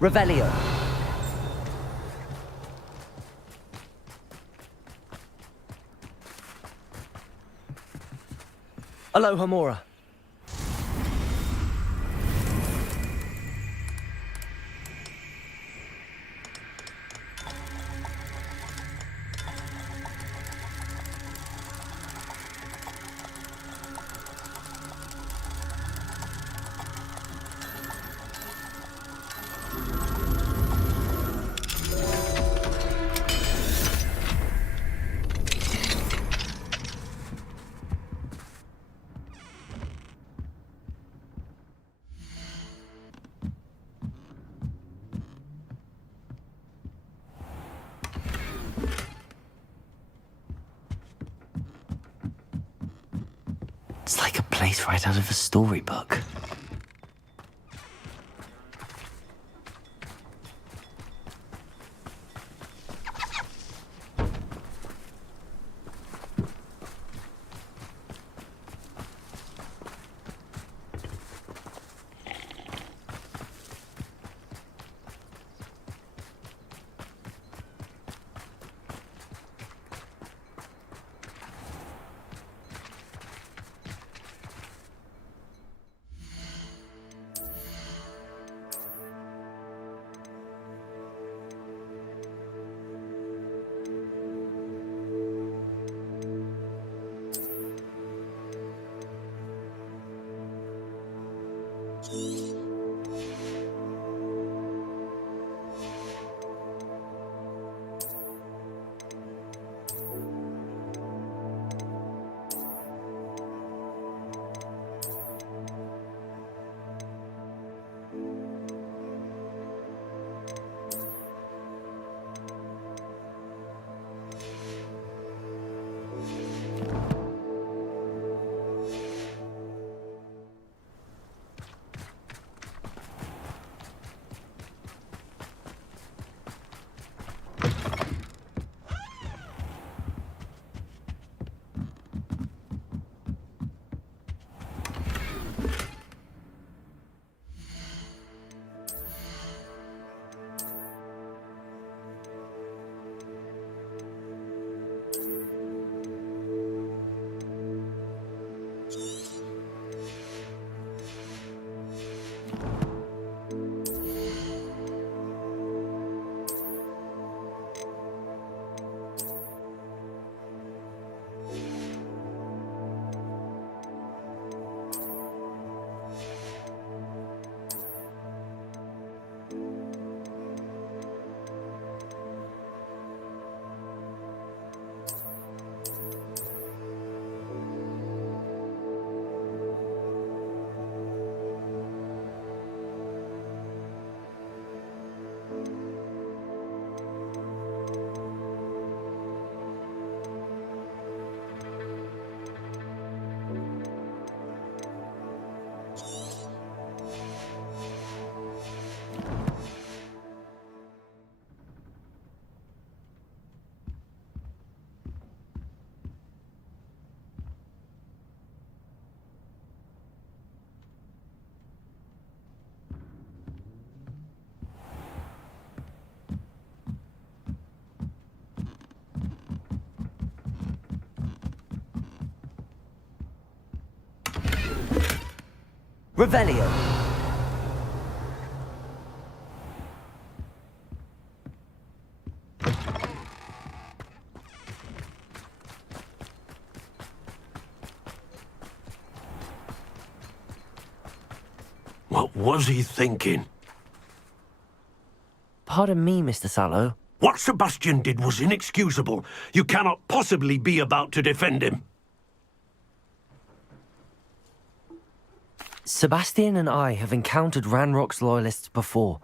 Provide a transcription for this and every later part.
Revelio. Aloha Mora. It's like a place right out of a storybook. Revelio. What was he thinking? Pardon me, Mr. Sallow. What Sebastian did was inexcusable. You cannot possibly be about to defend him. Sebastian and I have encountered Ranrock's loyalists before.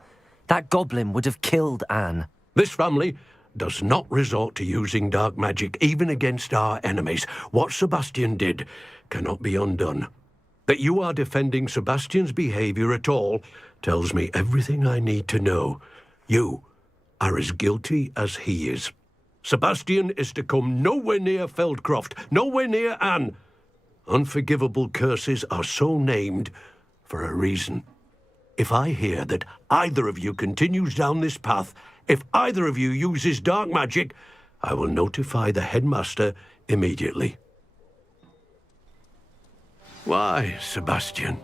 That goblin would have killed Anne. This family does not resort to using dark magic, even against our enemies. What Sebastian did cannot be undone. That you are defending Sebastian's behavior at all tells me everything I need to know. You are as guilty as he is. Sebastian is to come nowhere near Feldcroft, nowhere near Anne. Unforgivable curses are so named for a reason. If I hear that either of you continues down this path, if either of you uses dark magic, I will notify the headmaster immediately. Why, Sebastian?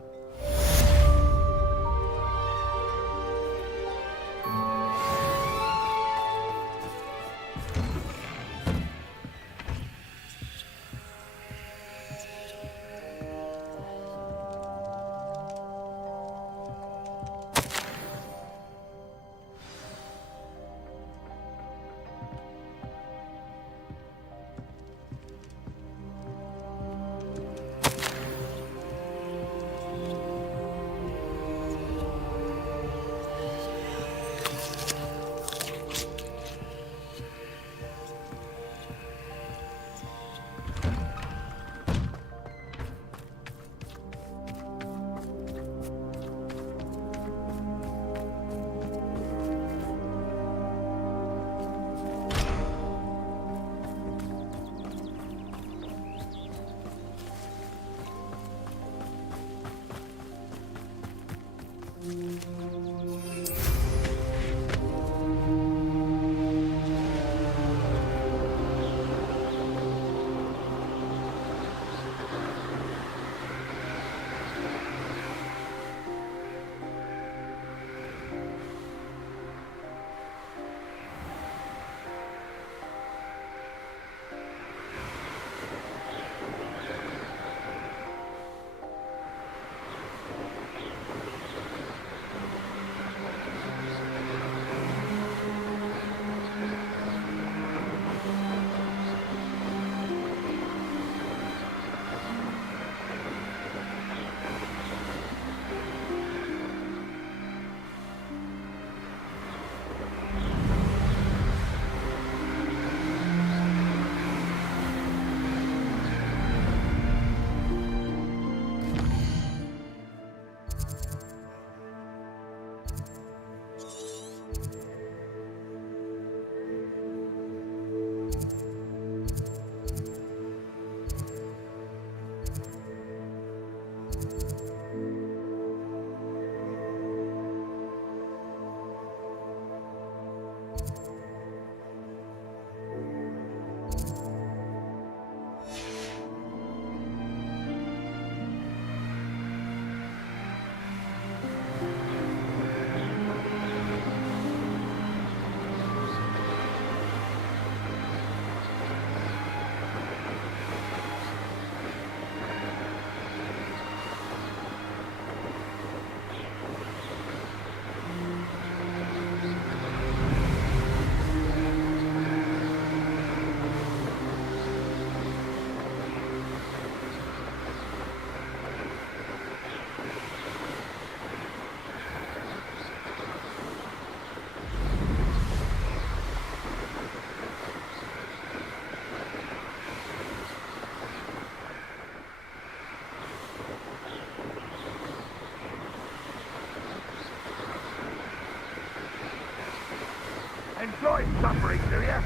Enjoy suffering, do you?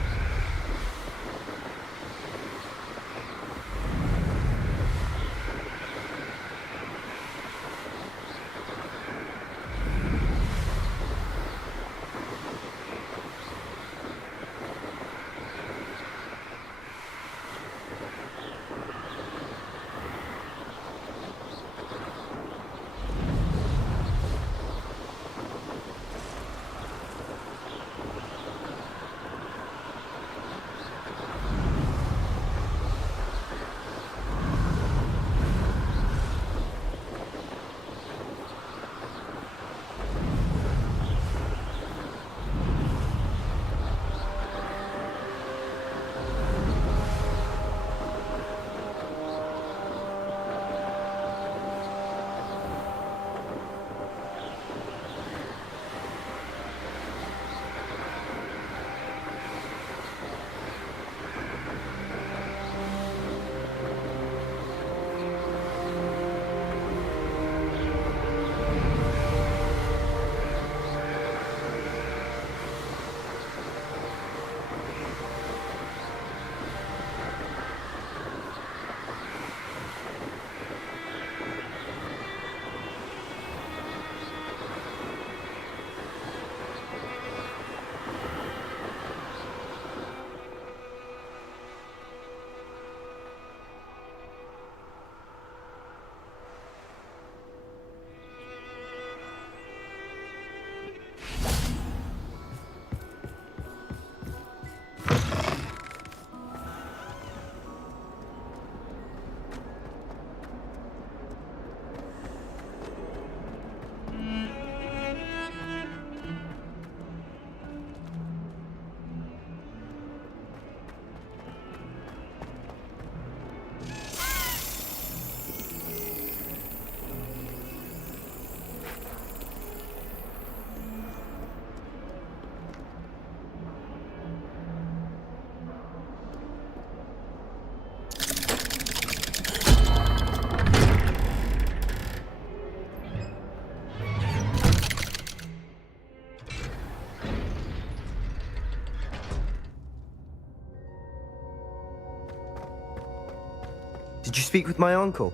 Did you speak with my uncle?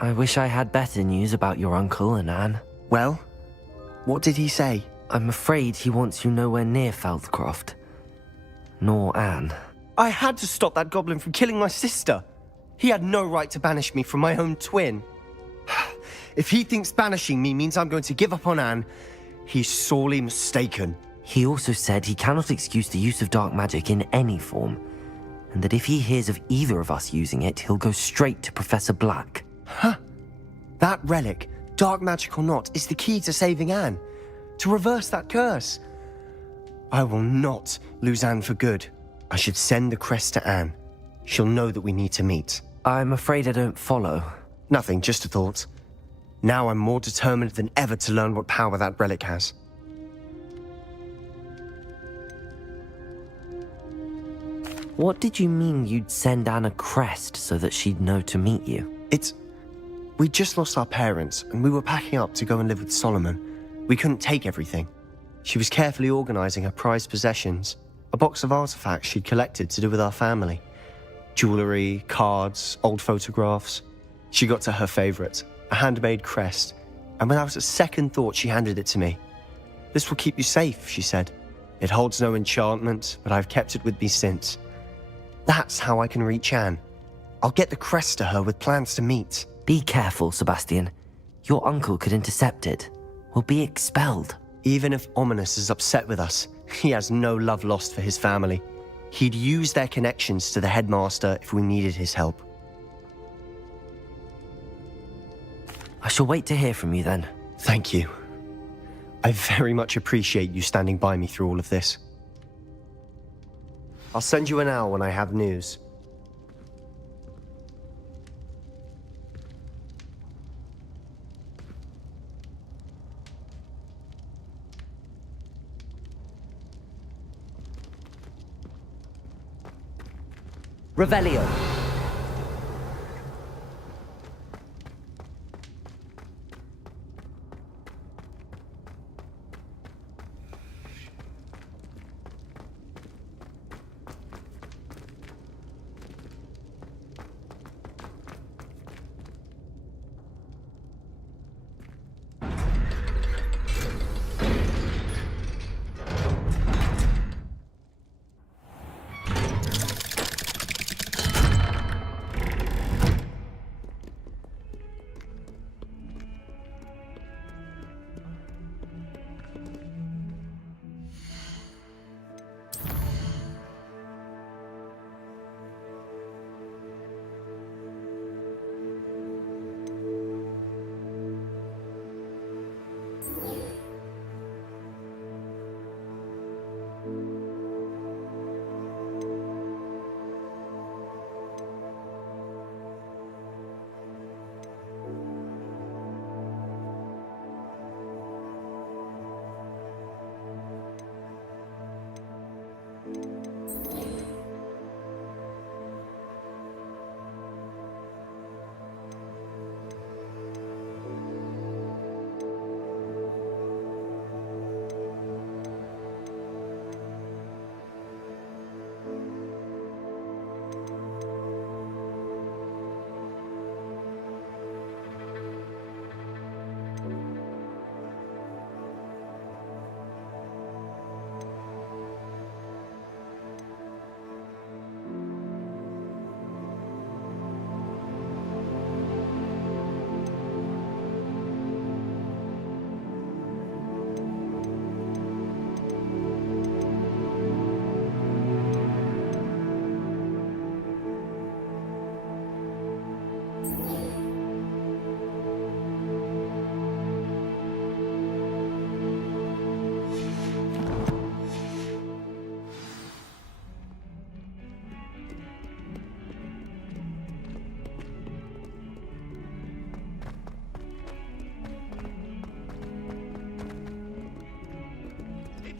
I wish I had better news about your uncle and Anne. Well, what did he say? I'm afraid he wants you nowhere near Feldcroft. Nor Anne. I had to stop that goblin from killing my sister. He had no right to banish me from my own twin. If he thinks banishing me means I'm going to give up on Anne, he's sorely mistaken. He also said he cannot excuse the use of dark magic in any form, and that if he hears of either of us using it, he'll go straight to Professor Black. Huh. That relic, dark magic or not, is the key to saving Anne. To reverse that curse. I will not lose Anne for good. I should send the crest to Anne. She'll know that we need to meet. I'm afraid I don't follow. Nothing, just a thought. Now I'm more determined than ever to learn what power that relic has. What did you mean you'd send Anne a crest so that she'd know to meet you? We just lost our parents, and we were packing up to go and live with Solomon. We couldn't take everything. She was carefully organizing her prized possessions, a box of artifacts she'd collected to do with our family. Jewelry, cards, old photographs. She got to her favorite, a handmade crest, and without a second thought she handed it to me. "This will keep you safe," she said. "It holds no enchantment, but I've kept it with me since. That's how I can reach Anne. I'll get the crest to her with plans to meet." Be careful, Sebastian. Your uncle could intercept it. We'll be expelled. Even if Ominous is upset with us, he has no love lost for his family. He'd use their connections to the headmaster if we needed his help. I shall wait to hear from you then. Thank you. I very much appreciate you standing by me through all of this. I'll send you an owl when I have news. Revelio.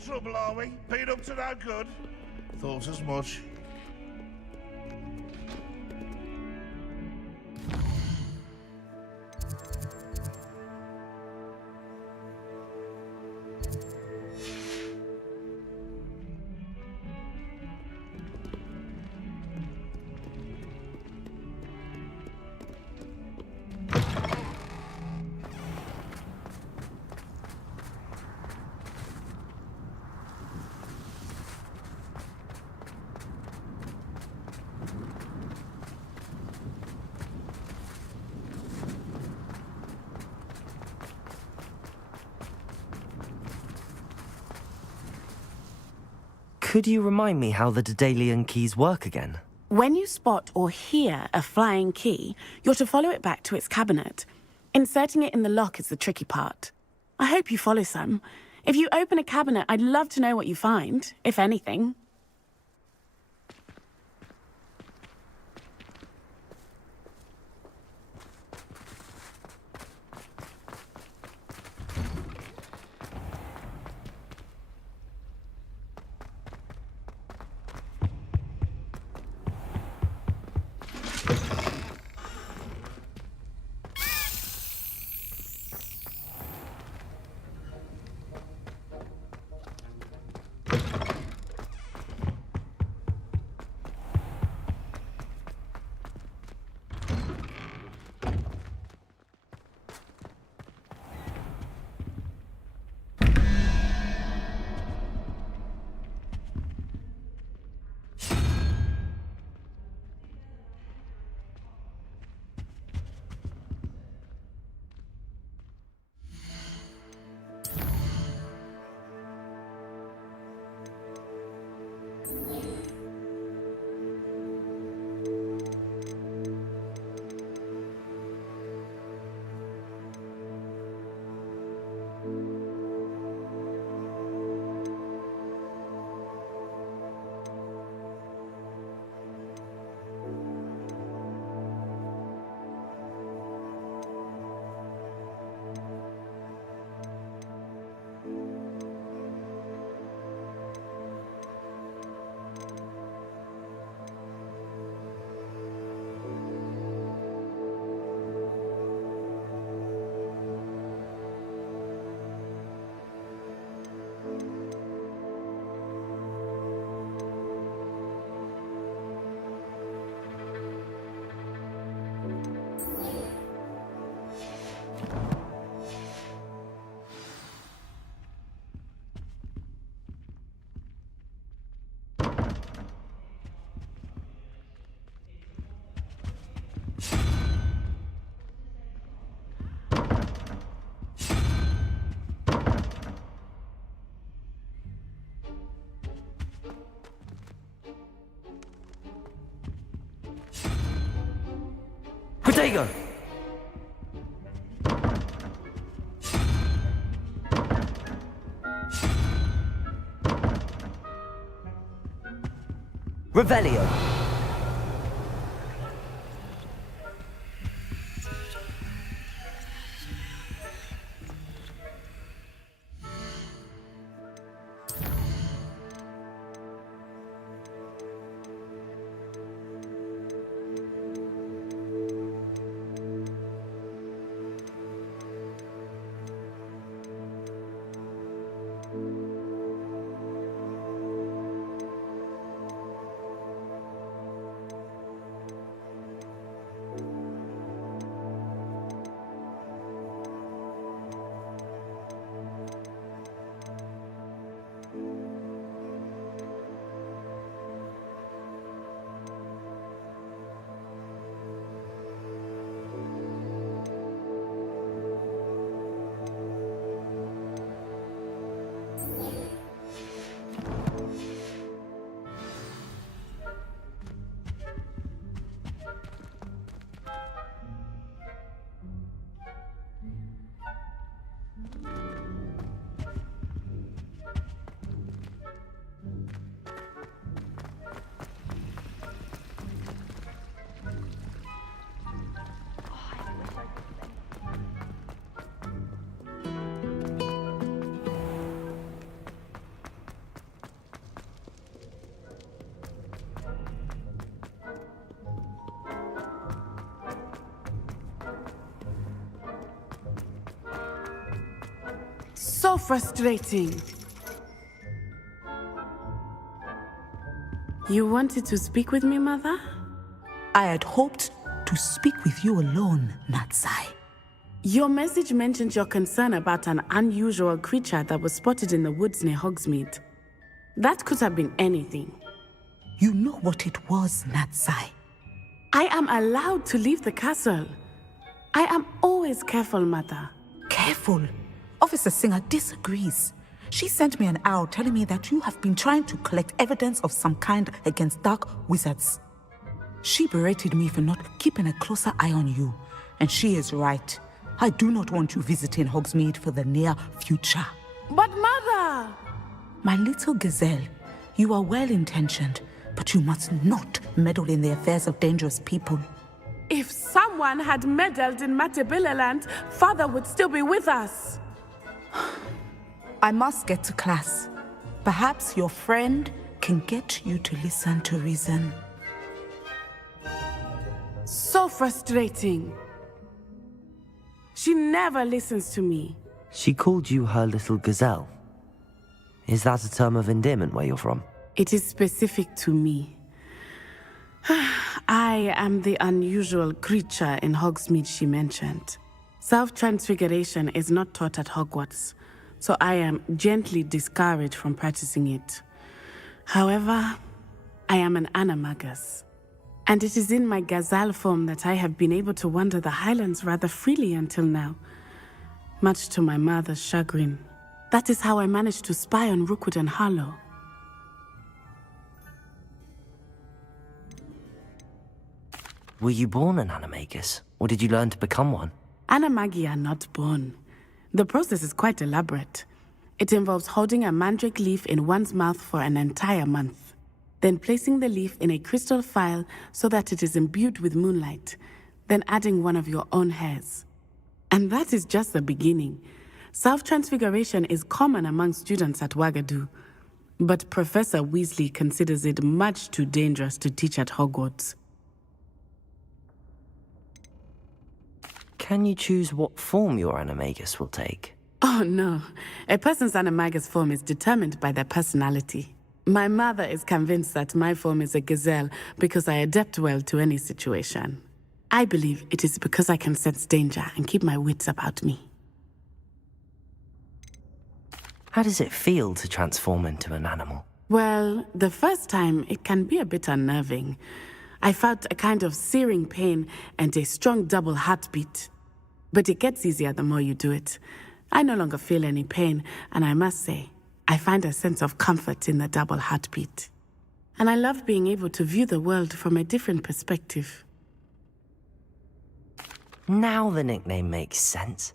Trouble, are we? Been up to no good? Thought as much. Could you remind me how the Daedalian keys work again? When you spot or hear a flying key, you're to follow it back to its cabinet. Inserting it in the lock is the tricky part. I hope you follow, Sam. If you open a cabinet, I'd love to know what you find, if anything. Protego! Revelio! So frustrating. You wanted to speak with me, Mother? I had hoped to speak with you alone, Natsai. Your message mentioned your concern about an unusual creature that was spotted in the woods near Hogsmeade. That could have been anything. You know what it was, Natsai. I am allowed to leave the castle. I am always careful, Mother. Careful. Officer Singer disagrees. She sent me an owl telling me that you have been trying to collect evidence of some kind against dark wizards. She berated me for not keeping a closer eye on you, and she is right. I do not want you visiting Hogsmeade for the near future. But Mother! My little gazelle, you are well-intentioned, but you must not meddle in the affairs of dangerous people. If someone had meddled in Matabeleland, Father would still be with us. I must get to class. Perhaps your friend can get you to listen to reason. So frustrating. She never listens to me. She called you her little gazelle. Is that a term of endearment where you're from? It is specific to me. I am the unusual creature in Hogsmeade she mentioned. Self-transfiguration is not taught at Hogwarts, so I am gently discouraged from practicing it. However, I am an animagus, and it is in my gazelle form that I have been able to wander the Highlands rather freely until now, much to my mother's chagrin. That is how I managed to spy on Rookwood and Harlow. Were you born an animagus, or did you learn to become one? Animagi are not born. The process is quite elaborate. It involves holding a mandrake leaf in one's mouth for an entire month, then placing the leaf in a crystal phial so that it is imbued with moonlight, then adding one of your own hairs. And that is just the beginning. Self-transfiguration is common among students at Wagadu, but Professor Weasley considers it much too dangerous to teach at Hogwarts. Can you choose what form your animagus will take? Oh no, a person's animagus form is determined by their personality. My mother is convinced that my form is a gazelle because I adapt well to any situation. I believe it is because I can sense danger and keep my wits about me. How does it feel to transform into an animal? Well, the first time it can be a bit unnerving. I felt a kind of searing pain and a strong double heartbeat. But it gets easier the more you do it. I no longer feel any pain, and I must say, I find a sense of comfort in the double heartbeat. And I love being able to view the world from a different perspective. Now the nickname makes sense.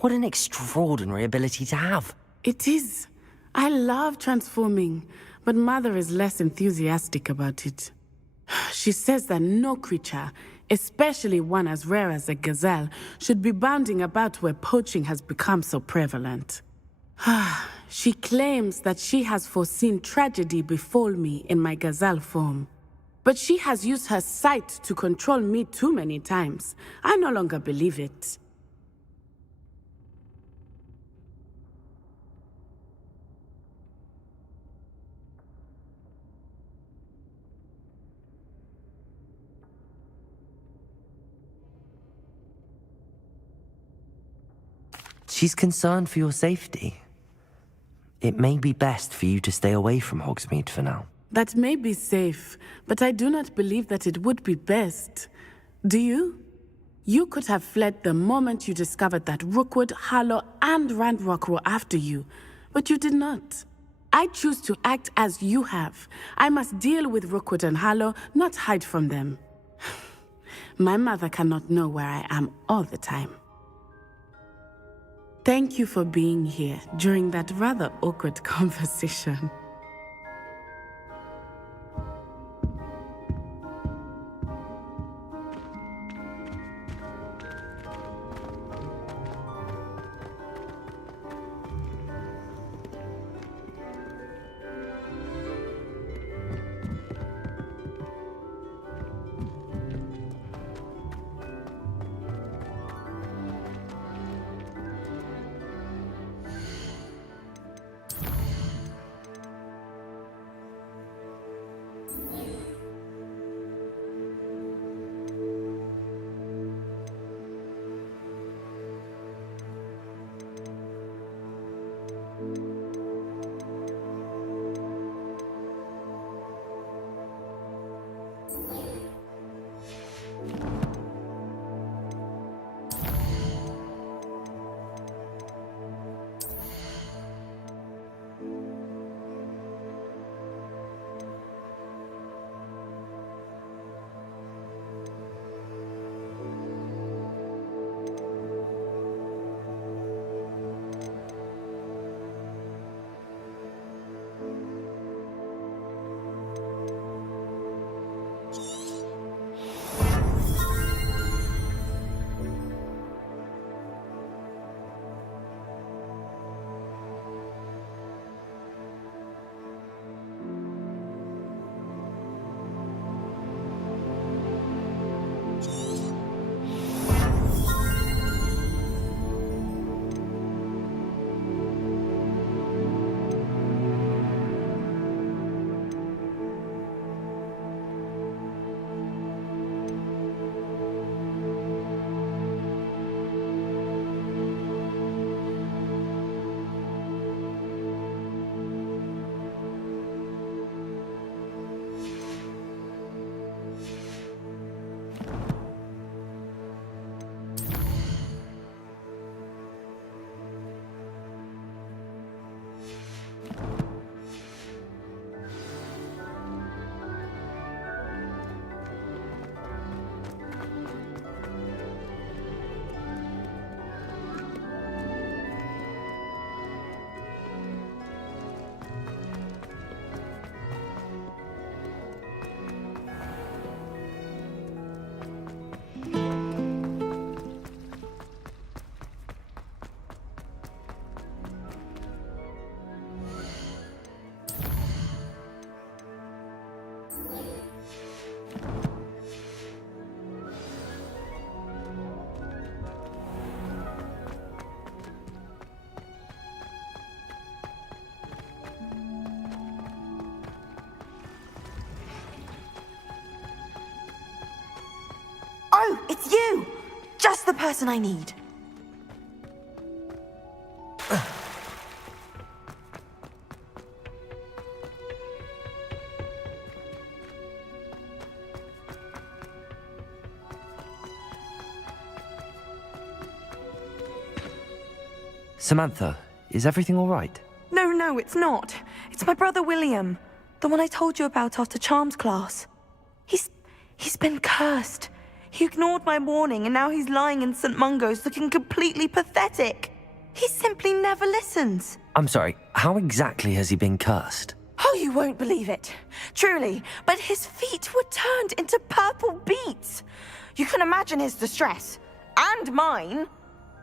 What an extraordinary ability to have. It is. I love transforming, but Mother is less enthusiastic about it. She says that no creature, especially one as rare as a gazelle, should be bounding about where poaching has become so prevalent. She claims that she has foreseen tragedy befall me in my gazelle form. But she has used her sight to control me too many times. I no longer believe it. She's concerned for your safety. It may be best for you to stay away from Hogsmeade for now. That may be safe, but I do not believe that it would be best. Do you? You could have fled the moment you discovered that Rookwood, Harlow, and Ranrock were after you, but you did not. I choose to act as you have. I must deal with Rookwood and Harlow, not hide from them. My mother cannot know where I am all the time. Thank you for being here during that rather awkward conversation. Oh, it's you! Just the person I need. Samantha, is everything all right? No, it's not. It's my brother William. The one I told you about after Charms class. He's been cursed. He ignored my warning and now he's lying in St. Mungo's looking completely pathetic. He simply never listens. I'm sorry, how exactly has he been cursed? Oh, you won't believe it. Truly, but his feet were turned into purple beets. You can imagine his distress. And mine.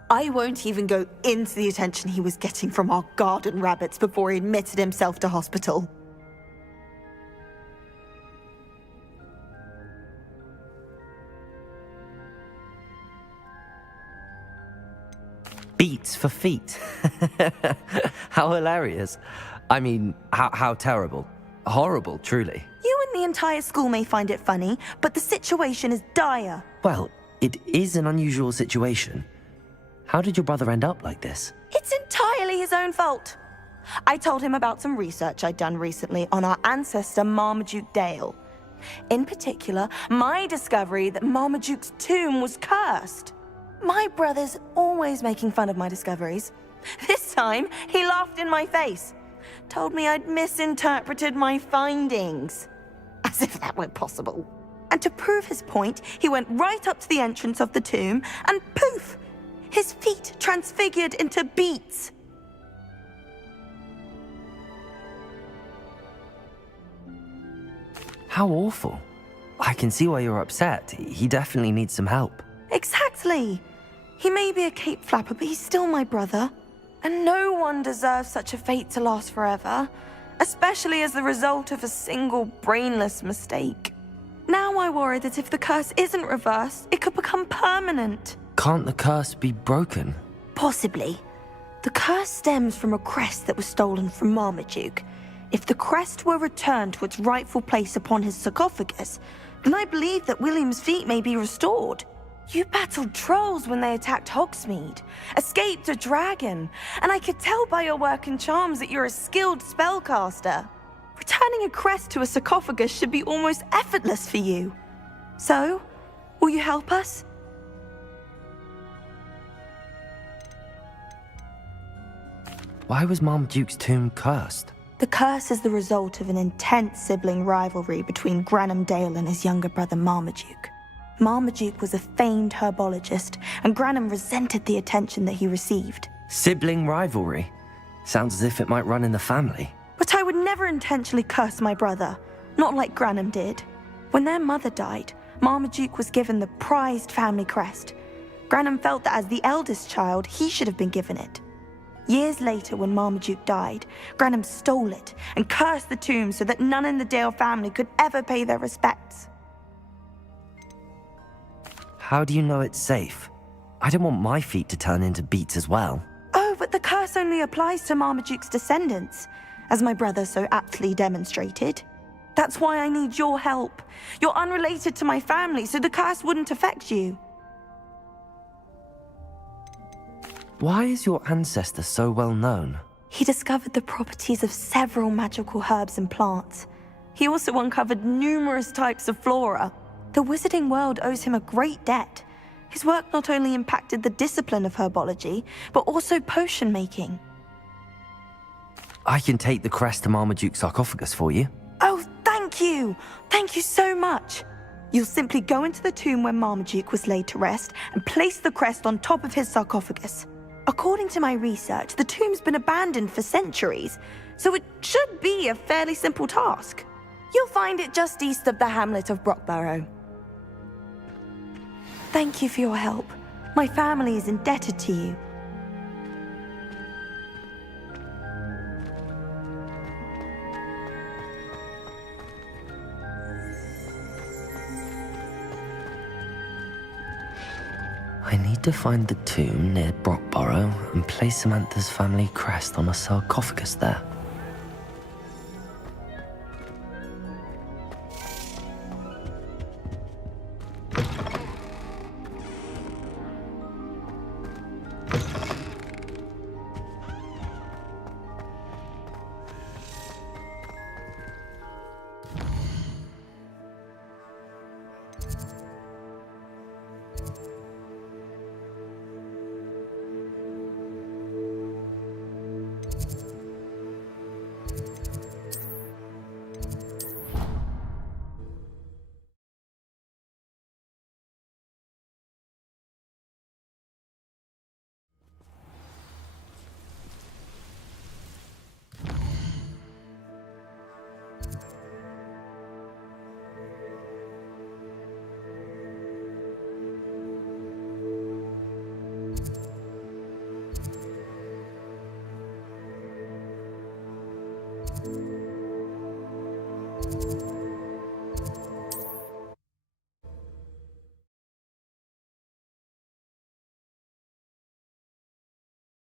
I won't even go into the attention he was getting from our garden rabbits before he admitted himself to hospital. Beats for feet. How hilarious. I mean, how terrible. Horrible, truly. You and the entire school may find it funny, but the situation is dire. Well, it is an unusual situation. How did your brother end up like this? It's entirely his own fault. I told him about some research I'd done recently on our ancestor Marmaduke Dale. In particular, my discovery that Marmaduke's tomb was cursed. My brother's always making fun of my discoveries. This time, he laughed in my face. Told me I'd misinterpreted my findings. As if that were possible. And to prove his point, he went right up to the entrance of the tomb and poof! His feet transfigured into beets. How awful. I can see why you're upset. He definitely needs some help. Exactly. He may be a cape flapper, but he's still my brother. And no one deserves such a fate to last forever, especially as the result of a single brainless mistake. Now I worry that if the curse isn't reversed, it could become permanent. Can't the curse be broken? Possibly. The curse stems from a crest that was stolen from Marmaduke. If the crest were returned to its rightful place upon his sarcophagus, then I believe that William's feet may be restored. You battled trolls when they attacked Hogsmeade, escaped a dragon, and I could tell by your work in charms that you're a skilled spellcaster. Returning a crest to a sarcophagus should be almost effortless for you. So, will you help us? Why was Marmaduke's tomb cursed? The curse is the result of an intense sibling rivalry between Granham Dale and his younger brother Marmaduke. Marmaduke was a famed herbologist, and Granham resented the attention that he received. Sibling rivalry? Sounds as if it might run in the family. But I would never intentionally curse my brother, not like Granham did. When their mother died, Marmaduke was given the prized family crest. Granham felt that as the eldest child, he should have been given it. Years later, when Marmaduke died, Granham stole it and cursed the tomb so that none in the Dale family could ever pay their respects. How do you know it's safe? I don't want my feet to turn into beets as well. Oh, but the curse only applies to Marmaduke's descendants, as my brother so aptly demonstrated. That's why I need your help. You're unrelated to my family, so the curse wouldn't affect you. Why is your ancestor so well known? He discovered the properties of several magical herbs and plants. He also uncovered numerous types of flora. The wizarding world owes him a great debt. His work not only impacted the discipline of herbology, but also potion making. I can take the crest to Marmaduke's sarcophagus for you. Oh, thank you! Thank you so much! You'll simply go into the tomb where Marmaduke was laid to rest and place the crest on top of his sarcophagus. According to my research, the tomb's been abandoned for centuries, so it should be a fairly simple task. You'll find it just east of the hamlet of Brockborough. Thank you for your help. My family is indebted to you. I need to find the tomb near Brockborough and place Samantha's family crest on a sarcophagus there.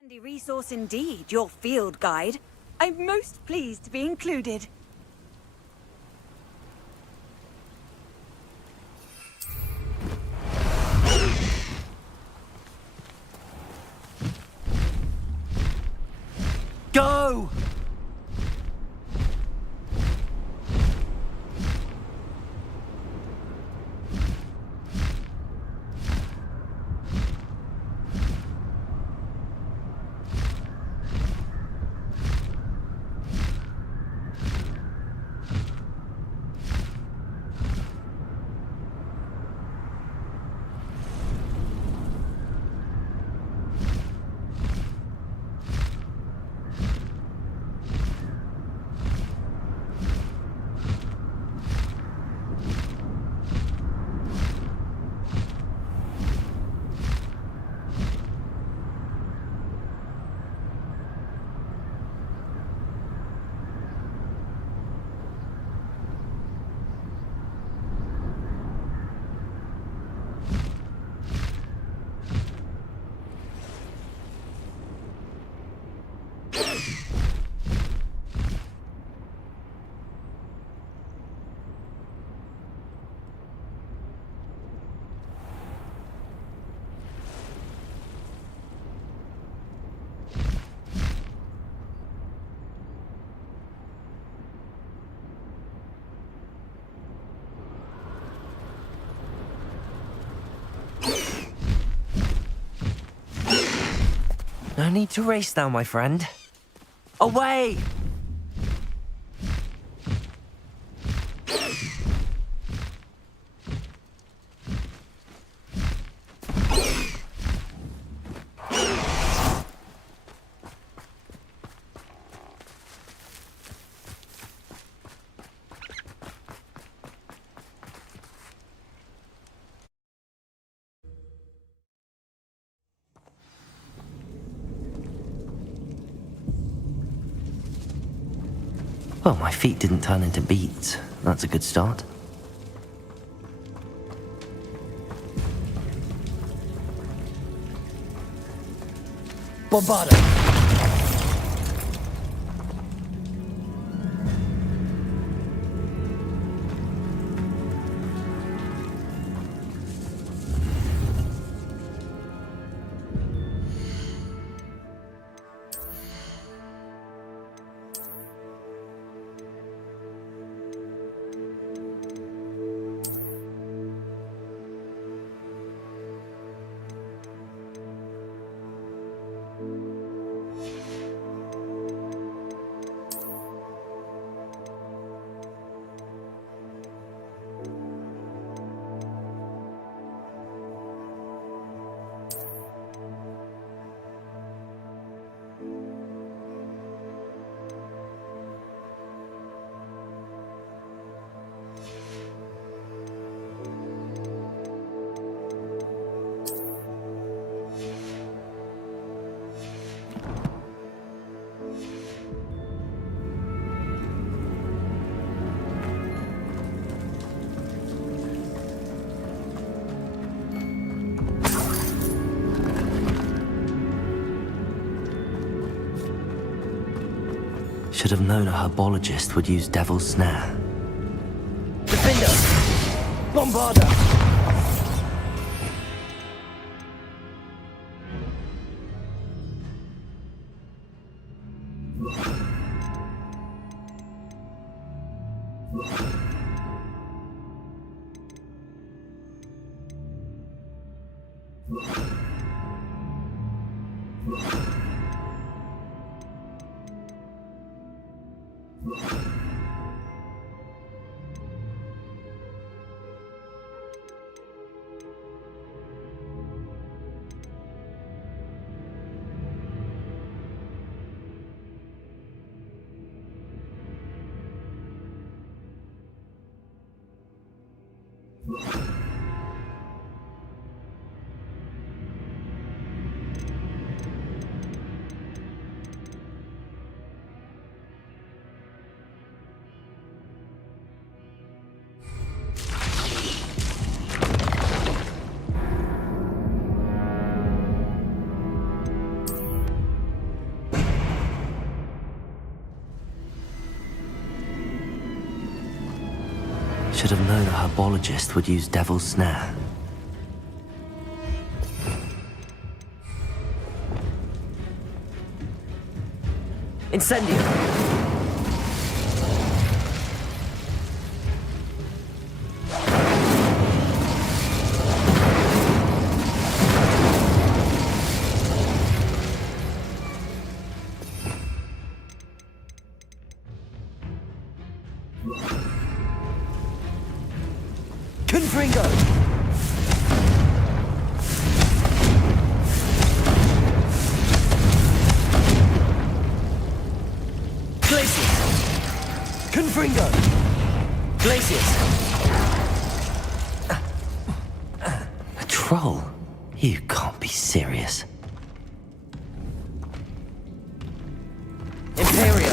Handy resource indeed, your field guide. I'm most pleased to be included. Go! No need to race now, my friend. Away! Well, my feet didn't turn into beets. That's a good start. Bombarda! Should have known a herbologist would use Devil's Snare. Defender! Bombarder! Should have known a herbologist would use Devil's Snare. Incendio! Confringo! Glacius! Confringo! Glacius! A troll? You can't be serious. Imperio!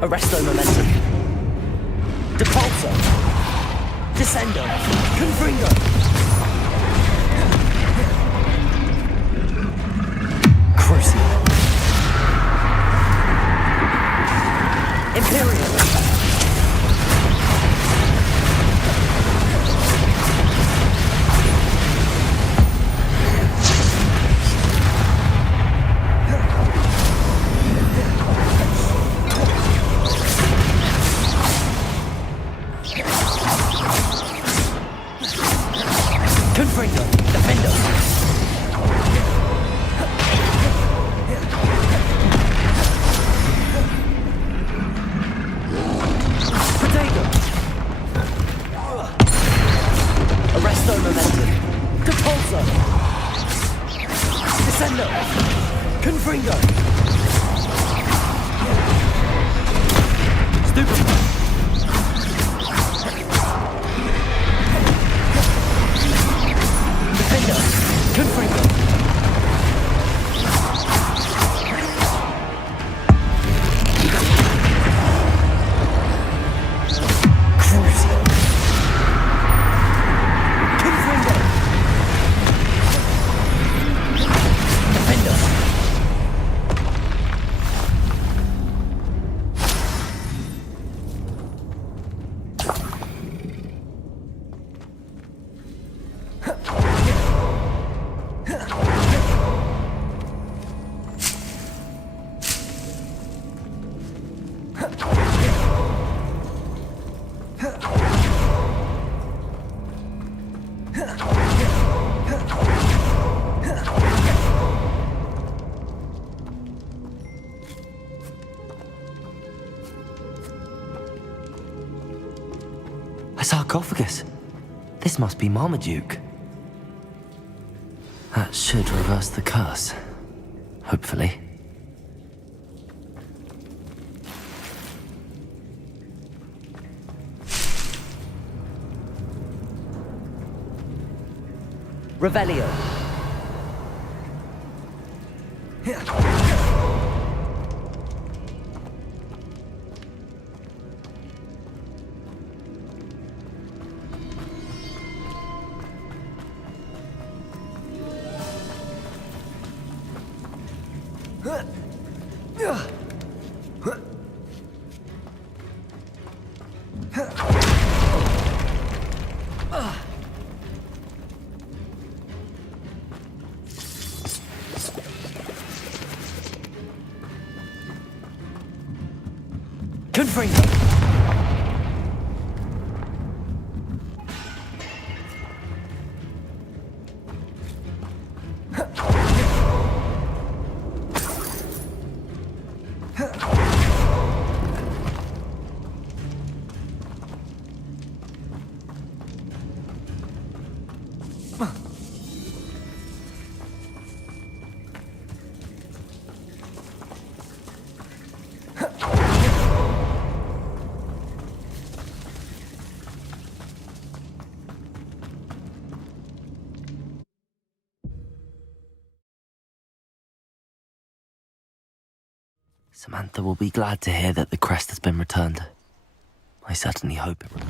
Arresto momentum. Depulso. Descendo. Confringo. Crucio. Imperial. Confringo. Defendo. Potato. Arresto momentum. Depulso. Descendo. Confringo. Stupefy. Defender. Confringo. Crucio. Confringo. Defender. sarcophagus. This must be Marmaduke. That should reverse the curse. Hopefully. Revelio. Confringo. Samantha will be glad to hear that the crest has been returned. I certainly hope it will.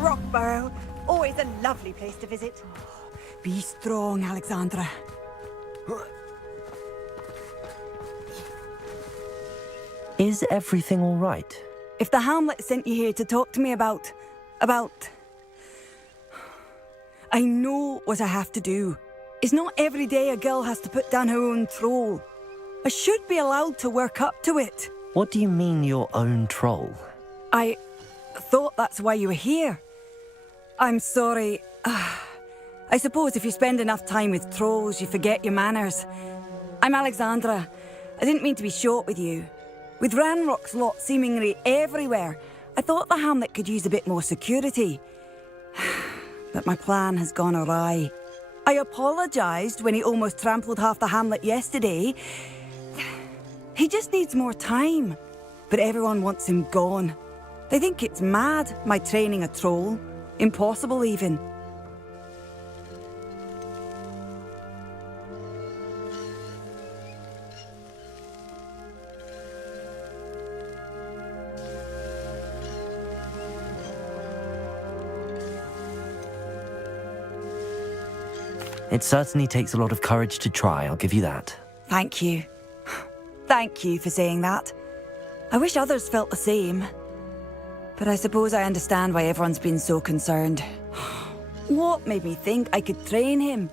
Rockborough. Always a lovely place to visit. Be strong, Alexandra. Is everything all right? If the Hamlet sent you here to talk to me about... I know what I have to do. It's not every day a girl has to put down her own troll. I should be allowed to work up to it. What do you mean, your own troll? I thought that's why you were here. I'm sorry. I suppose if you spend enough time with trolls, you forget your manners. I'm Alexandra. I didn't mean to be short with you. With Ranrock's lot seemingly everywhere, I thought the Hamlet could use a bit more security. But my plan has gone awry. I apologised when he almost trampled half the Hamlet yesterday. He just needs more time. But everyone wants him gone. They think it's mad, my training a troll. Impossible, even. It certainly takes a lot of courage to try, I'll give you that. Thank you. Thank you for saying that. I wish others felt the same. But I suppose I understand why everyone's been so concerned. What made me think I could train him?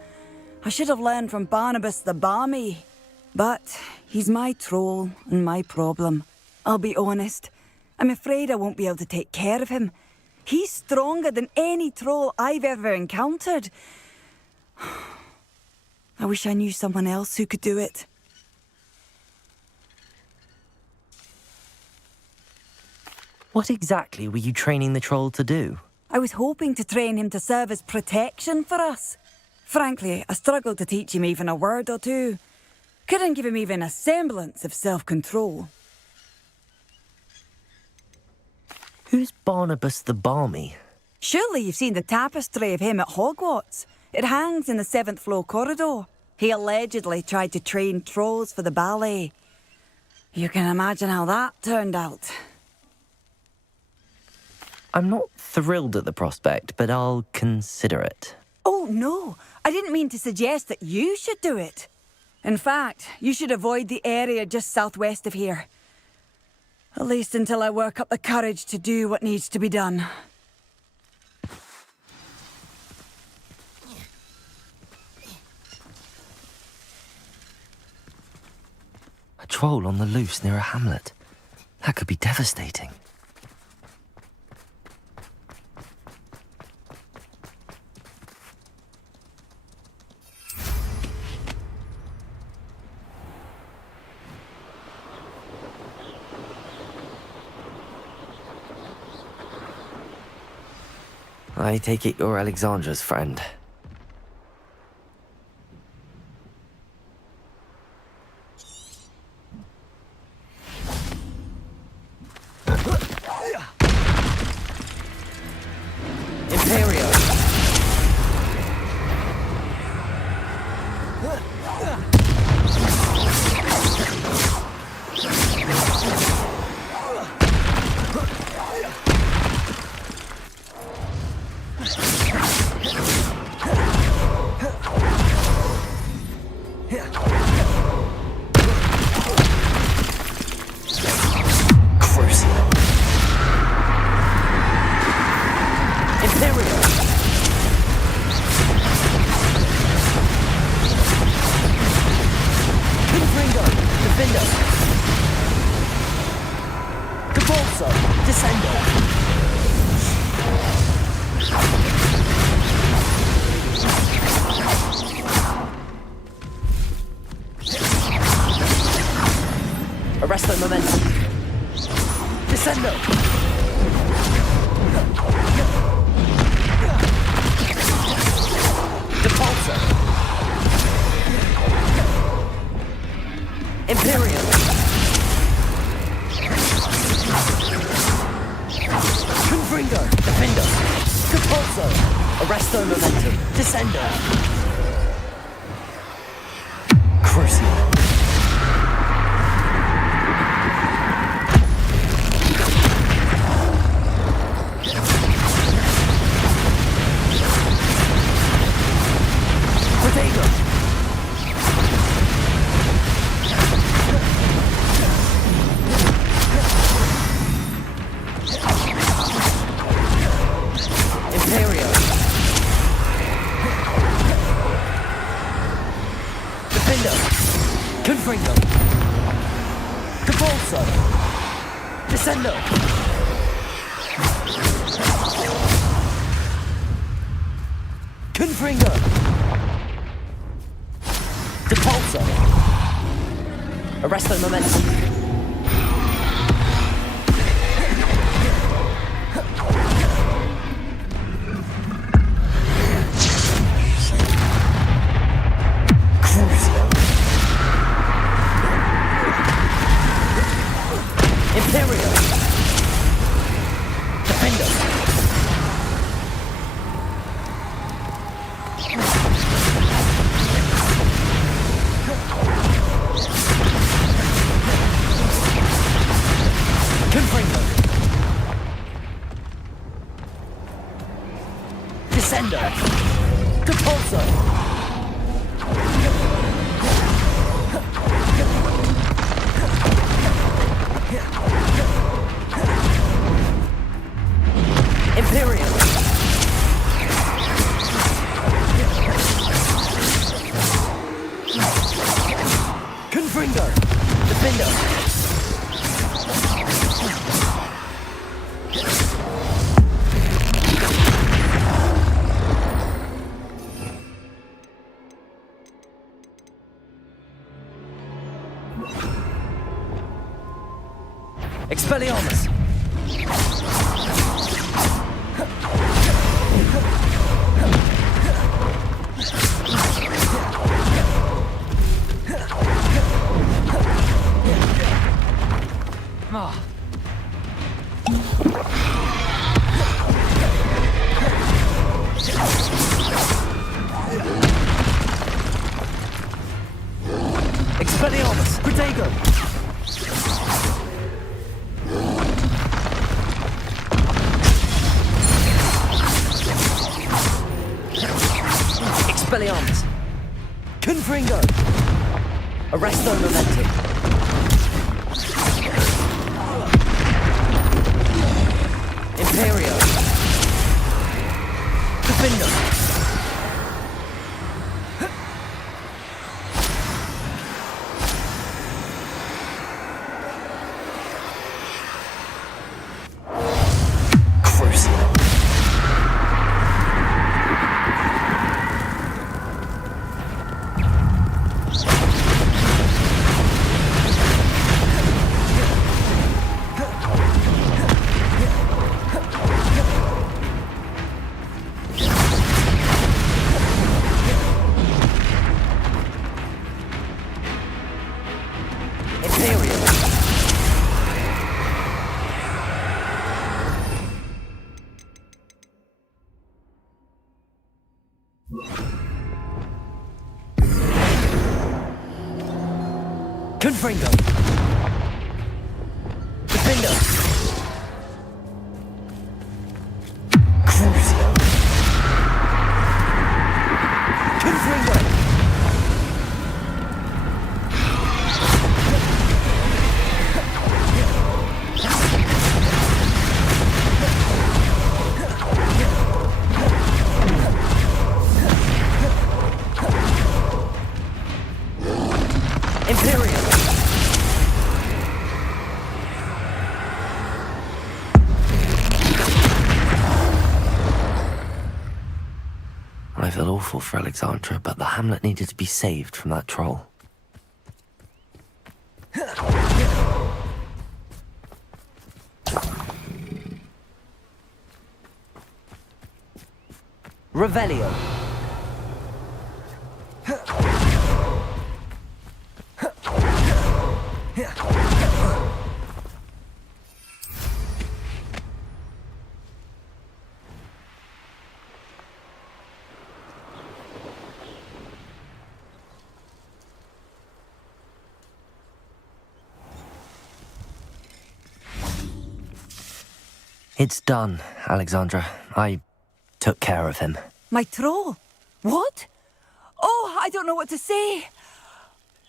I should have learned from Barnabas the Balmy. But he's my troll and my problem. I'll be honest. I'm afraid I won't be able to take care of him. He's stronger than any troll I've ever encountered. I wish I knew someone else who could do it. What exactly were you training the troll to do? I was hoping to train him to serve as protection for us. Frankly, I struggled to teach him even a word or two. Couldn't give him even a semblance of self-control. Who's Barnabas the Balmy? Surely you've seen the tapestry of him at Hogwarts. It hangs in the 7th floor corridor. He allegedly tried to train trolls for the ballet. You can imagine how that turned out. I'm not thrilled at the prospect, but I'll consider it. Oh, no. I didn't mean to suggest that you should do it. In fact, you should avoid the area just southwest of here. At least until I work up the courage to do what needs to be done. A troll on the loose near a hamlet. That could be devastating. I take it you're Alexandra's friend. Imperial. Arresto momentum. Descendo. Depulso. Imperial. Confringo. Defendo. Depulso. Arresto momentum. Descendo. Crucial. Arresto momentum. Imperial. Defender. Confringo! Defender! Expelliarmus! Ah. Expelliarmus! Protego! Expelliarmus! Confringo! Arresto Momentum! Imperio! Defender! Crucial! Confringo! Defender! Crucio! Confringo! Imperial! I feel awful for Alexandra, but the hamlet needed to be saved from that troll. Revelio! It's done, Alexandra. I took care of him. My troll? What? Oh, I don't know what to say.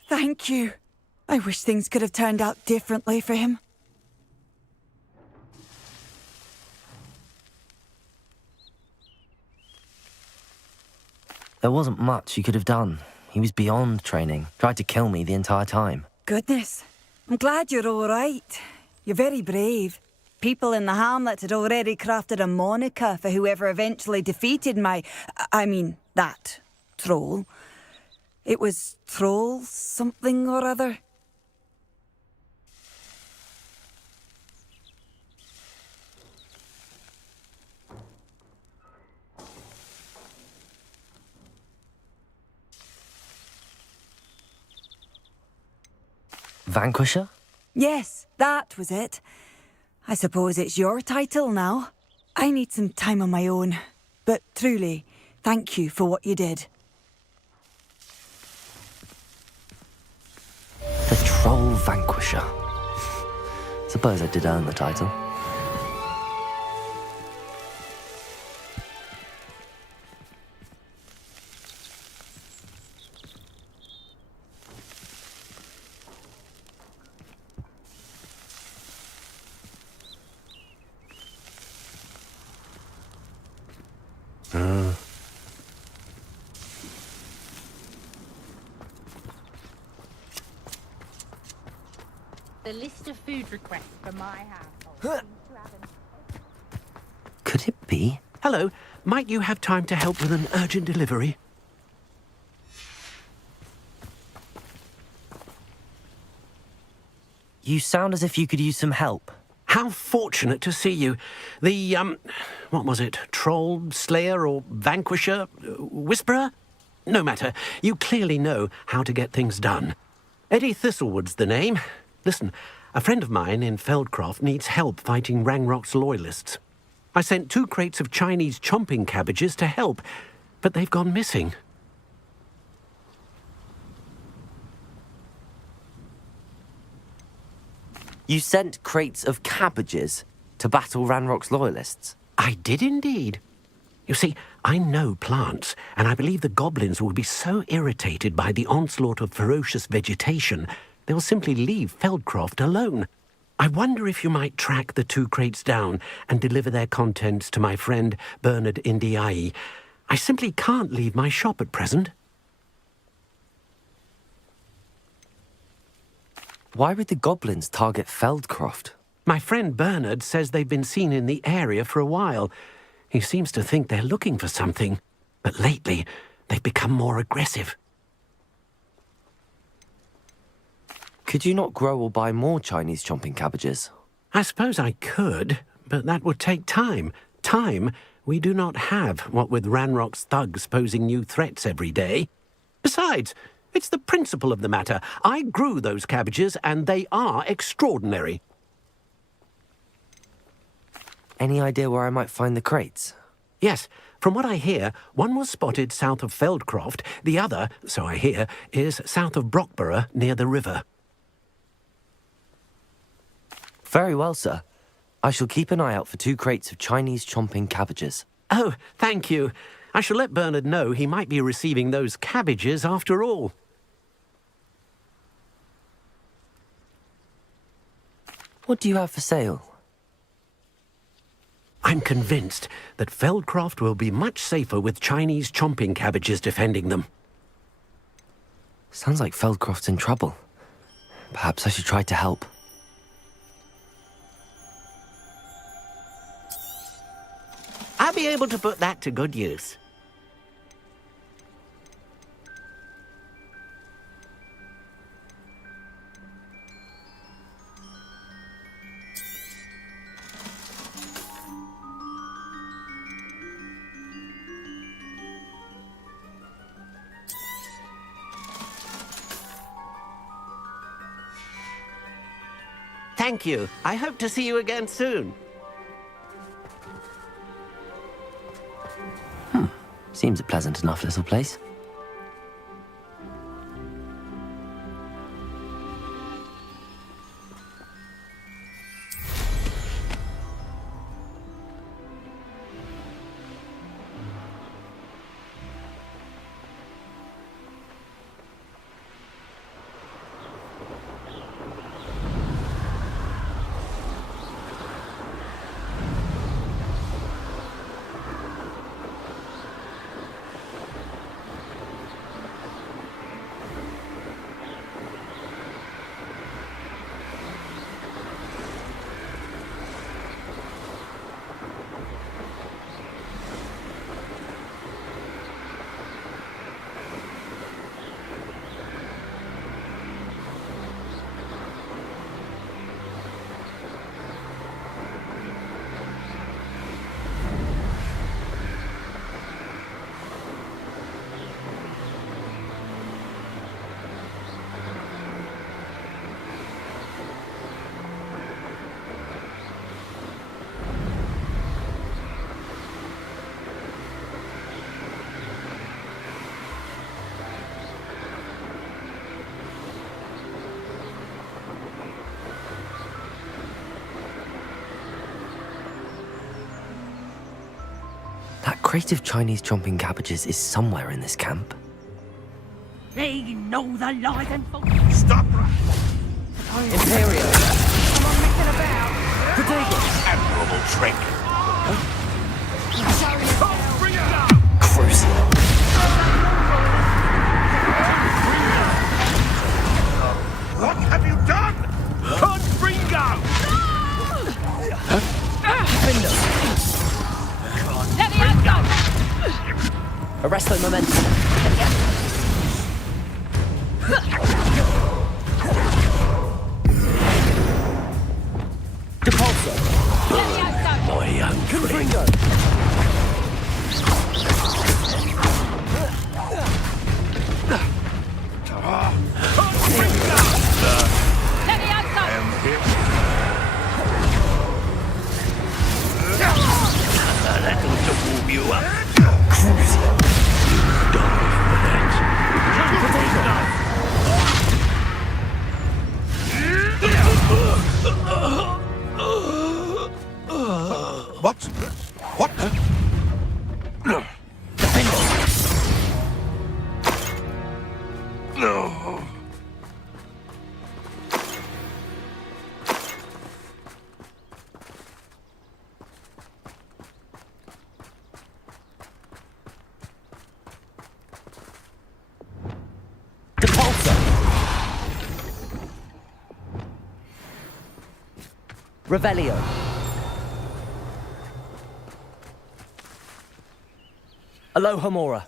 Thank you. I wish things could have turned out differently for him. There wasn't much you could have done. He was beyond training. Tried to kill me the entire time. Goodness. I'm glad you're all right. You're very brave. People in the hamlet had already crafted a moniker for whoever eventually defeated that troll. It was Troll something or other. Vanquisher? Yes, that was it. I suppose it's your title now. I need some time on my own. But truly, thank you for what you did. The Troll Vanquisher. Suppose I did earn the title. The list of food requests for my household. Could it be? Hello, might you have time to help with an urgent delivery? You sound as if you could use some help. How fortunate to see you. The, what was it? Troll, Slayer, or Vanquisher? Whisperer? No matter. You clearly know how to get things done. Eddie Thistlewood's the name. Listen, a friend of mine in Feldcroft needs help fighting Rangrock's loyalists. I sent 2 crates of Chinese chomping cabbages to help, but they've gone missing. You sent crates of cabbages to battle Ranrock's loyalists? I did indeed. You see, I know plants, and I believe the goblins will be so irritated by the onslaught of ferocious vegetation, they'll simply leave Feldcroft alone. I wonder if you might track the 2 crates down and deliver their contents to my friend Bernard Indiai. I simply can't leave my shop at present. Why would the goblins target Feldcroft? My friend Bernard says they've been seen in the area for a while. He seems to think they're looking for something, but lately they've become more aggressive. Could you not grow or buy more Chinese chomping cabbages? I suppose I could, but that would take time. Time we do not have, what with Ranrock's thugs posing new threats every day. Besides, it's the principle of the matter. I grew those cabbages, and they are extraordinary. Any idea where I might find the crates? Yes, from what I hear, one was spotted south of Feldcroft. The other, so I hear, is south of Brockborough, near the river. Very well, sir. I shall keep an eye out for 2 crates of Chinese chomping cabbages. Oh, thank you. I shall let Bernard know he might be receiving those cabbages after all. What do you have for sale? I'm convinced that Feldcroft will be much safer with Chinese chomping cabbages defending them. Sounds like Feldcroft's in trouble. Perhaps I should try to help. I'll be able to put that to good use. Thank you. I hope to see you again soon. Seems a pleasant enough little place. That crate of Chinese chomping cabbages is somewhere in this camp. They know the lies and false. Stop! Imperial! Come on, messing about. Prodigal! Admirable trick. Bring it down! Crucial! What have you done? Depulso. My young friend. Confringo. That'll to warm you up. Cruising. You die for that. What? What? No. Depulso. Revelio. Alohomora.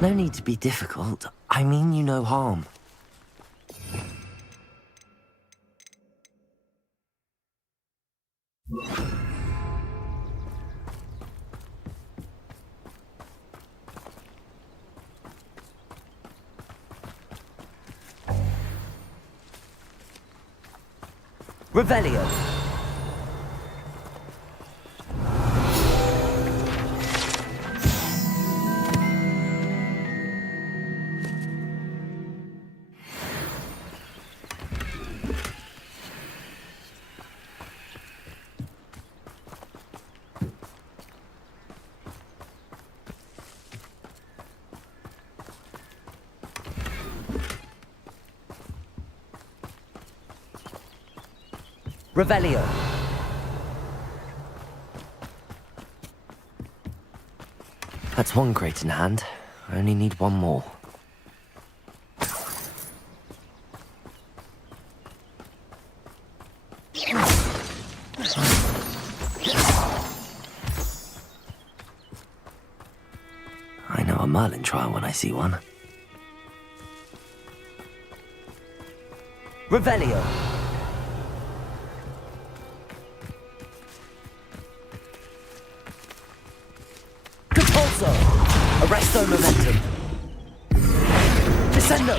No need to be difficult. I mean you no harm. Revelio. Revelio. That's one crate in hand. I only need one more. I know a Merlin trial when I see one. Revelio. Depulso. Arresto momentum. Descendo.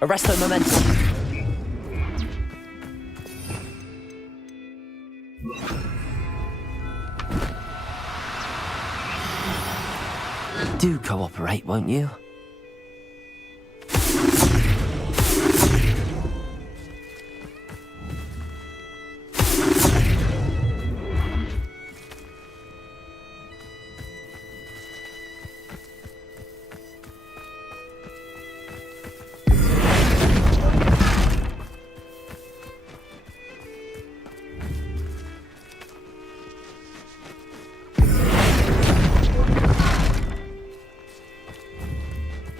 Arresto momentum. Do cooperate, won't you?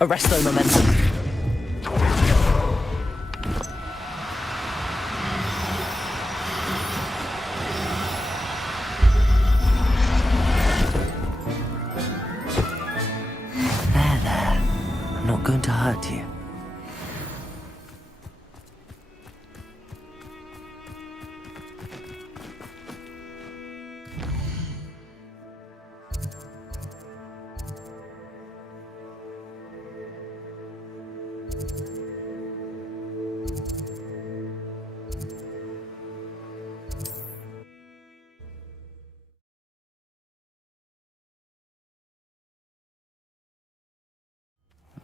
Arresto momentum. There. I'm not going to hurt you.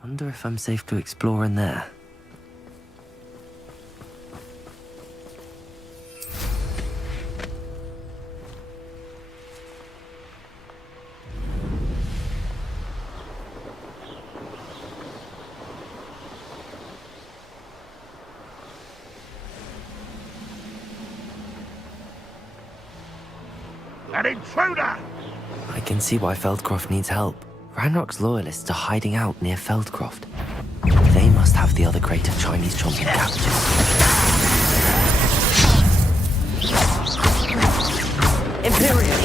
Wonder if I'm safe to explore in there. An intruder! I can see why Feldcroft needs help. Ranrock's loyalists are hiding out near Feldcroft. They must have the other crate of Chinese chomping cabbages. Imperial.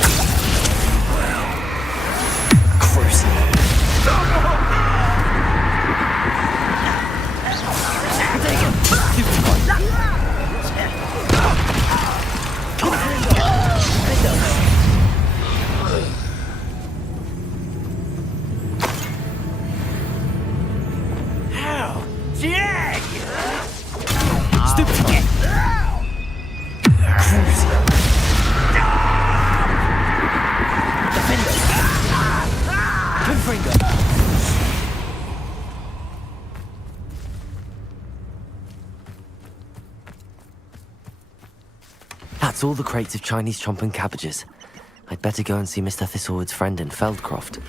That's all the crates of Chinese chomping cabbages. I'd better go and see Mr. Thistlewood's friend in Feldcroft.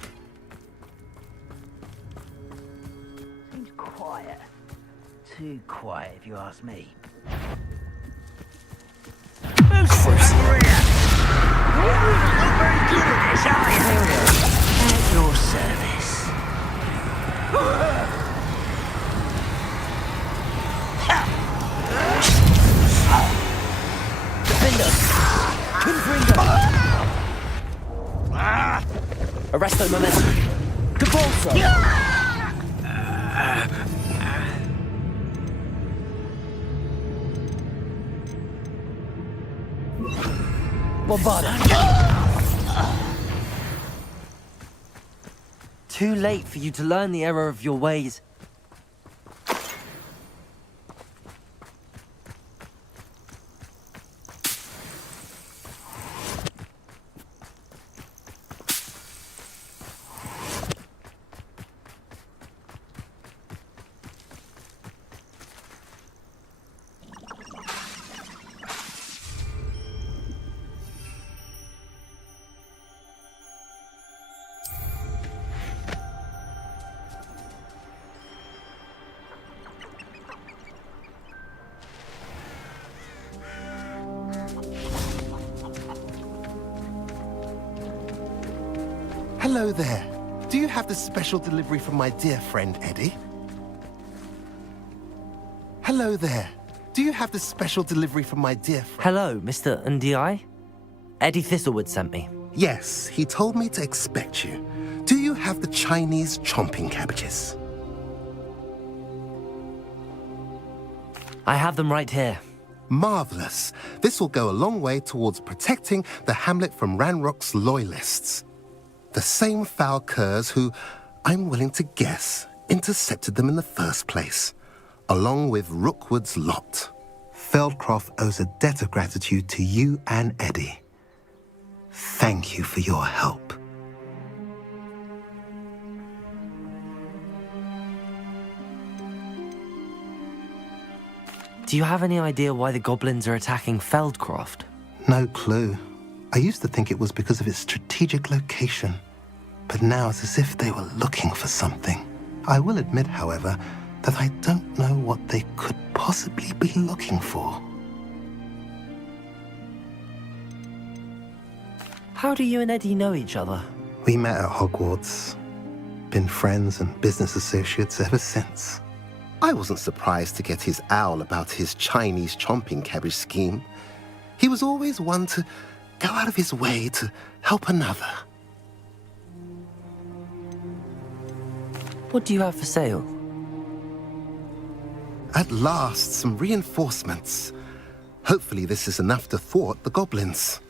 Seems quiet. Too quiet, if you ask me. Who's Maria? You're not very good at this, are you? At your service. Arresto momentum. Cabalso. Bombarda. Too late for you to learn the error of your ways. Hello there. Do you have the special delivery from my dear friend Eddie? Hello there. Do you have the special delivery from my dear friend? Hello, Mr. Ndi? Eddie Thistlewood sent me. Yes, he told me to expect you. Do you have the Chinese chomping cabbages? I have them right here. Marvelous. This will go a long way towards protecting the hamlet from Ranrock's loyalists. The same foul curs who, I'm willing to guess, intercepted them in the first place. along with Rookwood's lot. Feldcroft owes a debt of gratitude to you and Eddie. Thank you for your help. Do you have any idea why the goblins are attacking Feldcroft? No clue. I used to think it was because of its strategic location, but now it's as if they were looking for something. I will admit, however, that I don't know what they could possibly be looking for. How do you and Eddie know each other? We met at Hogwarts. Been friends and business associates ever since. I wasn't surprised to get his owl about his Chinese chomping cabbage scheme. He was always one to go out of his way to help another. What do you have for sale? At last, some reinforcements. Hopefully this is enough to thwart the goblins.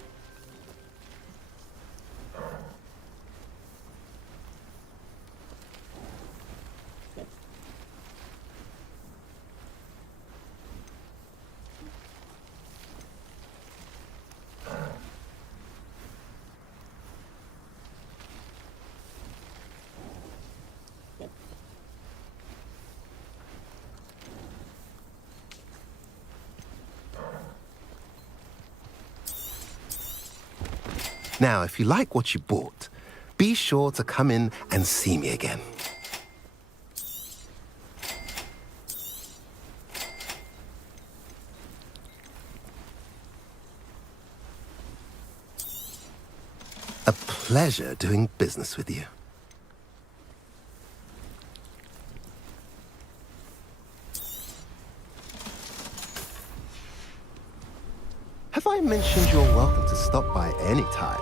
Now, if you like what you bought, be sure to come in and see me again. A pleasure doing business with you. Have I mentioned you're welcome to stop by any time?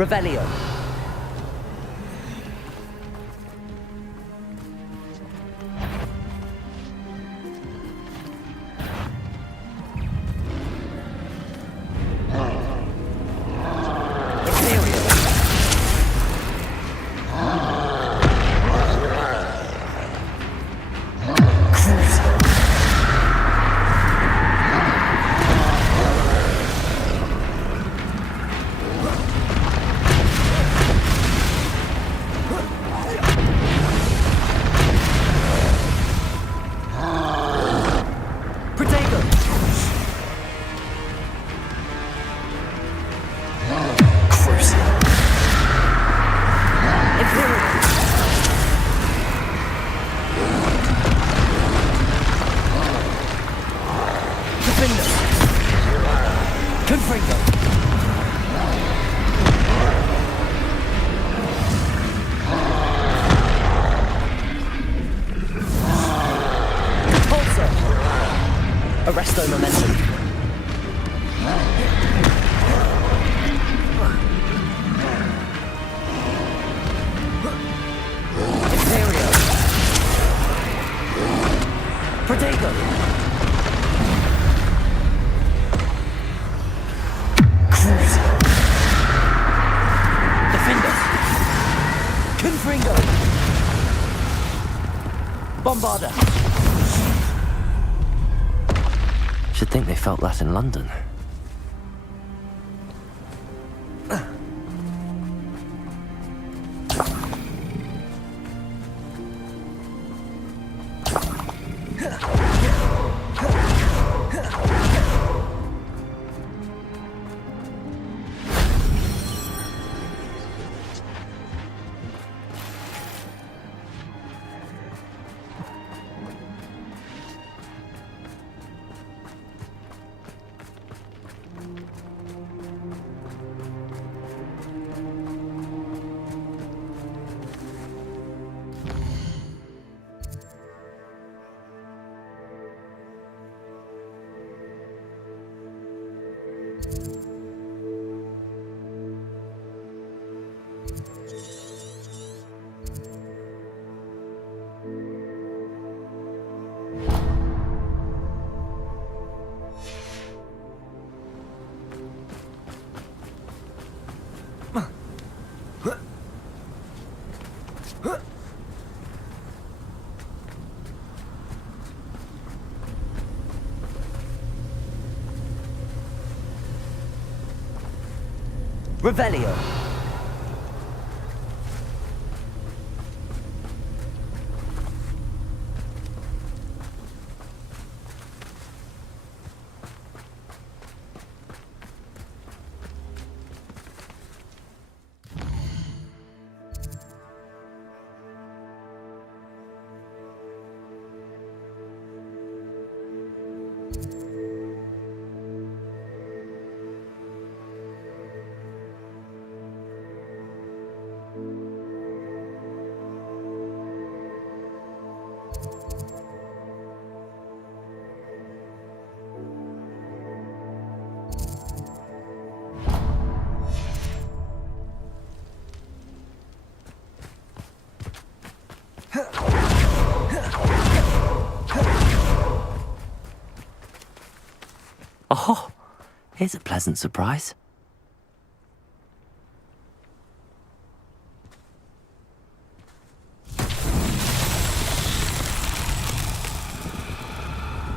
Revelio. Confringo. Repulsor. Arresto momentum. Imperio. Protego. Confringo! Bombarder! Should think they felt that in London. Revelio. Oh, here's a pleasant surprise.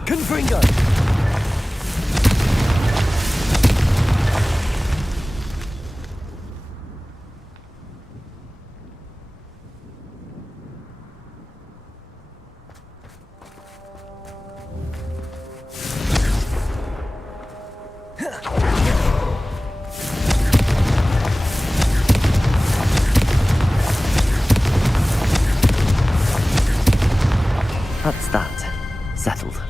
Confringo. That's that. Settled.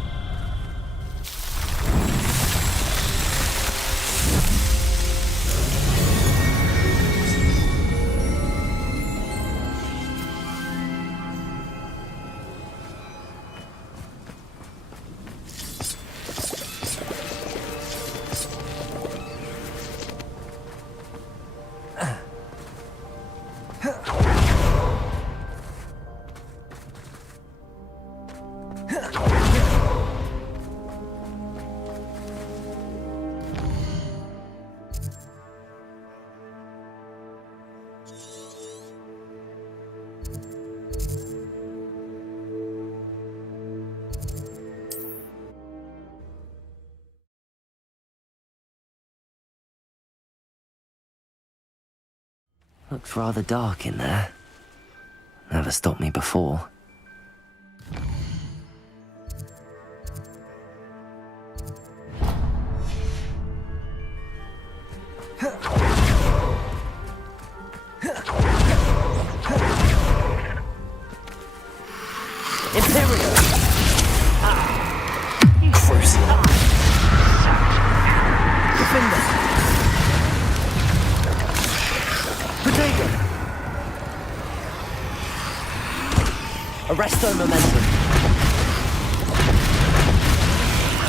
Looks rather dark in there. Never stopped me before. finger. Potato. Arresto momentum.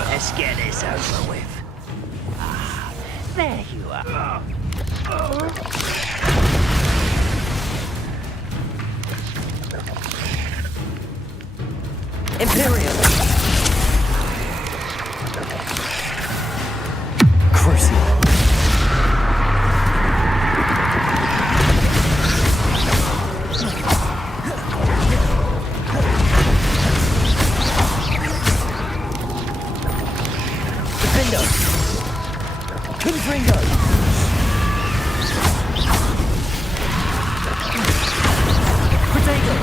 Let's get this over with. Ah, there you are. Imperial. Crucial. Defender. Confringo. Potato.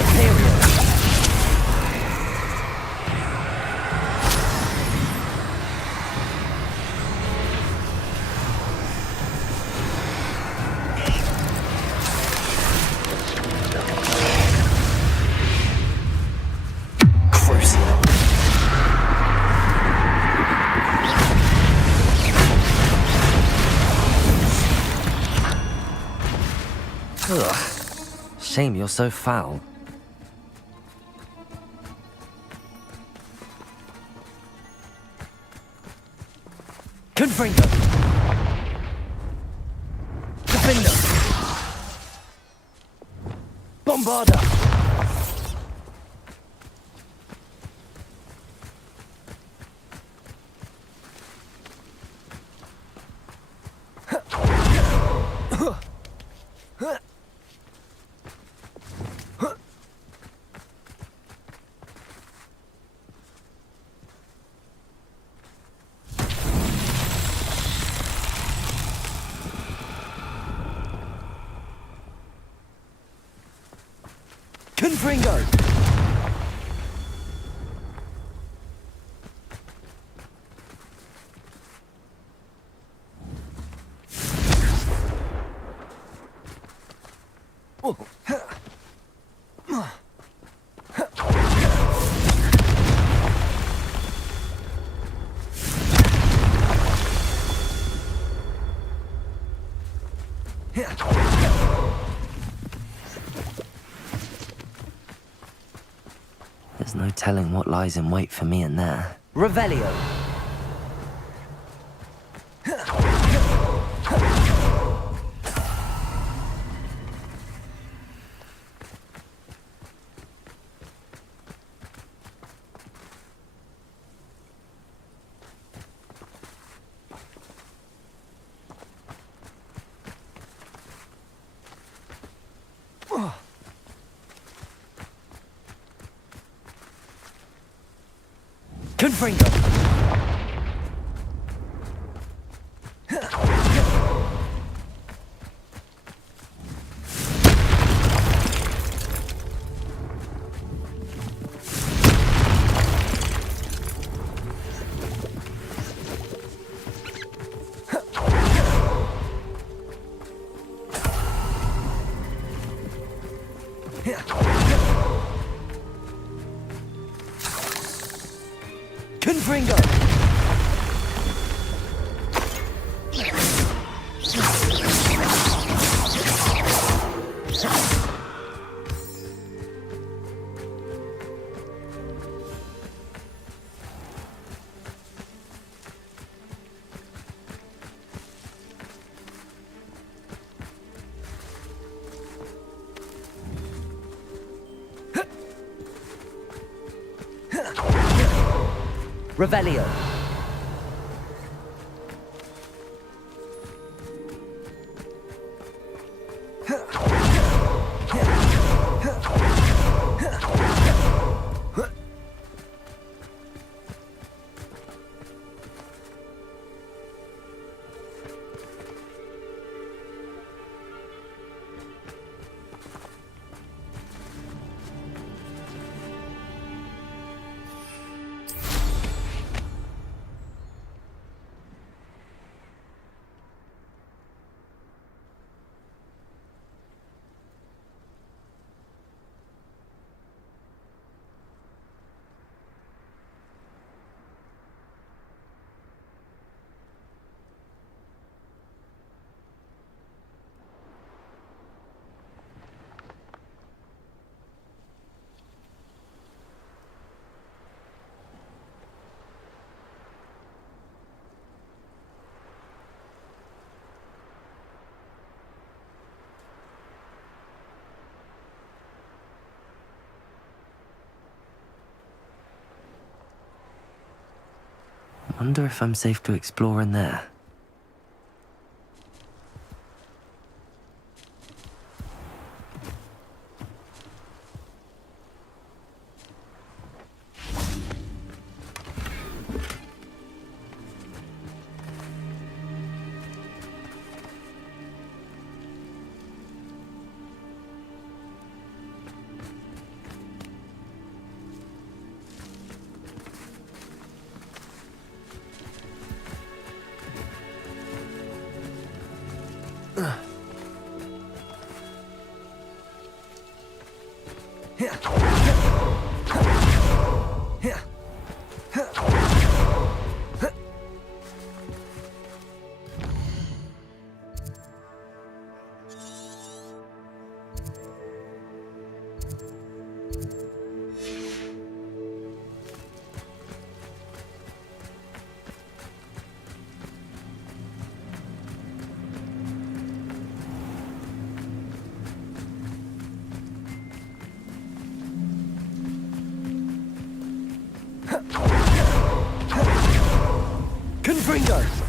Imperial. Crucial. Ugh. Shame you're so foul. Confringo. Defender. Bombarder. Confringo. There's no telling what lies in wait for me in there. Revelio. Confringo. Confringo. Revelio. Wonder if I'm safe to explore in there. Confringo!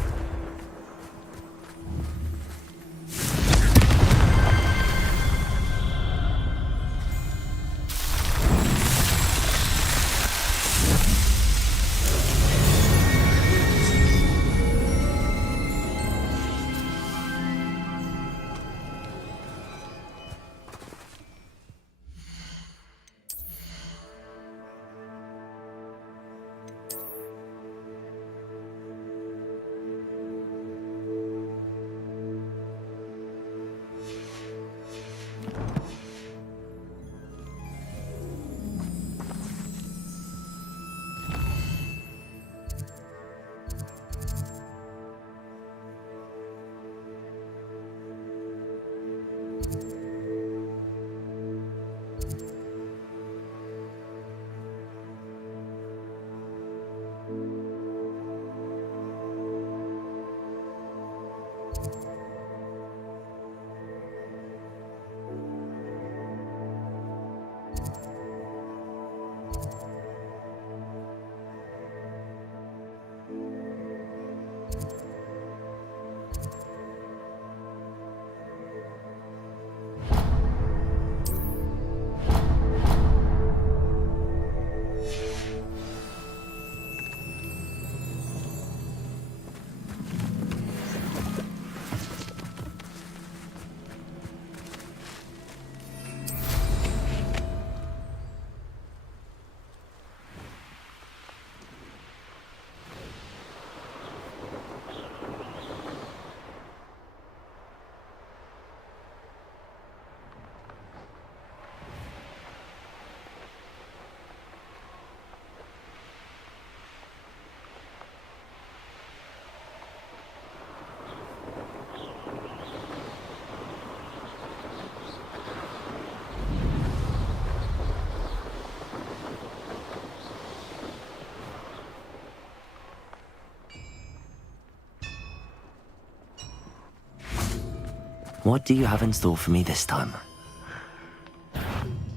What do you have in store for me this time?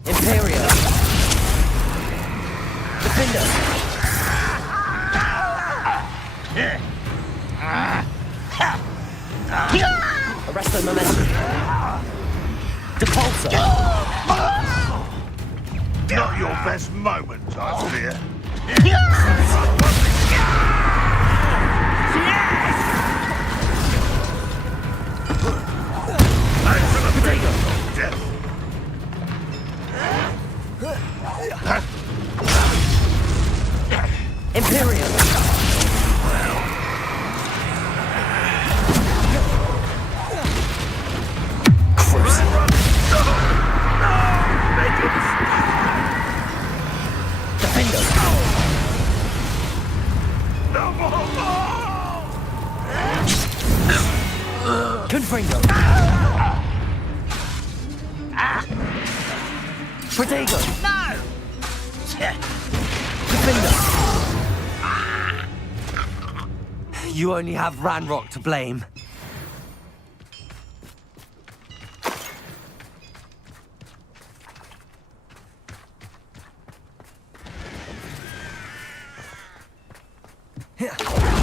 Imperio! Defender! Arresto momentum. Depulsor! Not your best moment, I fear. Imperium! Defender! Confringo! Protego! No! Defender! You only have Ranrock to blame. Yeah.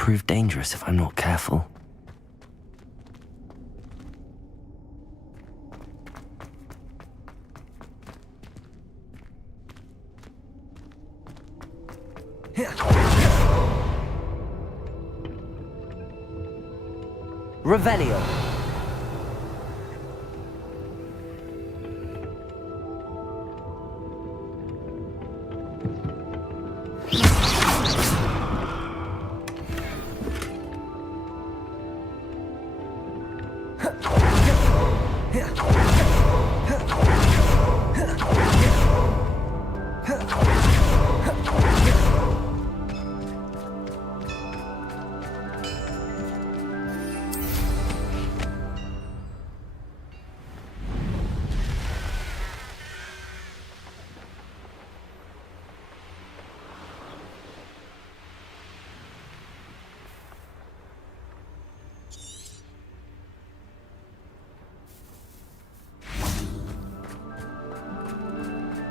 prove dangerous if I'm not careful. Revelio.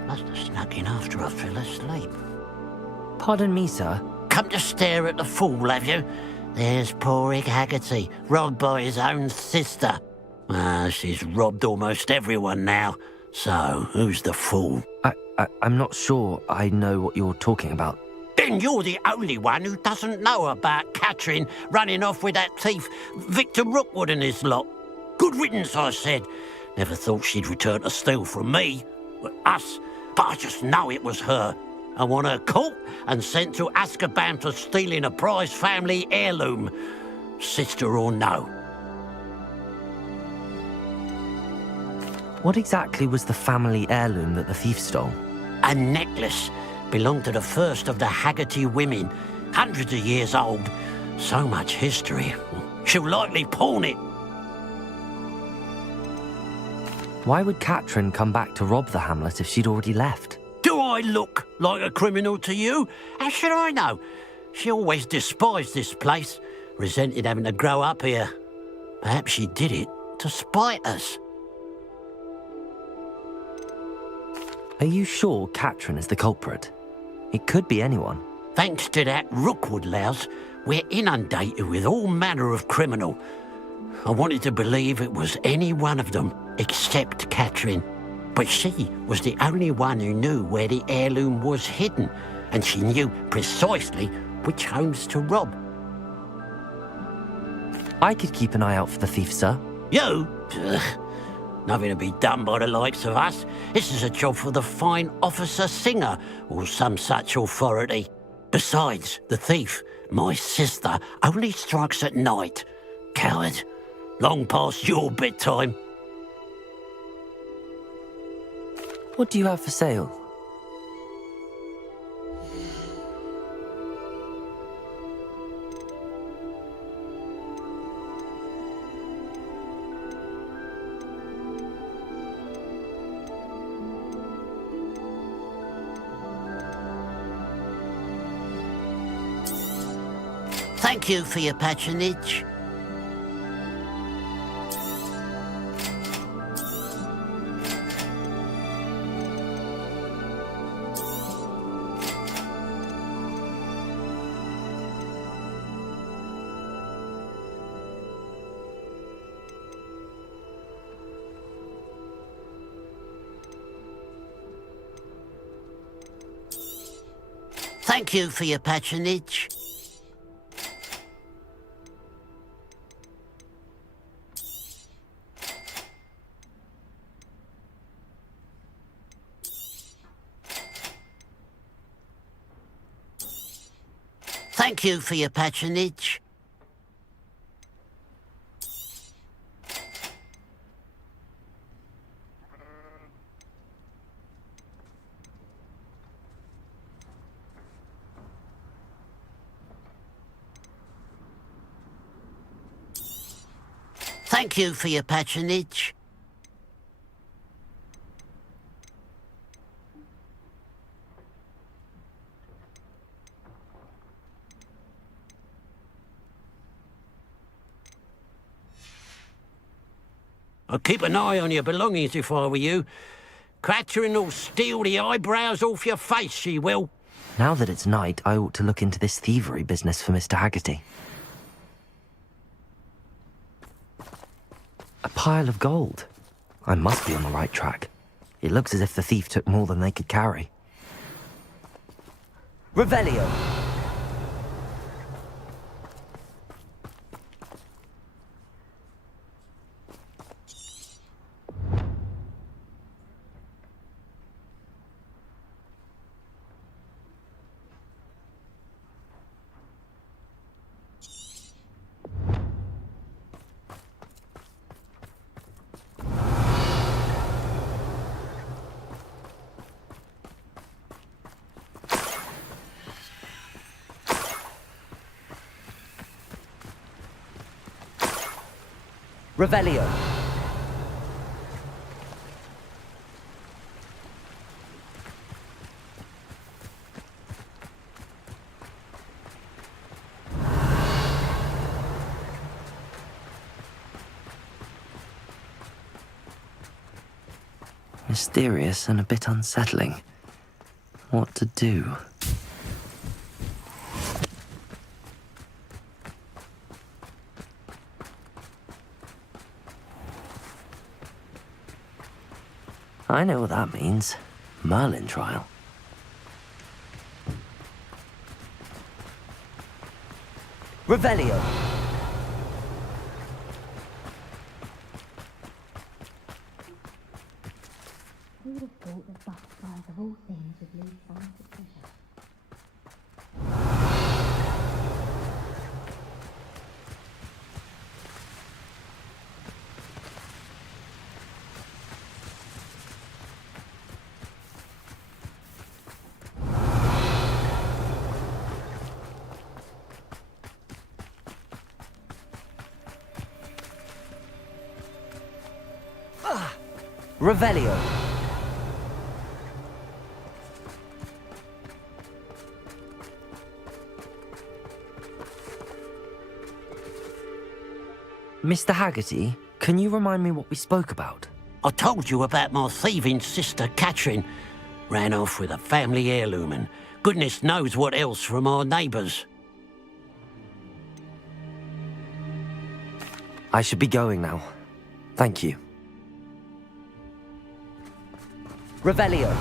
Must have snuck in after I fell asleep. Pardon me, sir. Come to stare at the fool, have you? There's poor Ig Haggerty, robbed by his own sister. She's robbed almost everyone now. So, who's the fool? I'm not sure I know what you're talking about. Then you're the only one who doesn't know about Catherine running off with that thief, Victor Rookwood and his lot. Good riddance, I said. Never thought she'd return to steal from me. Us. But I just know it was her. I want her caught and sent to Azkaban for stealing a prize family heirloom. Sister or no. What exactly was the family heirloom that the thief stole? A necklace. Belonged to the first of the Haggerty women. Hundreds of years old. So much history. She'll likely pawn it. Why would Katrin come back to rob the hamlet if she'd already left? Do I look like a criminal to you? How should I know? She always despised this place, resented having to grow up here. Perhaps she did it to spite us. Are you sure Katrin is the culprit? It could be anyone. Thanks to that Rookwood louse, we're inundated with all manner of criminal. I wanted to believe it was any one of them, except Katrin. But she was the only one who knew where the heirloom was hidden, and she knew precisely which homes to rob. I could keep an eye out for the thief, sir. You? Nothing to be done by the likes of us. This is a job for the fine officer Singer, or some such authority. Besides, the thief, my sister, only strikes at night. Coward. Long past your bedtime. What do you have for sale? Thank you for your patronage. Thank you for your patronage. Thank you for your patronage. Thank you for your patronage. I'd keep an eye on your belongings if I were you. Catherine will steal the eyebrows off your face, she will. Now that it's night, I ought to look into this thievery business for Mr. Haggerty. A pile of gold. I must be on the right track. It looks as if the thief took more than they could carry. Revelio. Revelio. Mysterious and a bit unsettling. What to do? I know what that means. Merlin trial. Revelio. Who would have thought that butterflies of all things would lead someone to treasure? Revelio. Mr. Haggerty, can you remind me what we spoke about? I told you about my thieving sister, Catherine. Ran off with a family heirloom and goodness knows what else from our neighbours. I should be going now. Thank you. Revelio.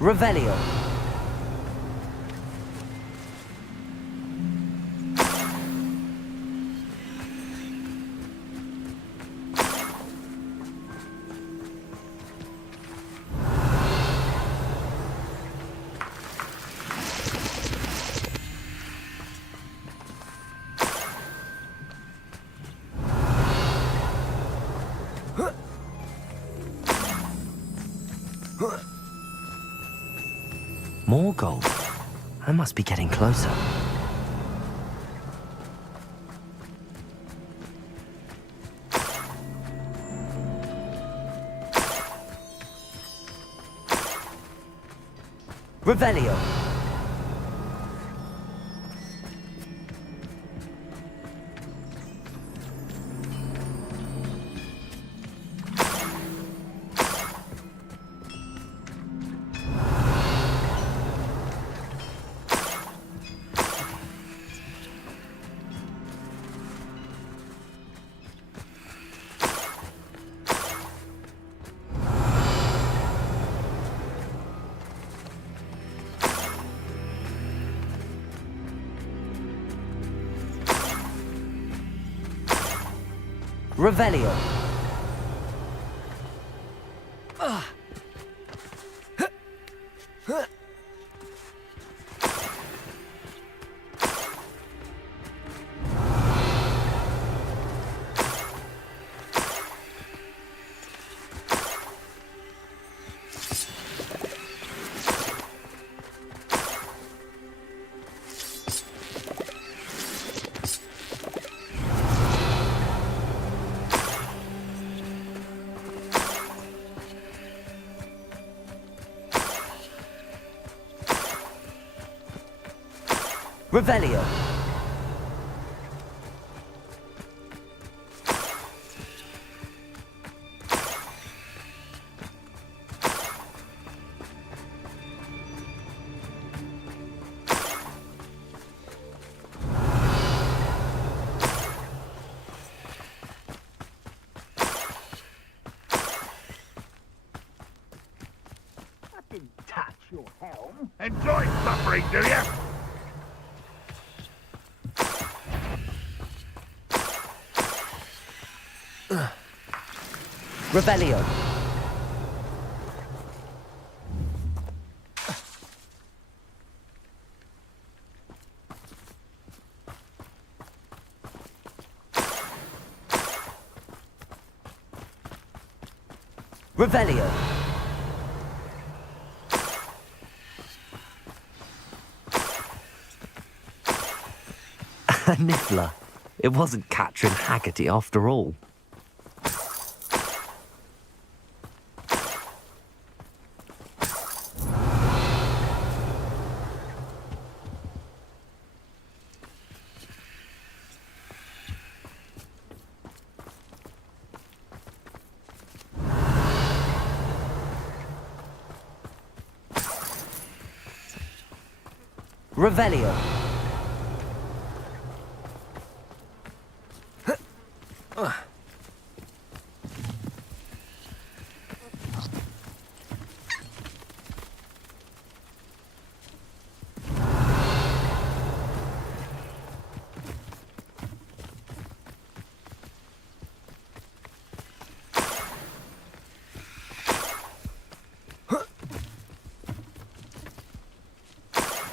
Revelio. More gold. I must be getting closer. Revelio. Revelio. Revelio. Enjoy suffering, do you? Revelio. Revelio. A niffler. It wasn't Katrin Haggerty after all. Revelio.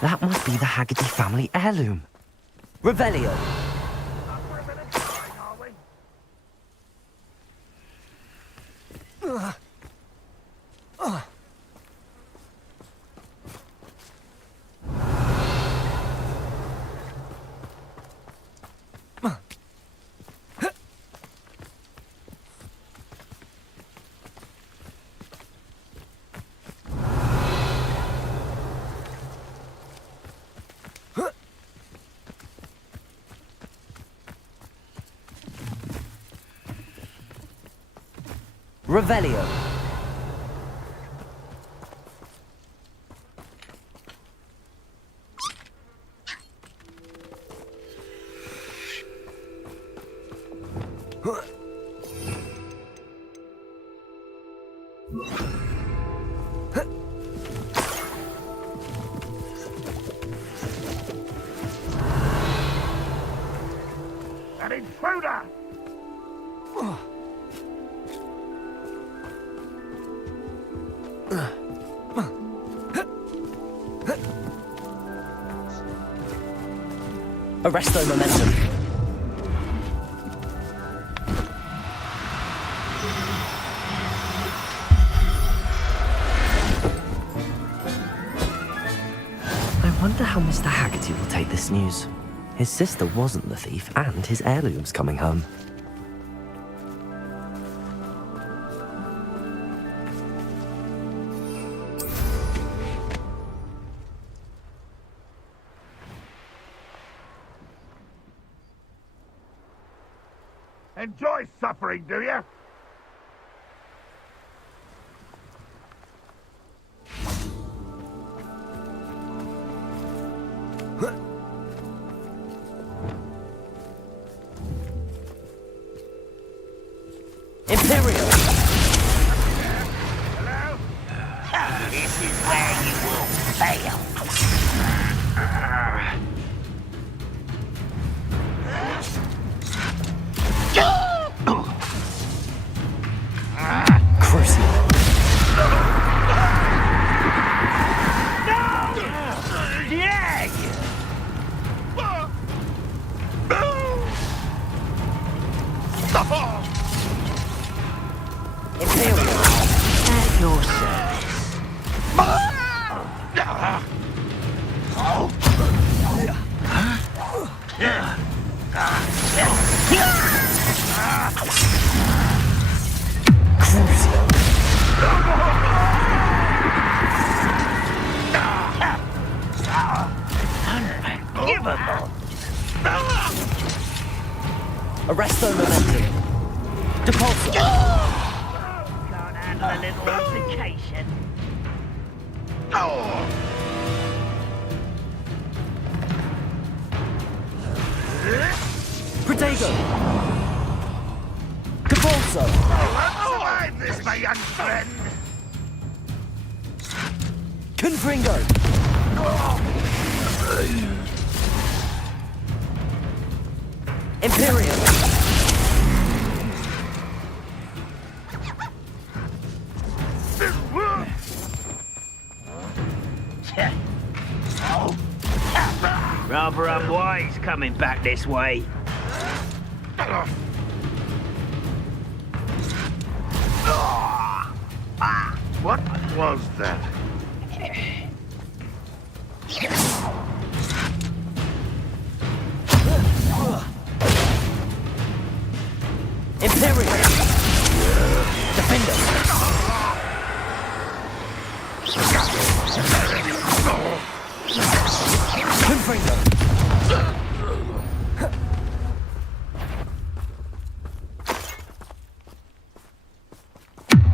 That must be the Haggerty family heirloom. Revelio. Up for a bit of trying, are we? Revelio. An intruder! Arresto momentum. I wonder how Mr. Haggerty will take this news. His sister wasn't the thief, and his heirloom's coming home. Enjoy suffering, do you? Imperial. Hello? This is where you will fail. Crucible. Imperial. At your service. Protego! Capulso! Survive this, my young friend! Confringo! Imperium! Rather unwise coming back this way. What was that? Imperium! Defender! Confringo!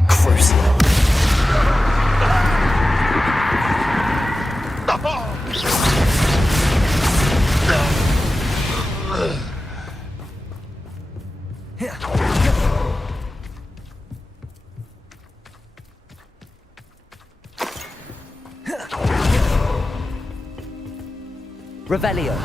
Crucial! Revelio.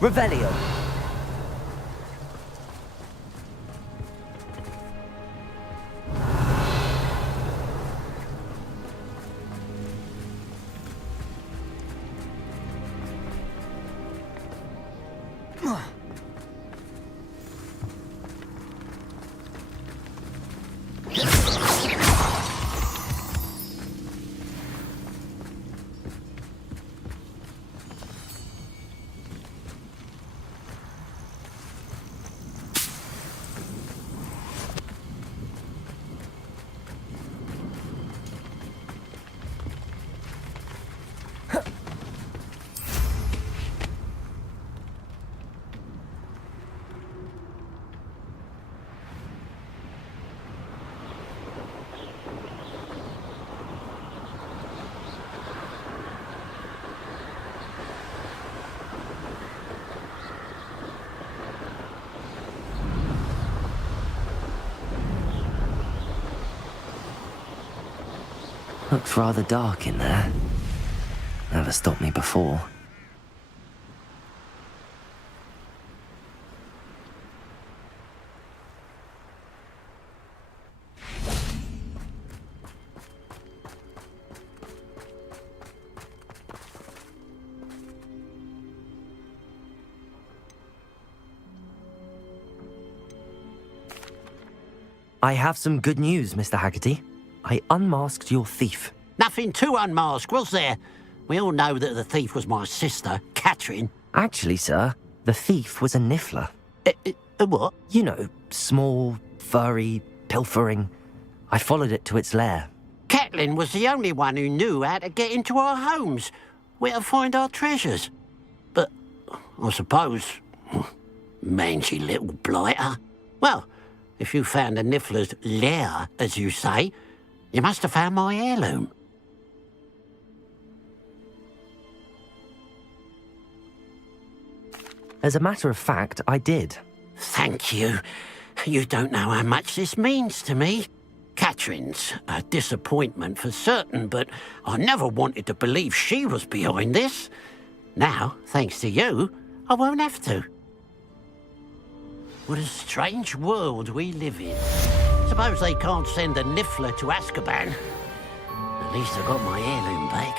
Revelio. Looks rather dark in there. Never stopped me before. I have some good news, Mr. Haggerty. I unmasked your thief. Nothing to unmask, was there? We all know that the thief was my sister, Catherine. Actually, sir, the thief was a niffler. A what? You know, small, furry, pilfering. I followed it to its lair. Catelyn was the only one who knew how to get into our homes, where to find our treasures. But I suppose, mangy little blighter. Well, if you found the niffler's lair, as you say, you must have found my heirloom. As a matter of fact, I did. Thank you. You don't know how much this means to me. Catherine's a disappointment for certain, but I never wanted to believe she was behind this. Now, thanks to you, I won't have to. What a strange world we live in. Suppose they can't send a niffler to Azkaban. At least I got my heirloom back.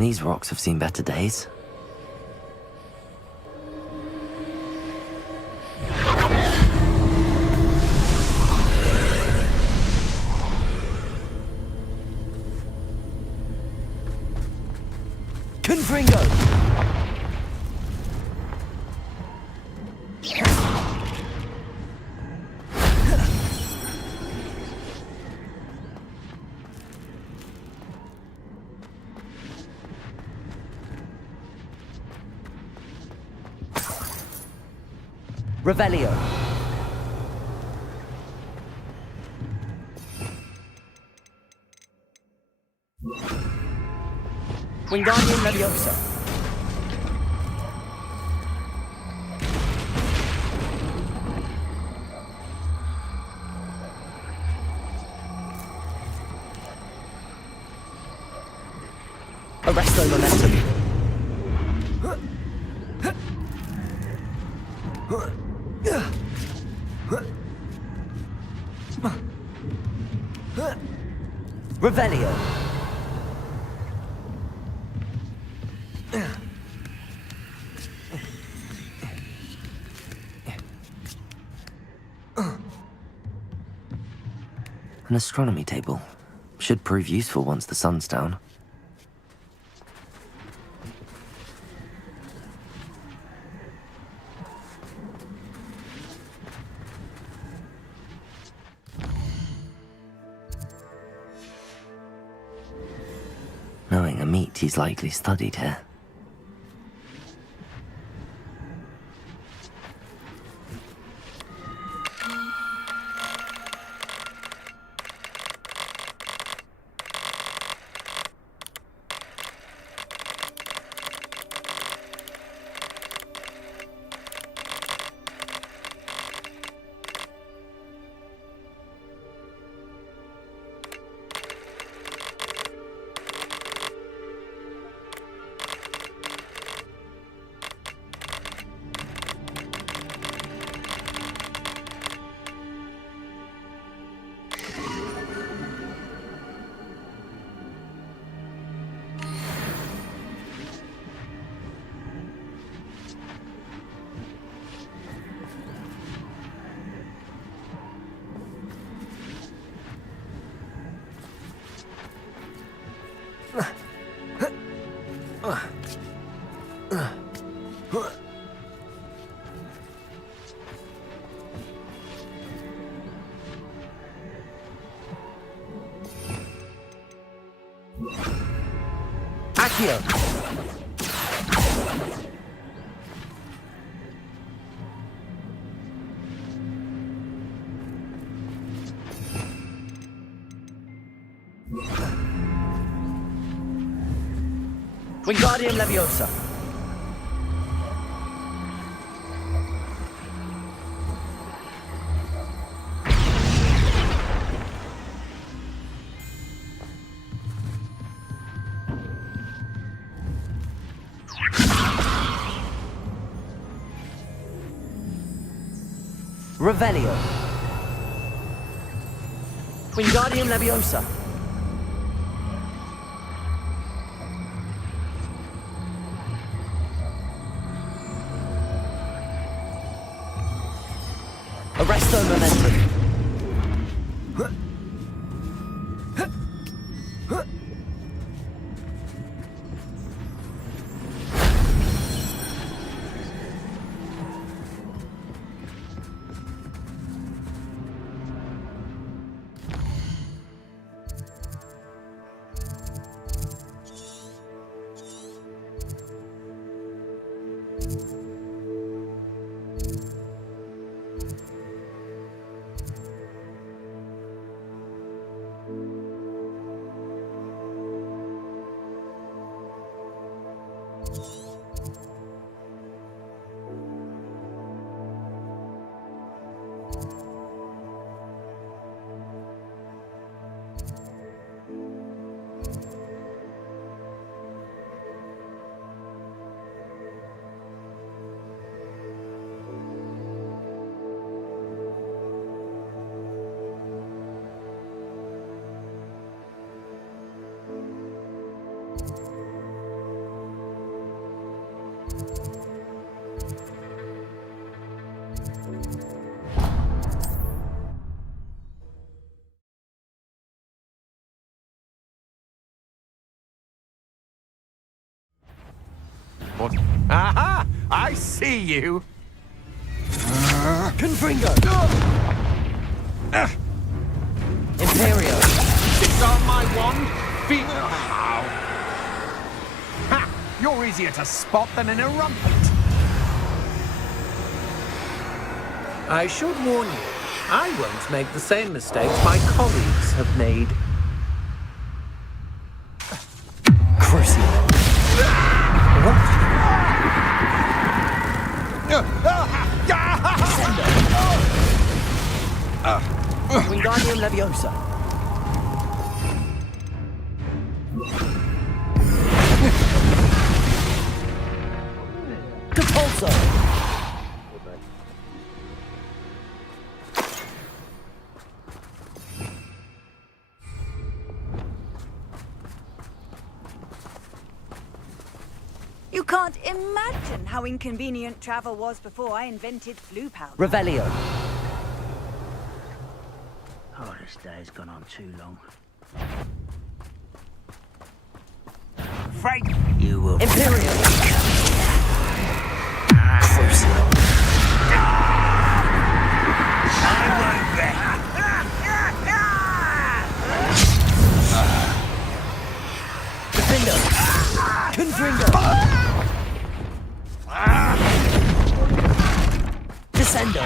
These rocks have seen better days. Confringo! Revelio. Wingardium Leviosa. Arresto Momentum. Revelio. An astronomy table. Should prove useful once the sun's down. Knowing a meat, he's likely studied here. Accio. Wingardium Leviosa. Revelio. Wingardium Leviosa. Arresto Momentum. Aha! I see you. Confringo! Imperio! Disarm my wand. Ha! You're easier to spot than an rumpet. I should warn you, I won't make the same mistakes my colleagues have made. Crucial. Wingardium Leviosa! Capulso! You can't imagine how inconvenient travel was before I invented flu powder. Revelio! Oh, this day's gone on too long. Frank, you will... Imperial! Defender! Confringo! Descendo!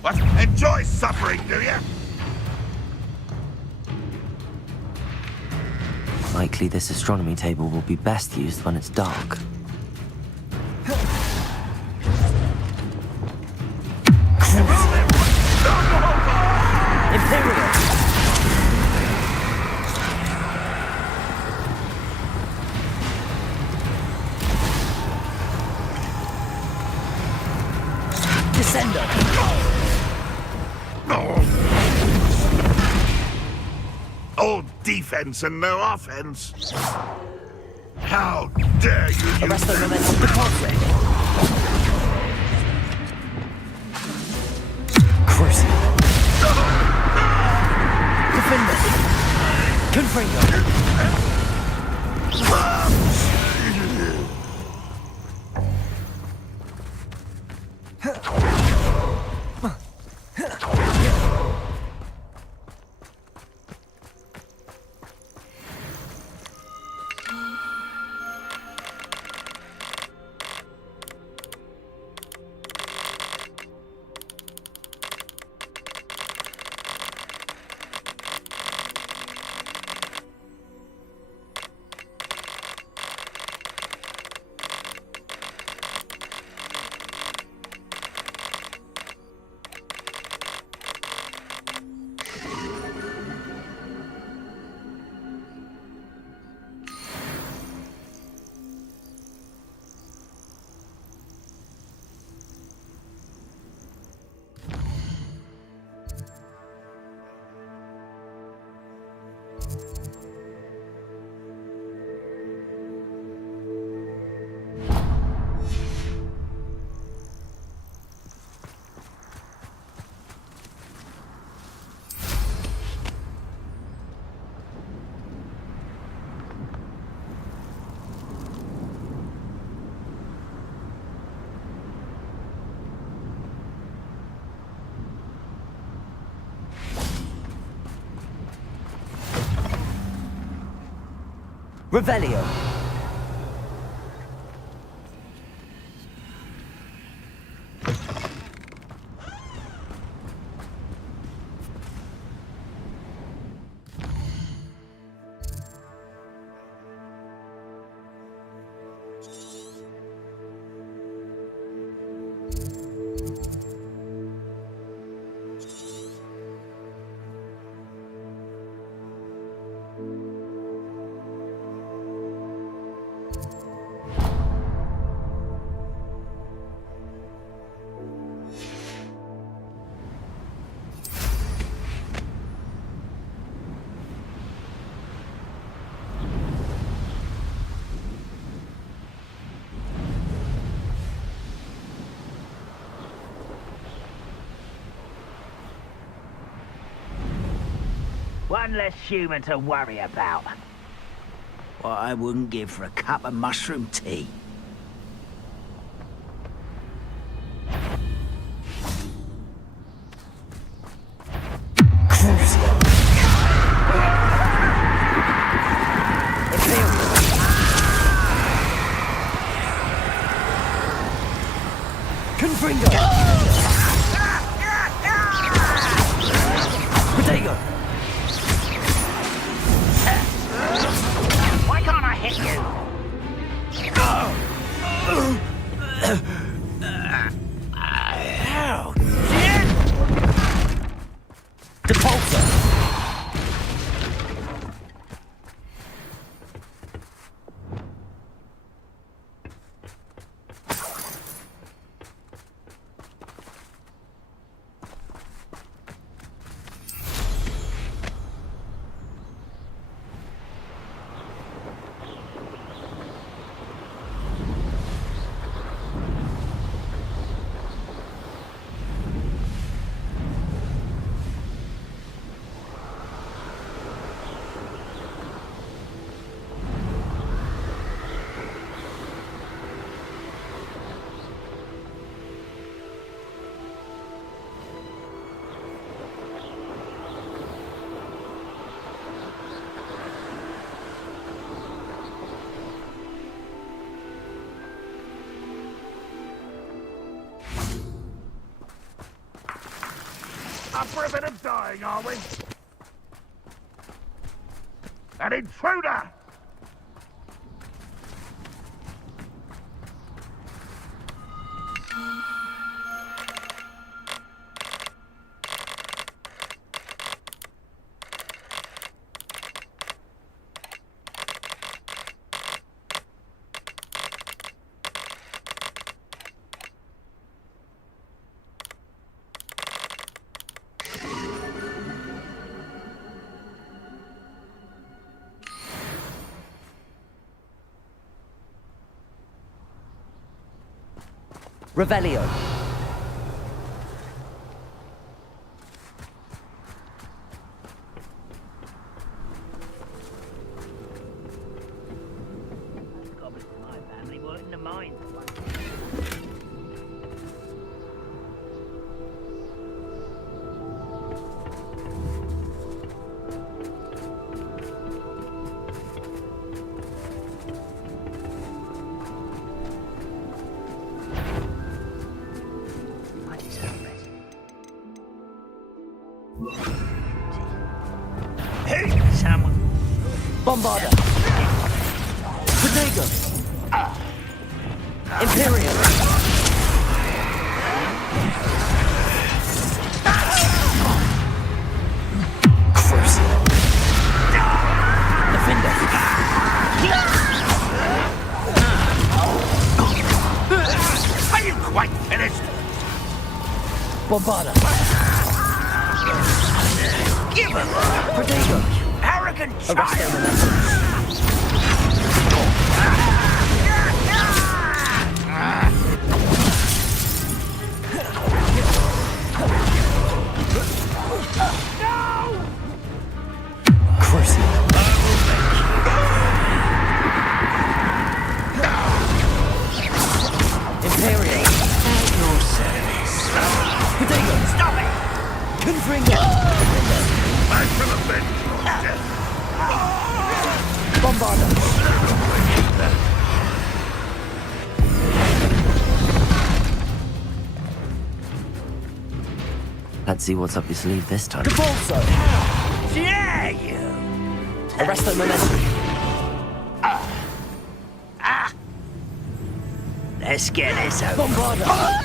What? Enjoy suffering, do you? Likely this astronomy table will be best used when it's dark. Imperial! Descendo! All defense and no offense. How dare you use Arresto momentum departure! Crucial. Defender! Confringo! Revelio! One less human to worry about. What I wouldn't give for a cup of mushroom tea. Why can't I hit you? Oh, shit! Depulsor! Up for a bit of dying, are we? An intruder! Revelio. My family were in the mines. Hey, someone. Bombarder. Protego. Imperial. Crucial. Defender. Are you quite finished? Bombarder. Give him! Protego. Arrogant Arrest child! Crucial. Imperial. At your service. Protego. Stop it! Confringo. Back from the bench, Bombarder. Let's see what's up your sleeve this time. Depulsor. Dare you! Arresto momentum. Let's get this over. Bombarder.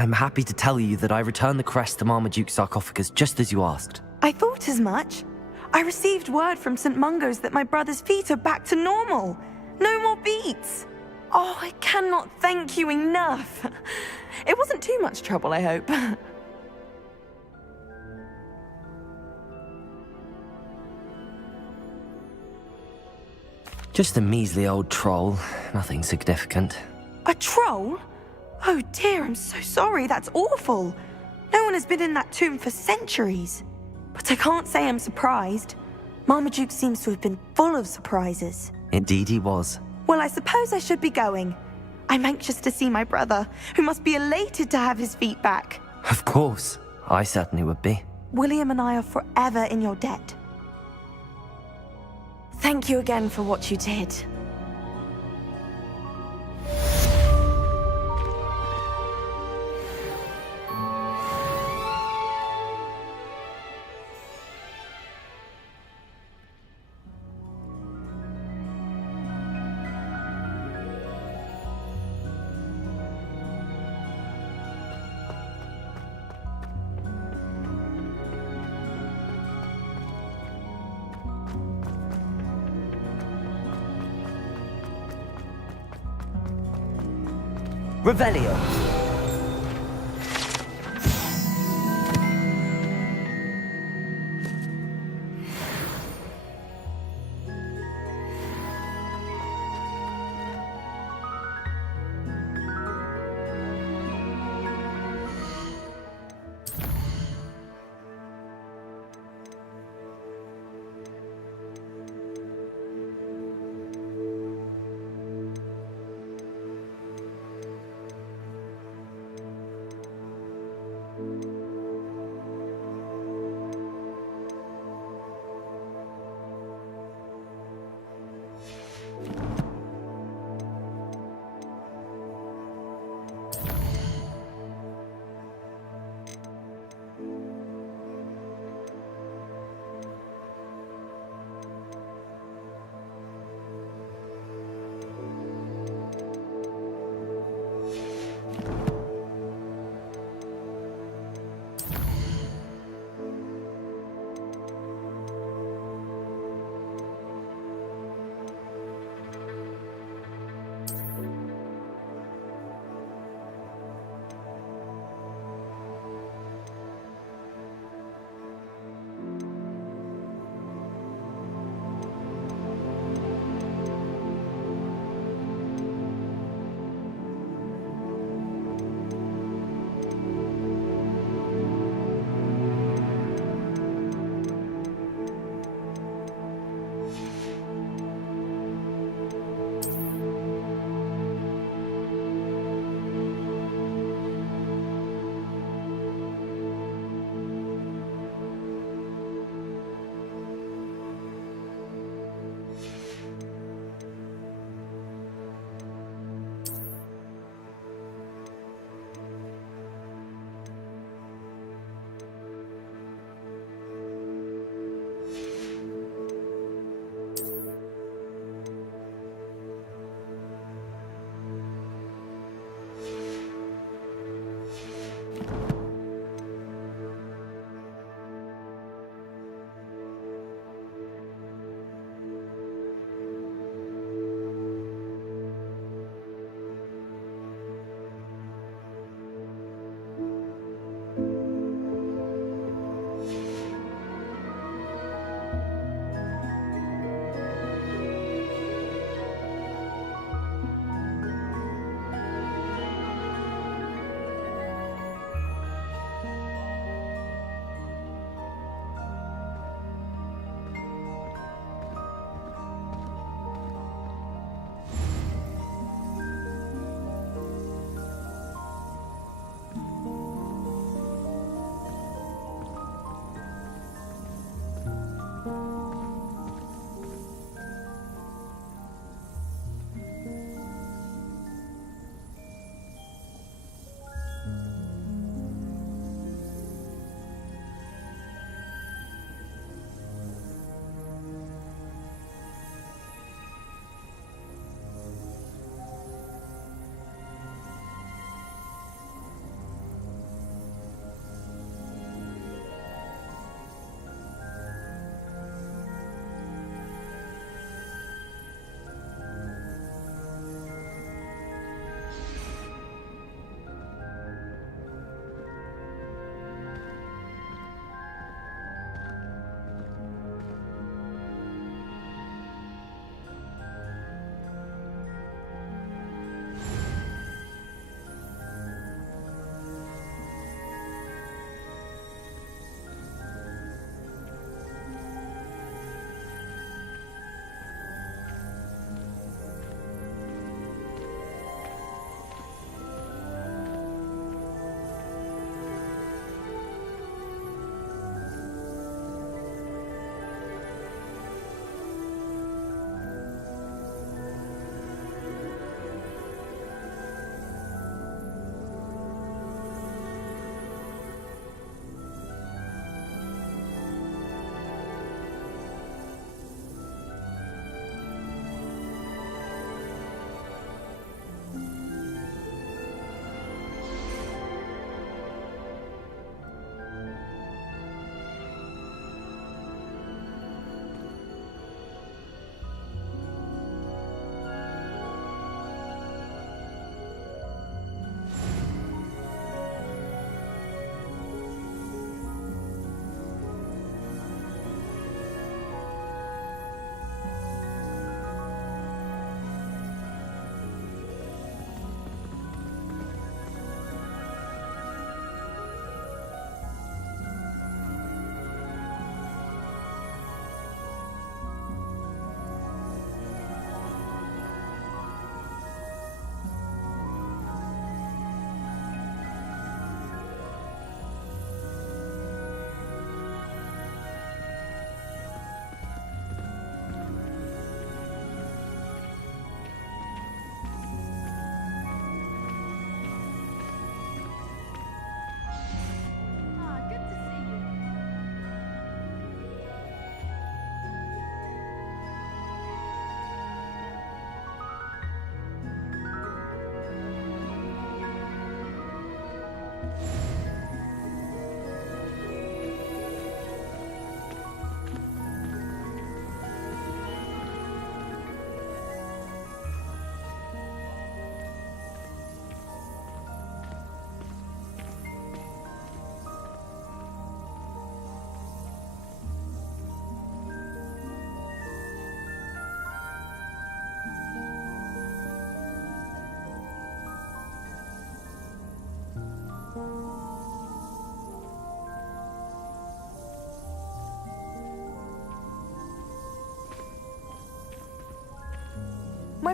I'm happy to tell you that I returned the crest to Marmaduke's sarcophagus just as you asked. I thought as much. I received word from St. Mungo's that my brother's feet are back to normal. No more beats. Oh, I cannot thank you enough. It wasn't too much trouble, I hope. Just a measly old troll. Nothing significant. A troll? Oh dear, I'm so sorry. That's awful. No one has been in that tomb for centuries. But I can't say I'm surprised. Marmaduke seems to have been full of surprises. Indeed he was. Well, I suppose I should be going. I'm anxious to see my brother, who must be elated to have his feet back. Of course. I certainly would be. William and I are forever in your debt. Thank you again for what you did. Revelio.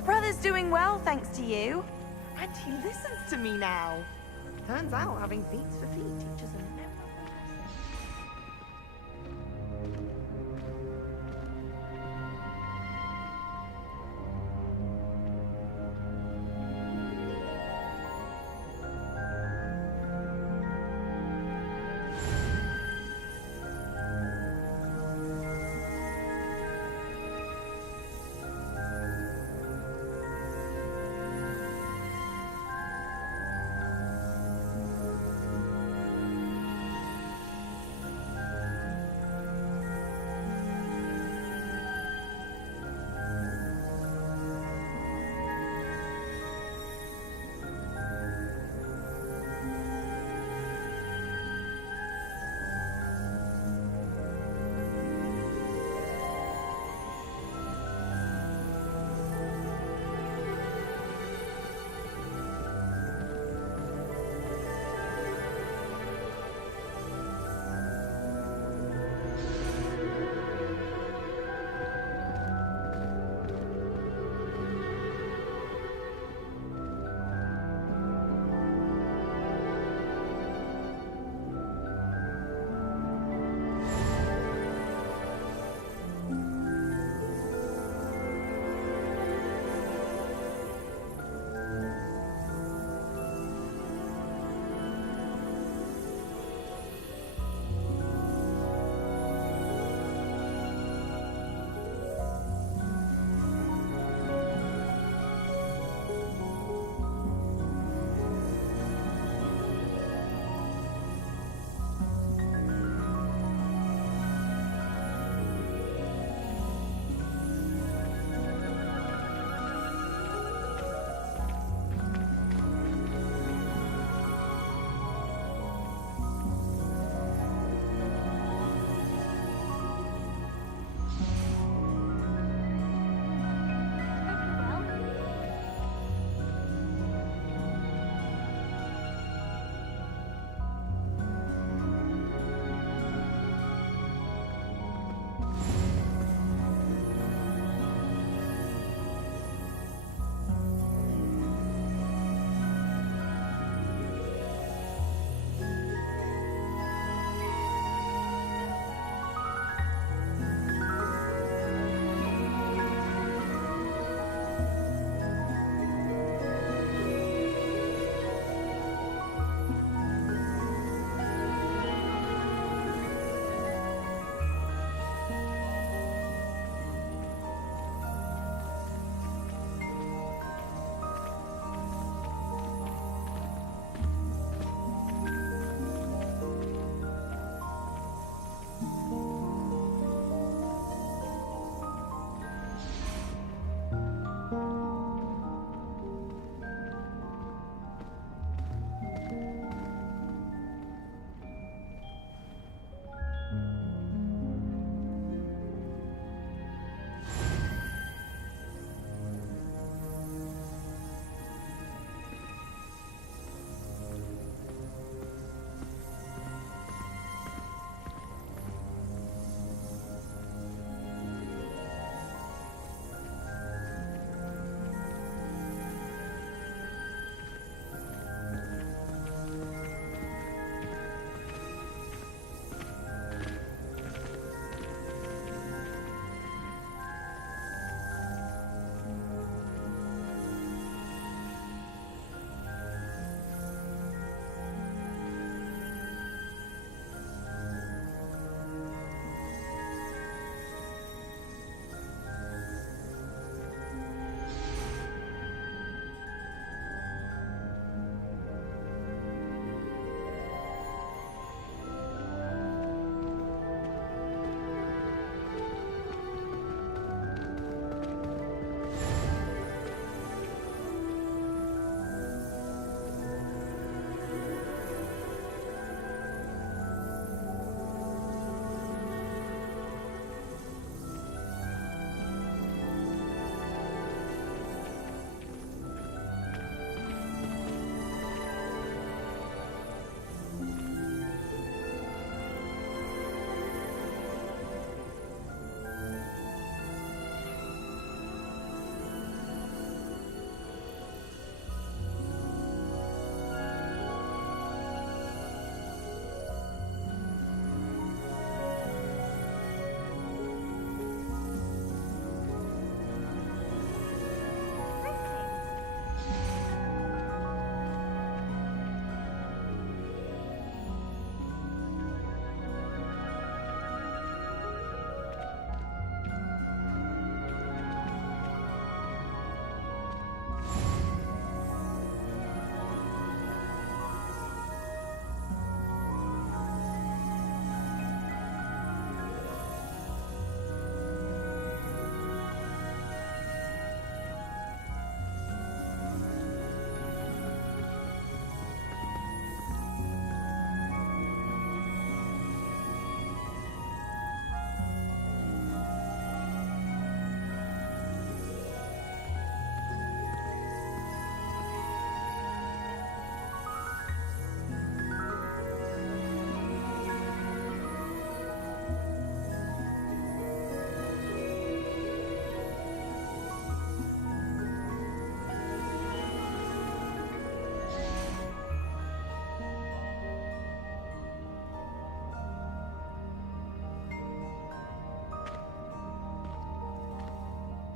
brother's doing well, thanks to you. And he listens to me now. Turns out having beats for feet teaches him never.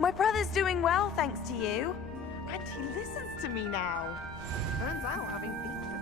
My brother's doing well, thanks to you. And he listens to me now. Turns out having beef with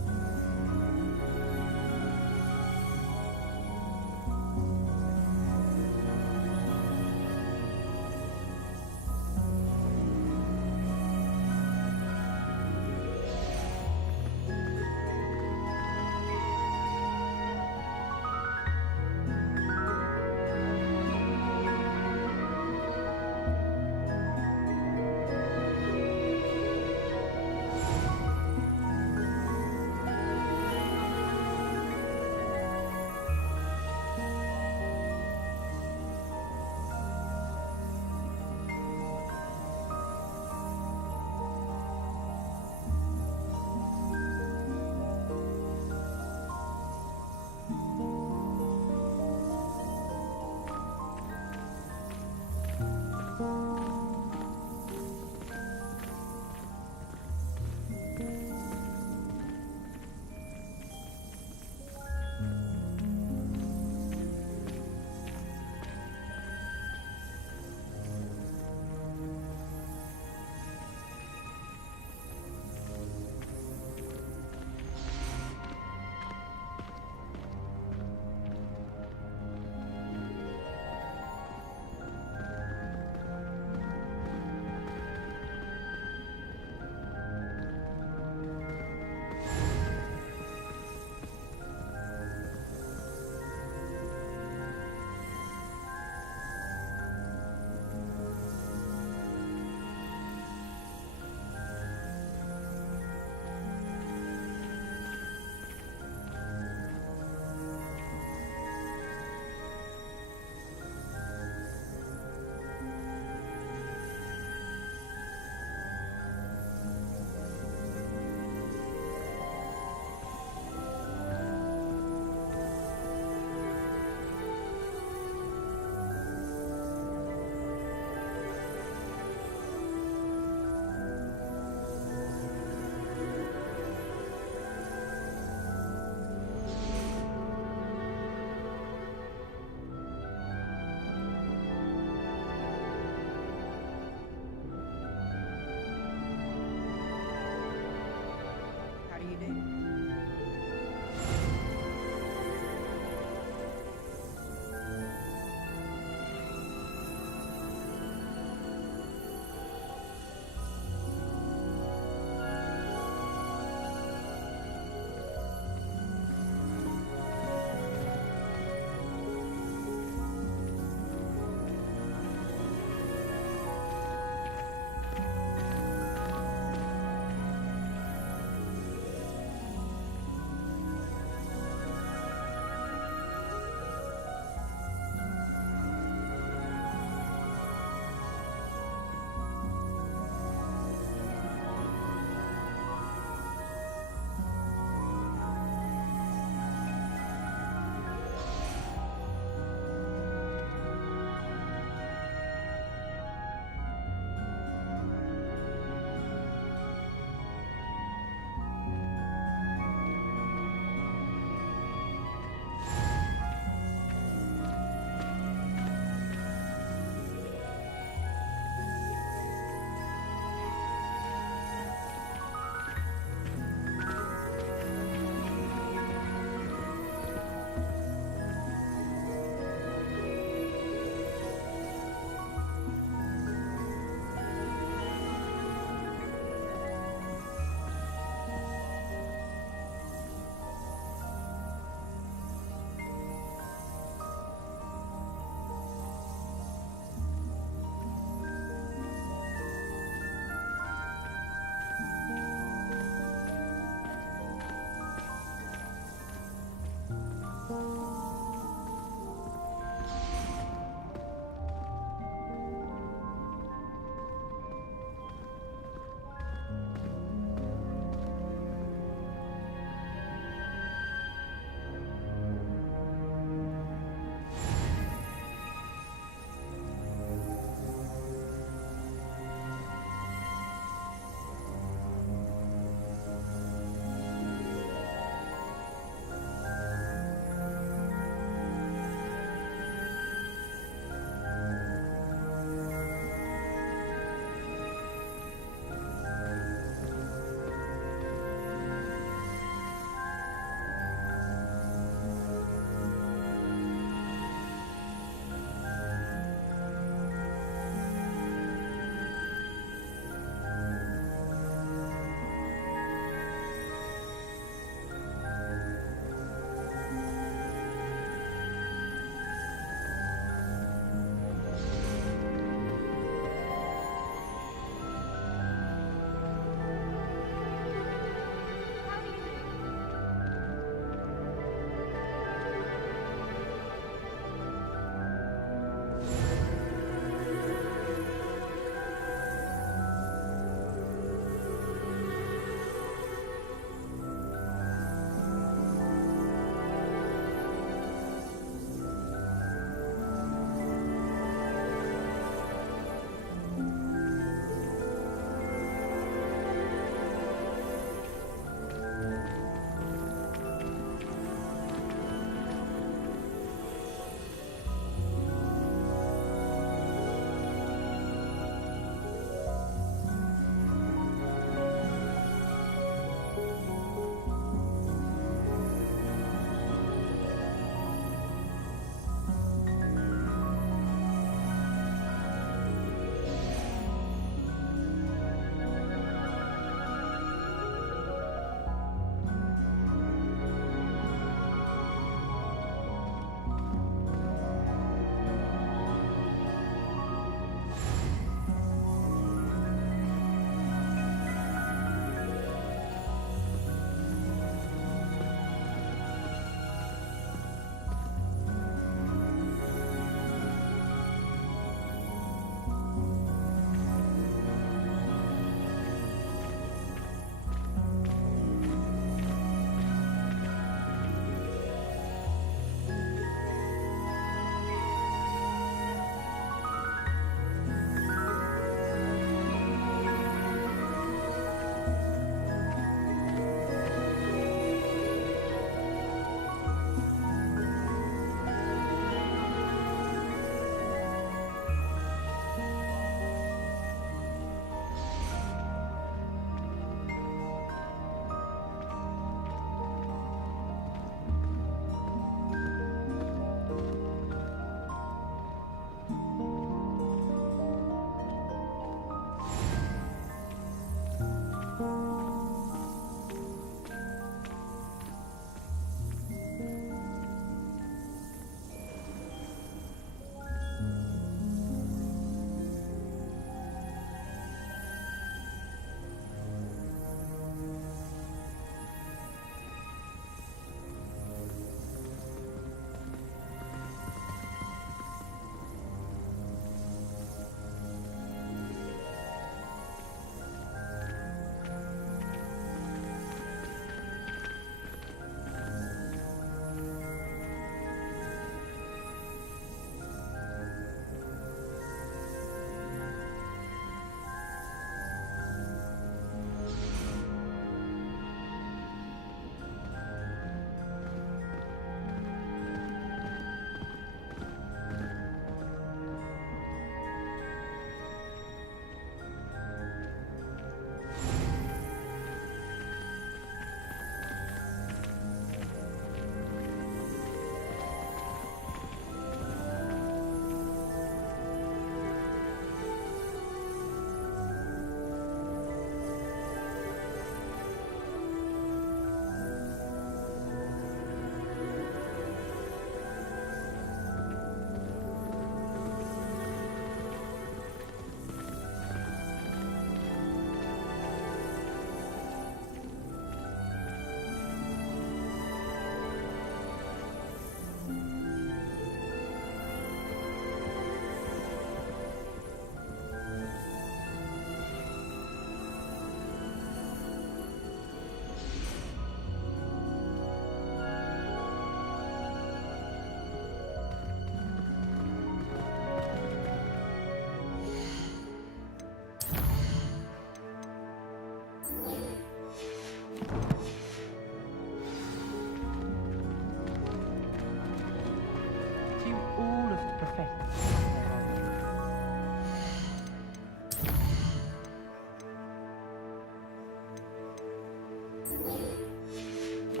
My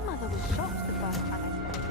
mother was shocked the first time I said it.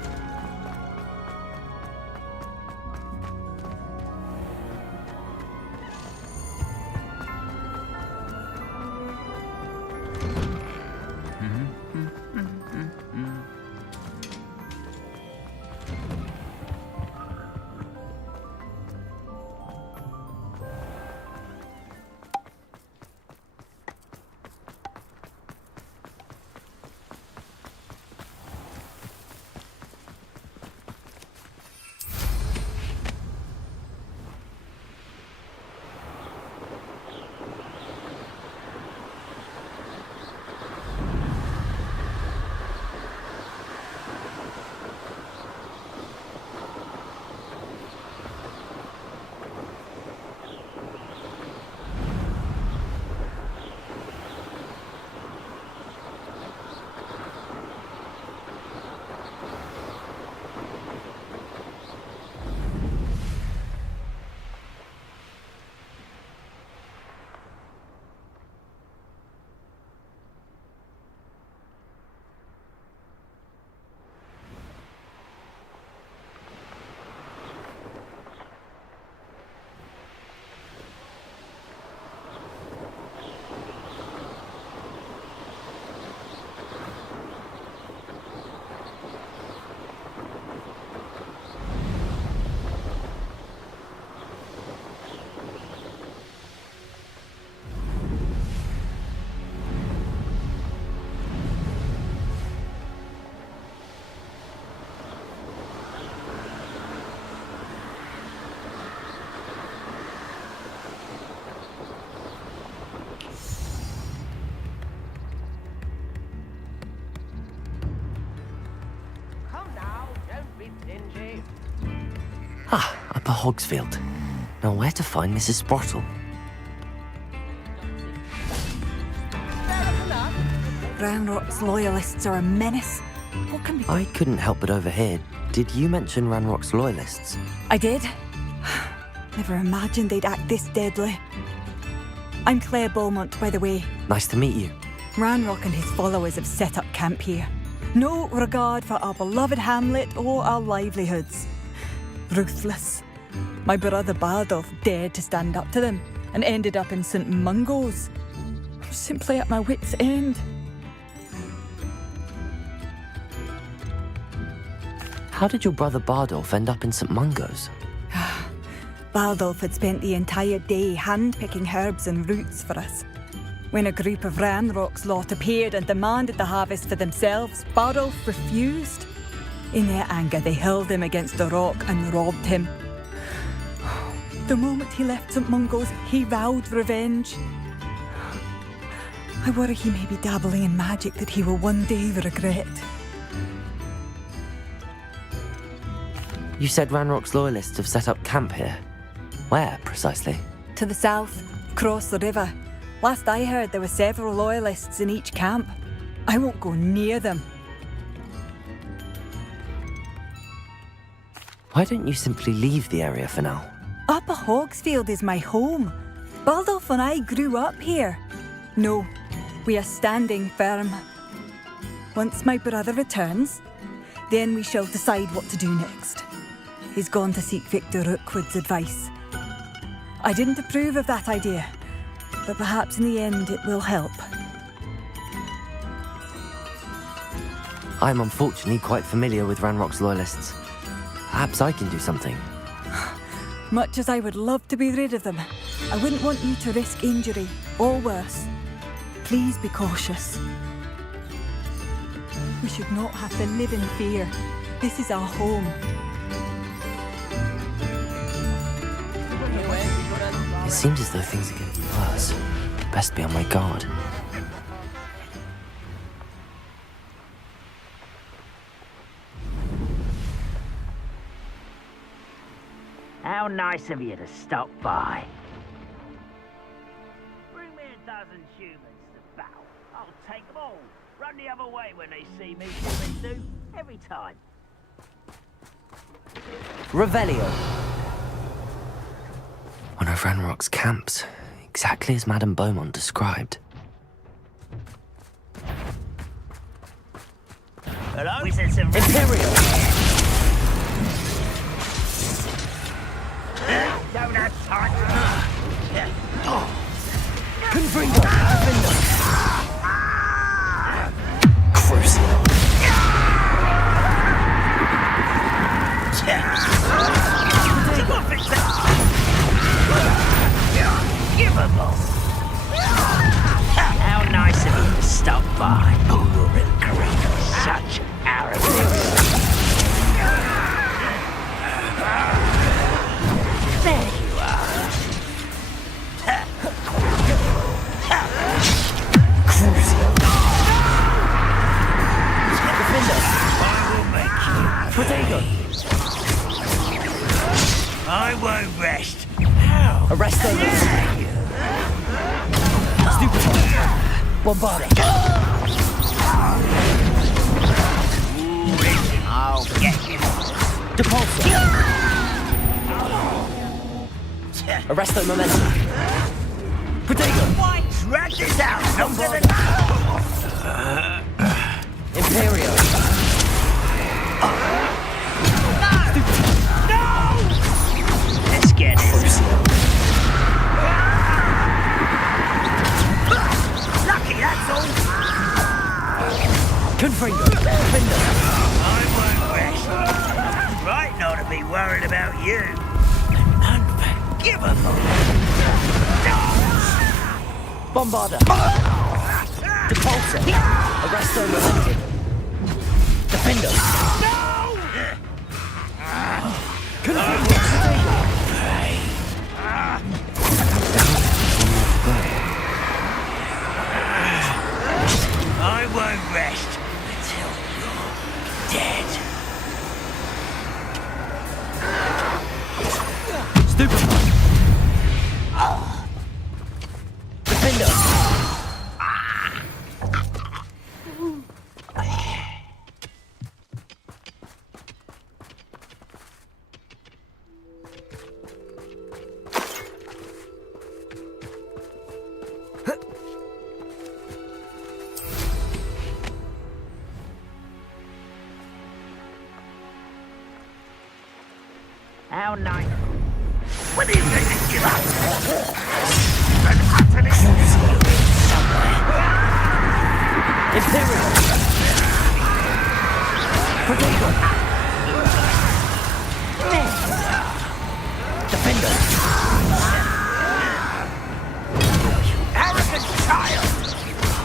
Ah, Upper Hogsfield. Now where to find Mrs. Sprottle? Ranrock's loyalists are a menace. What can be... I couldn't help but overhear. Did you mention Ranrock's loyalists? I did. Never imagined they'd act this deadly. I'm Claire Beaumont, by the way. Nice to meet you. Ranrock and his followers have set up camp here. No regard for our beloved hamlet or our livelihoods. Ruthless. My brother Bardolph dared to stand up to them and ended up in St. Mungo's. I'm simply at my wit's end. How did your brother Bardolph end up in St. Mungo's? Bardolph had spent the entire day hand-picking herbs and roots for us. When a group of Ranrock's lot appeared and demanded the harvest for themselves, Bardolph refused. In their anger, they hurled him against a rock and robbed him. The moment he left St. Mungo's, he vowed revenge. I worry he may be dabbling in magic that he will one day regret. You said Ranrock's loyalists have set up camp here. Where, precisely? To the south, across the river. Last I heard, there were several loyalists in each camp. I won't go near them. Why don't you simply leave the area for now? Upper Hogsfield is my home. Bardolph and I grew up here. No, we are standing firm. Once my brother returns, then we shall decide what to do next. He's gone to seek Victor Rookwood's advice. I didn't approve of that idea, but perhaps in the end it will help. I'm unfortunately quite familiar with Ranrock's loyalists. Perhaps I can do something. Much as I would love to be rid of them, I wouldn't want you to risk injury, or worse. Please be cautious. We should not have to live in fear. This is our home. It seems as though things are getting worse. Best be on my guard. How nice of you to stop by. Bring me a dozen humans to battle. I'll take them all. Run the other way when they see me, humans do. Every time. Revelio. One of Ranrock's camps, exactly as Madame Beaumont described. Hello? Wizards of Imperial! Don't have time. Confringo! Defender! Crucial! Unforgivable. How nice of you to stop by. Such arrogance. There you are. Crucial! Defender! I will make you. Protego! I won't rest. Arrest them! Stupefy! Bombarda! I'll get you. Depulso! Arresto Momentum! Protego! Why drag this out longer than... Imperio! No! Let's get it. Lucky, that's all. Confringo! Defender! I won't rest. Right not to be worried about you. Unforgivable. Bombarda! Depulso! Arresto Momentum! Defender! Confringo! I won't rest until you're dead. Stupefy! Defender! How nice. What are you going to give up? An utterly somewhere. Imperial! Protego! Defender! Arrogant child!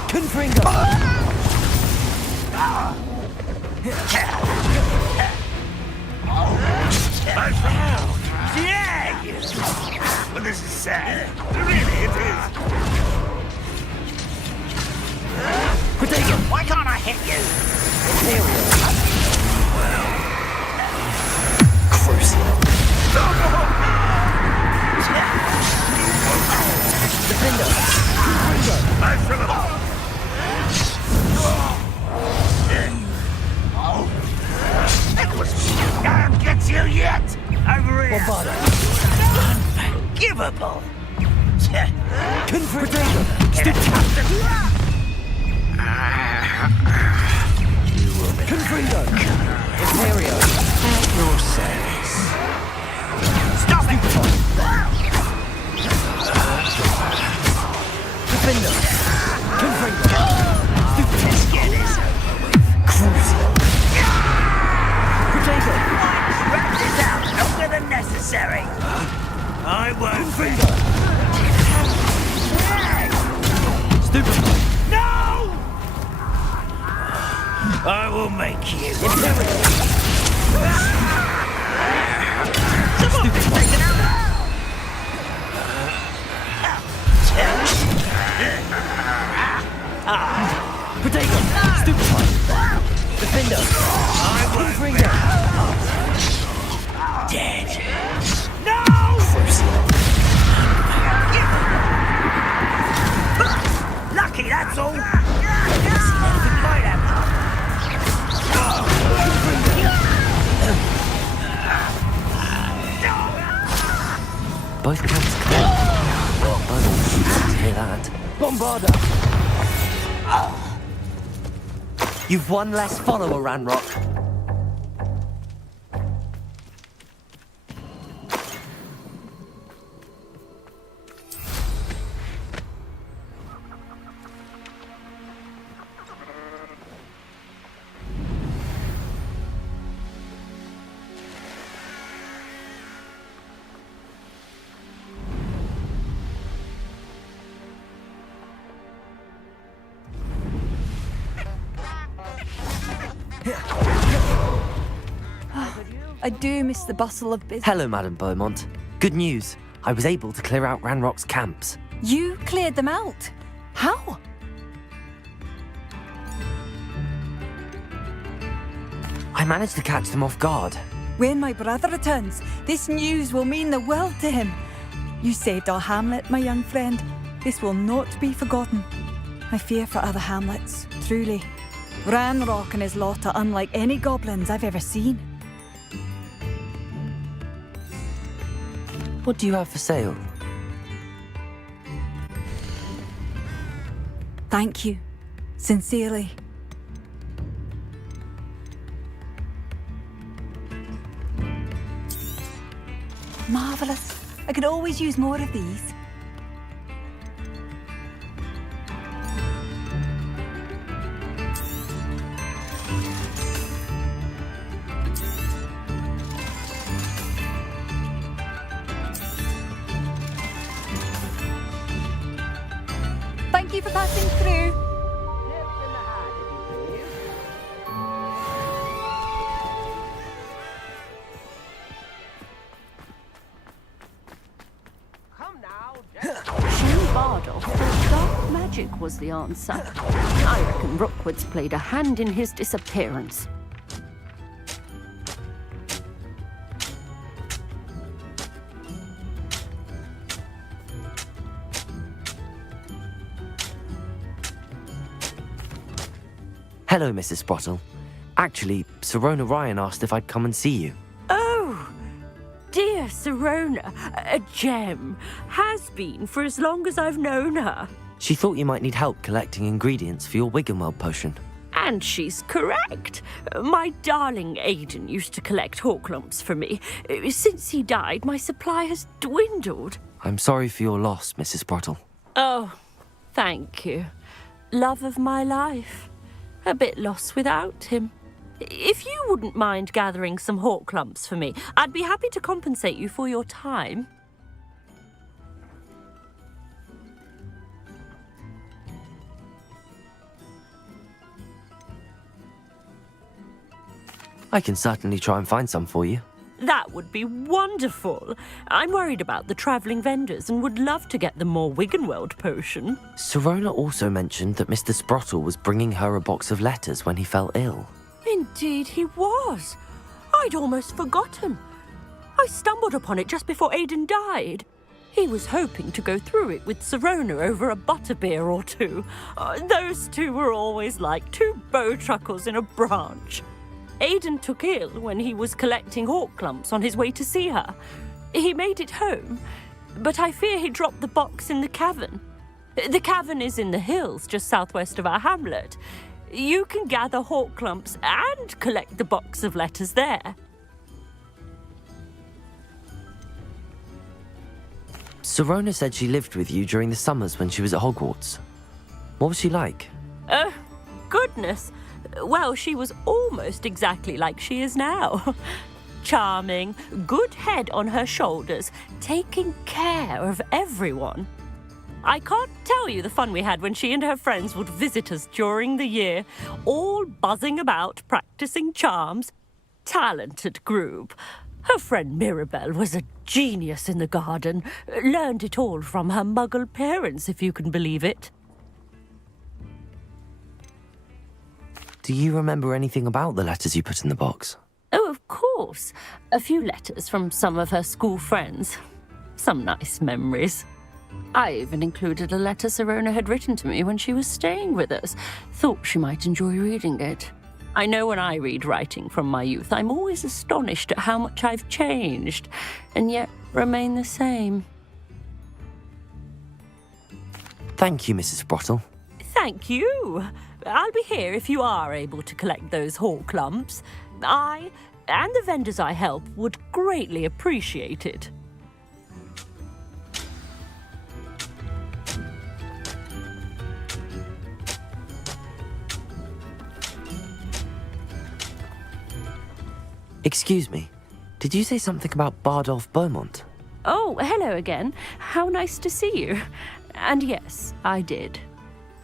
Confringo! Dare you! Well, this is sad. Really, it is. Protego! Why can't I hit you? Imperial! Crucial! Defender! Confringo! Nice from him. It was I'll get you yet! Over here! Bombarda! Unforgivable! Confringo! Confringo! Imperio! At your service. Stop it! Defender! Confringo! Let's get this over with. Crucial! Protego! Drag this out longer than necessary. I won't. Confringo! Stupefy! No! I will make you. Imperial! Someone been taken out. Protego! Stupefy! Defender! Confringo! Dead. No! Crucial! Lucky, that's all. Anything might happen. Both camps hear that. Bombarda! You've one less follower, Ranrock. I do miss the bustle of business. Hello, Madame Beaumont. Good news. I was able to clear out Ranrock's camps. You cleared them out? How? I managed to catch them off guard. When my brother returns, this news will mean the world to him. You saved our hamlet, my young friend. This will not be forgotten. I fear for other hamlets, truly. Ranrock and his lot are unlike any goblins I've ever seen. What do you have for sale? Thank you. Sincerely. Marvellous. I could always use more of these. Thank you for passing through. Bardolph thought dark magic was the answer. I reckon Rookwood's played a hand in his disappearance. Hello, Mrs. Sprottle. Actually, Sirona Ryan asked if I'd come and see you. Oh, dear Sirona, a gem. Has been for as long as I've known her. She thought you might need help collecting ingredients for your Wiggenweld potion. And she's correct. My darling Aidan used to collect Horklumps for me. Since he died, my supply has dwindled. I'm sorry for your loss, Mrs. Sprottle. Oh, thank you. Love of my life. A bit lost without him. If you wouldn't mind gathering some Horklumps for me, I'd be happy to compensate you for your time. I can certainly try and find some for you. That would be wonderful. I'm worried about the travelling vendors and would love to get them more Wiggenweld potion. Sirona also mentioned that Mr. Sprottle was bringing her a box of letters when he fell ill. Indeed he was. I'd almost forgotten. I stumbled upon it just before Aidan died. He was hoping to go through it with Sirona over a butterbeer or two. Those two were always like two bowtruckles in a branch. Aidan took ill when he was collecting Horklumps on his way to see her. He made it home, but I fear he dropped the box in the cavern. The cavern is in the hills just southwest of our hamlet. You can gather Horklumps and collect the box of letters there. Sirona said she lived with you during the summers when she was at Hogwarts. What was she like? Oh, goodness. Well, she was almost exactly like she is now. Charming, good head on her shoulders, taking care of everyone. I can't tell you the fun we had when she and her friends would visit us during the year, all buzzing about, practicing charms. Talented group. Her friend Mirabelle was a genius in the garden. Learned it all from her muggle parents, if you can believe it. Do you remember anything about the letters you put in the box? Oh, of course. A few letters from some of her school friends. Some nice memories. I even included a letter Sirona had written to me when she was staying with us. Thought she might enjoy reading it. I know when I read writing from my youth, I'm always astonished at how much I've changed, and yet remain the same. Thank you, Mrs. Sprottle. Thank you. I'll be here if you are able to collect those hawk lumps. I and the vendors I help would greatly appreciate it. Excuse me, did you say something about Bardolph Beaumont? Oh, hello again. How nice to see you. And yes, I did.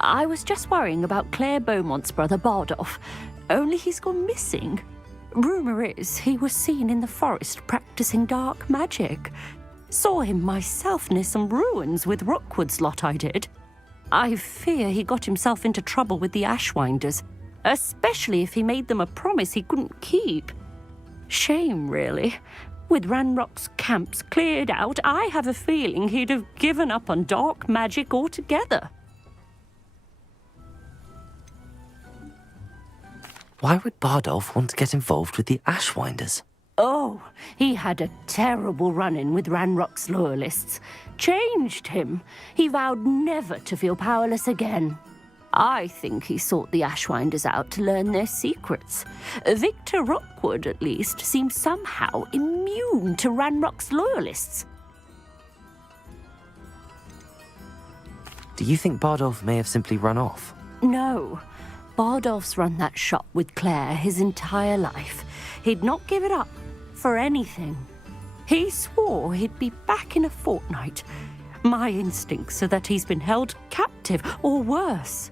I was just worrying about Claire Beaumont's brother Bardolph, only he's gone missing. Rumour is he was seen in the forest practicing dark magic. Saw him myself near some ruins with Rookwood's lot, I did. I fear he got himself into trouble with the Ashwinders, especially if he made them a promise he couldn't keep. Shame, really. With Ranrock's camps cleared out, I have a feeling he'd have given up on dark magic altogether. Why would Bardolph want to get involved with the Ashwinders? Oh, he had a terrible run-in with Ranrock's loyalists. Changed him. He vowed never to feel powerless again. I think he sought the Ashwinders out to learn their secrets. Victor Rookwood, at least, seems somehow immune to Ranrock's loyalists. Do you think Bardolph may have simply run off? No. Bardolph's run that shop with Claire his entire life. He'd not give it up for anything. He swore he'd be back in a fortnight. My instincts are that he's been held captive, or worse.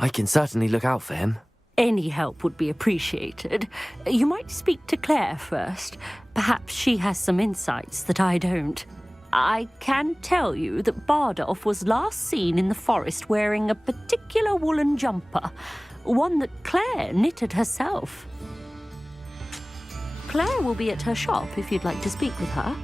I can certainly look out for him. Any help would be appreciated. You might speak to Claire first. Perhaps she has some insights that I don't. I can tell you that Bardolph was last seen in the forest wearing a particular woolen jumper, one that Claire knitted herself. Claire will be at her shop if you'd like to speak with her.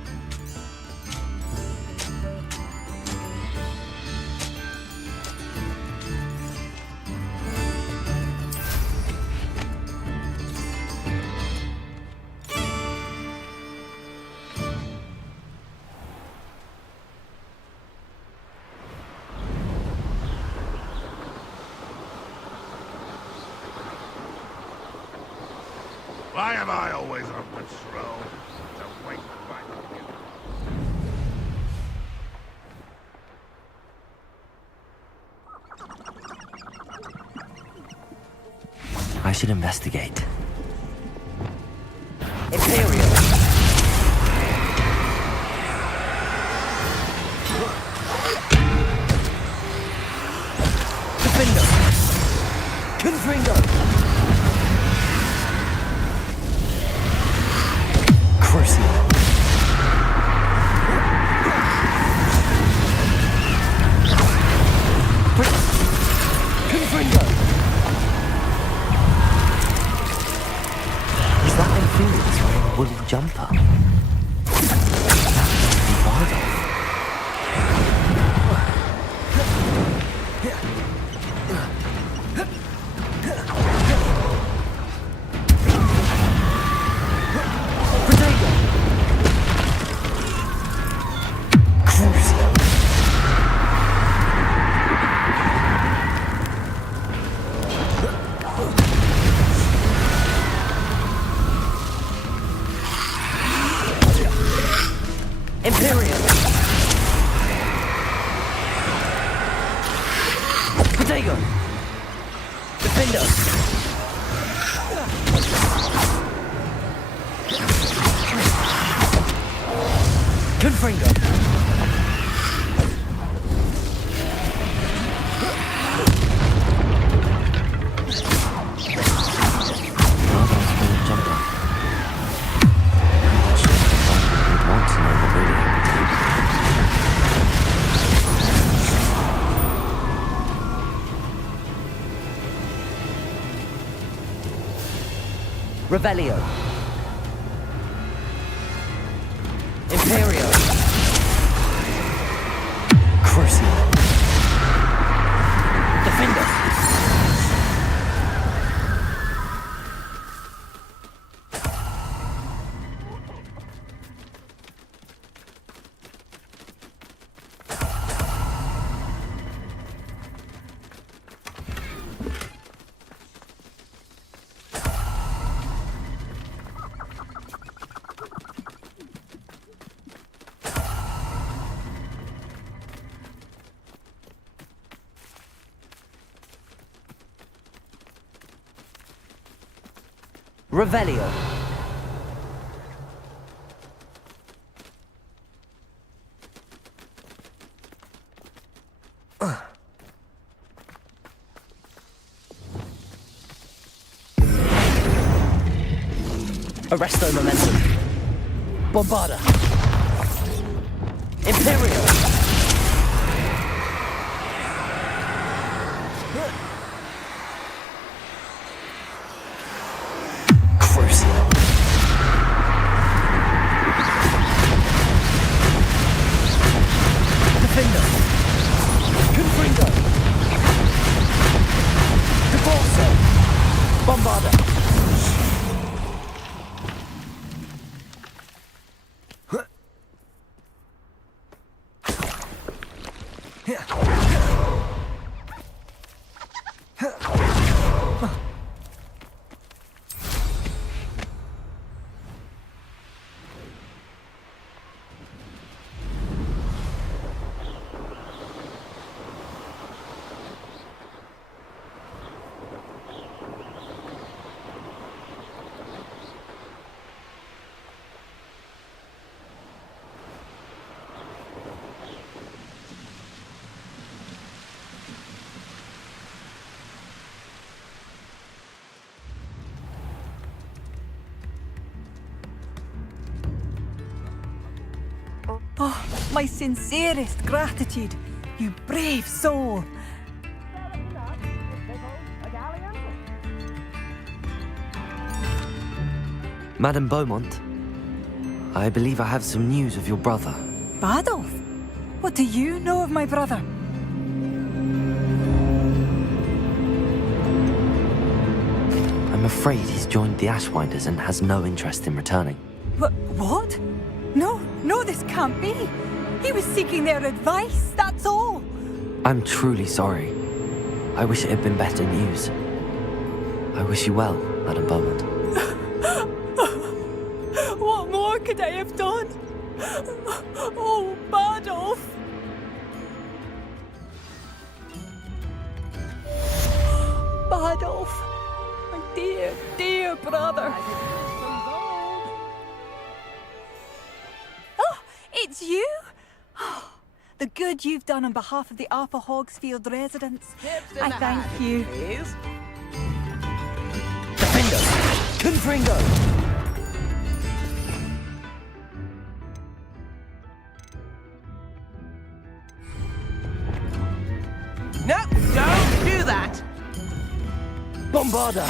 Why am I always on patrol? To waste my I should investigate. Imperial. Defender. Confringo. Is that Inferior's wearing a woolen jumper? That must be Bardolph. Imperial. Potato. Defender. Confringo. Revelio. Imperial. Crucio. Defender. Revelio. Arresto Momentum. Bombarda. Imperial. Crucial. Defender. Confringo. Divorso. Bombarda. Oh, my sincerest gratitude, you brave soul. Madame Beaumont, I believe I have some news of your brother. Badolf? What do you know of my brother? I'm afraid he's joined the Ashwinders and has no interest in returning. What? No, this can't be. He was seeking their advice, that's all. I'm truly sorry. I wish it had been better news. I wish you well, Madame Beaumont. What more could I have done? Oh, Badolf! Badolf, my dear, dear brother. Oh, it's you? Oh, the good you've done on behalf of the Upper Hogsfield residents. I thank you. Defender. Confringo. No, don't do that! Bombarda.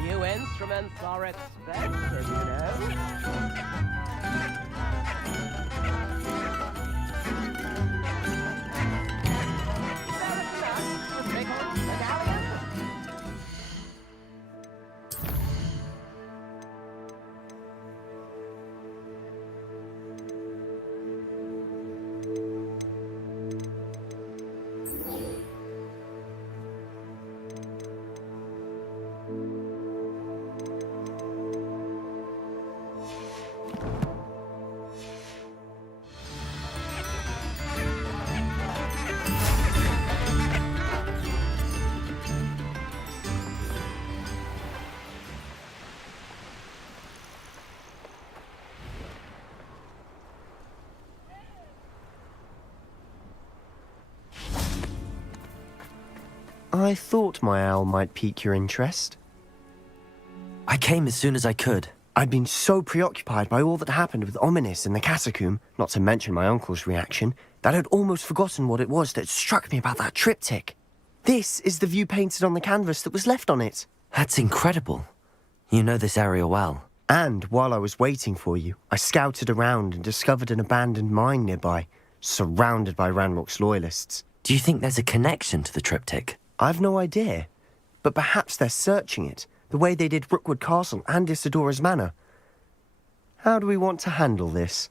New instruments are expected, you know. I thought my owl might pique your interest. I came as soon as I could. I'd been so preoccupied by all that happened with Ominis in the catacomb, not to mention my uncle's reaction, that I'd almost forgotten what it was that struck me about that triptych. This is the view painted on the canvas that was left on it. That's incredible. You know this area well. And while I was waiting for you, I scouted around and discovered an abandoned mine nearby, surrounded by Ranrock's loyalists. Do you think there's a connection to the triptych? I've no idea, but perhaps they're searching it, the way they did Rookwood Castle and Isidora's Manor. How do we want to handle this?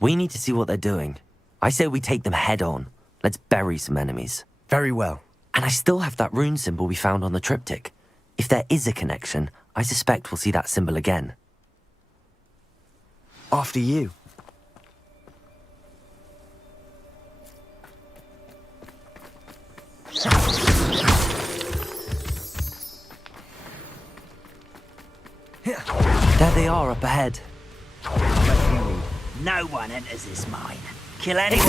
We need to see what they're doing. I say we take them head on. Let's bury some enemies. Very well. And I still have that rune symbol we found on the triptych. If there is a connection, I suspect we'll see that symbol again. After you. There they are up ahead. No one enters this mine. Kill anyone.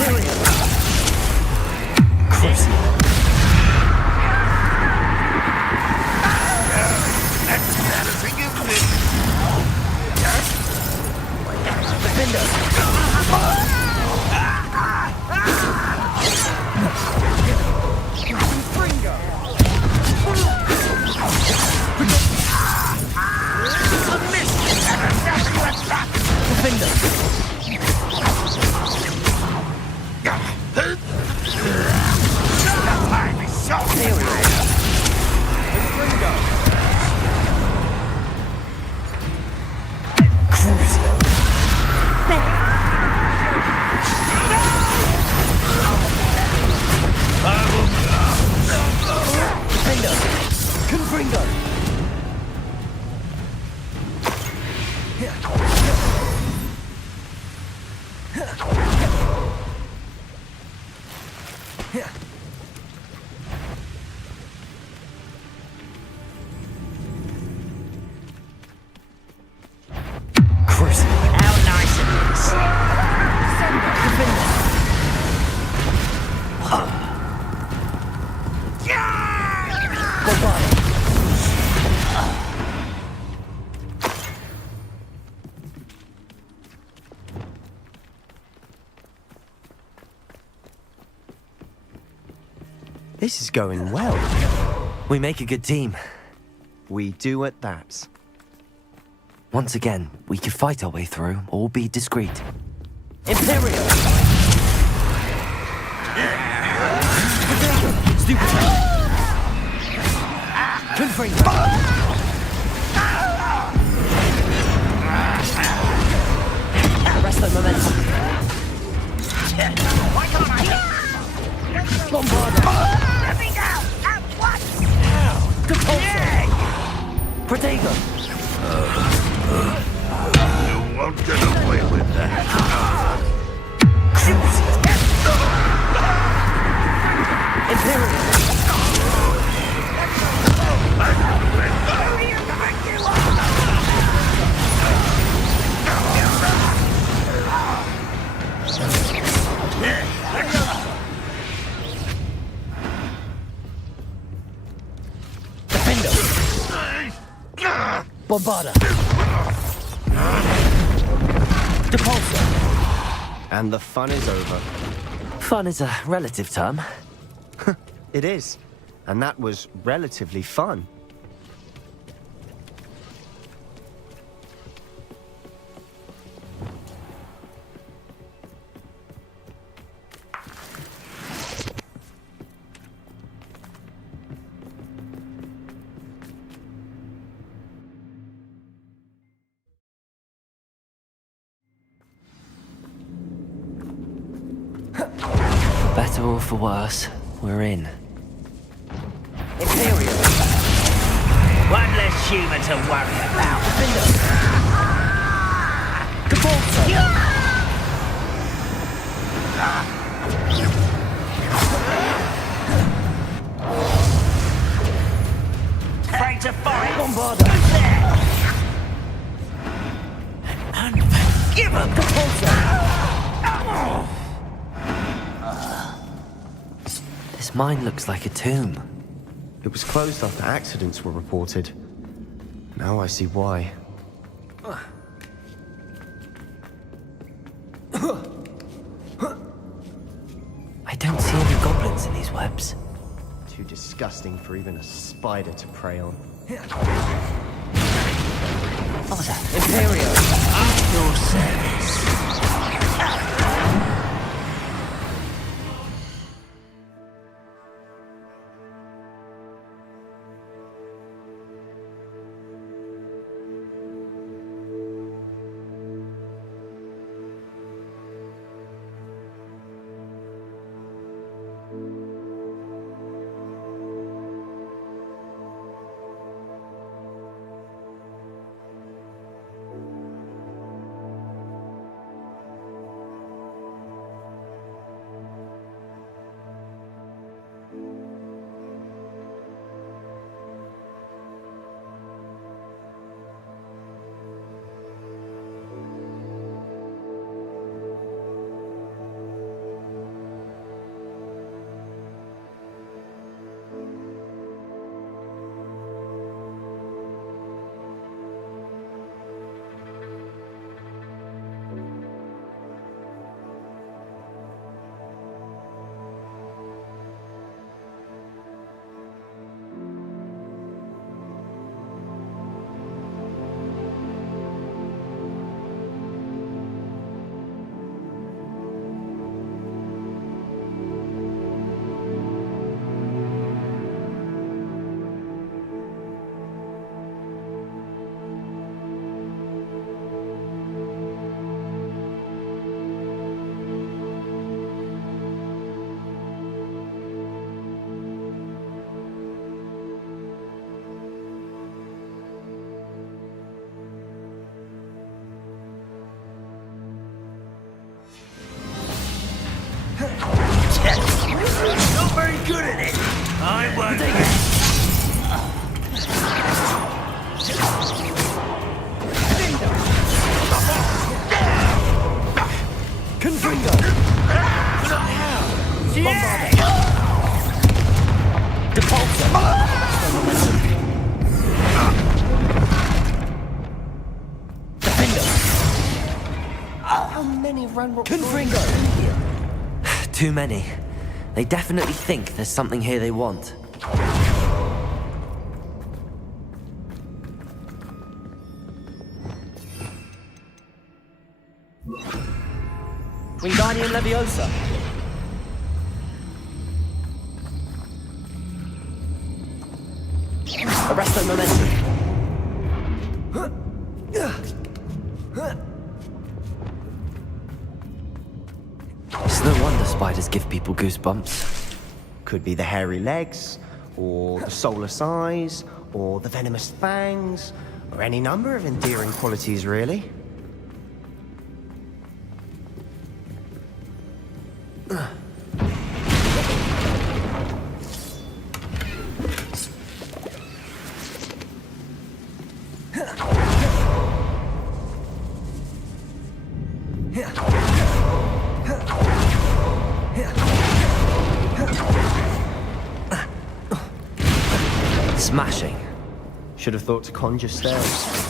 This is going well. We make a good team. We do at that. Once again, we could fight our way through or be discreet. Imperial! Stupid! Confringo! Arrest the momentum. Why can't I? Bombarda! Let me go! At once! Depulso! Protego! You won't get away with that. Imperial! Bombarda! Depulso! And the fun is over. Fun is a relative term. It is. And that was relatively fun. For better or for worse, we're in. Imperial! One less human to worry about. Depulso! Afraid to fight. Bombarda! Unforgivable. This mine looks like a tomb. It was closed after accidents were reported. Now I see why. I don't see any goblins in these webs. Too disgusting for even a spider to prey on. Imperial! At your service. good at it. I won't. Confringo! Bombarda! Depulso! Defender! How many Ranrock Confringo! Too many. They definitely think there's something here they want. Wingardium Leviosa! Arresto Momentum! It's no wonder spiders give people goosebumps. Could be the hairy legs, or the soulless eyes, or the venomous fangs, or any number of endearing qualities, really. Smashing. Should have thought to conjure stairs.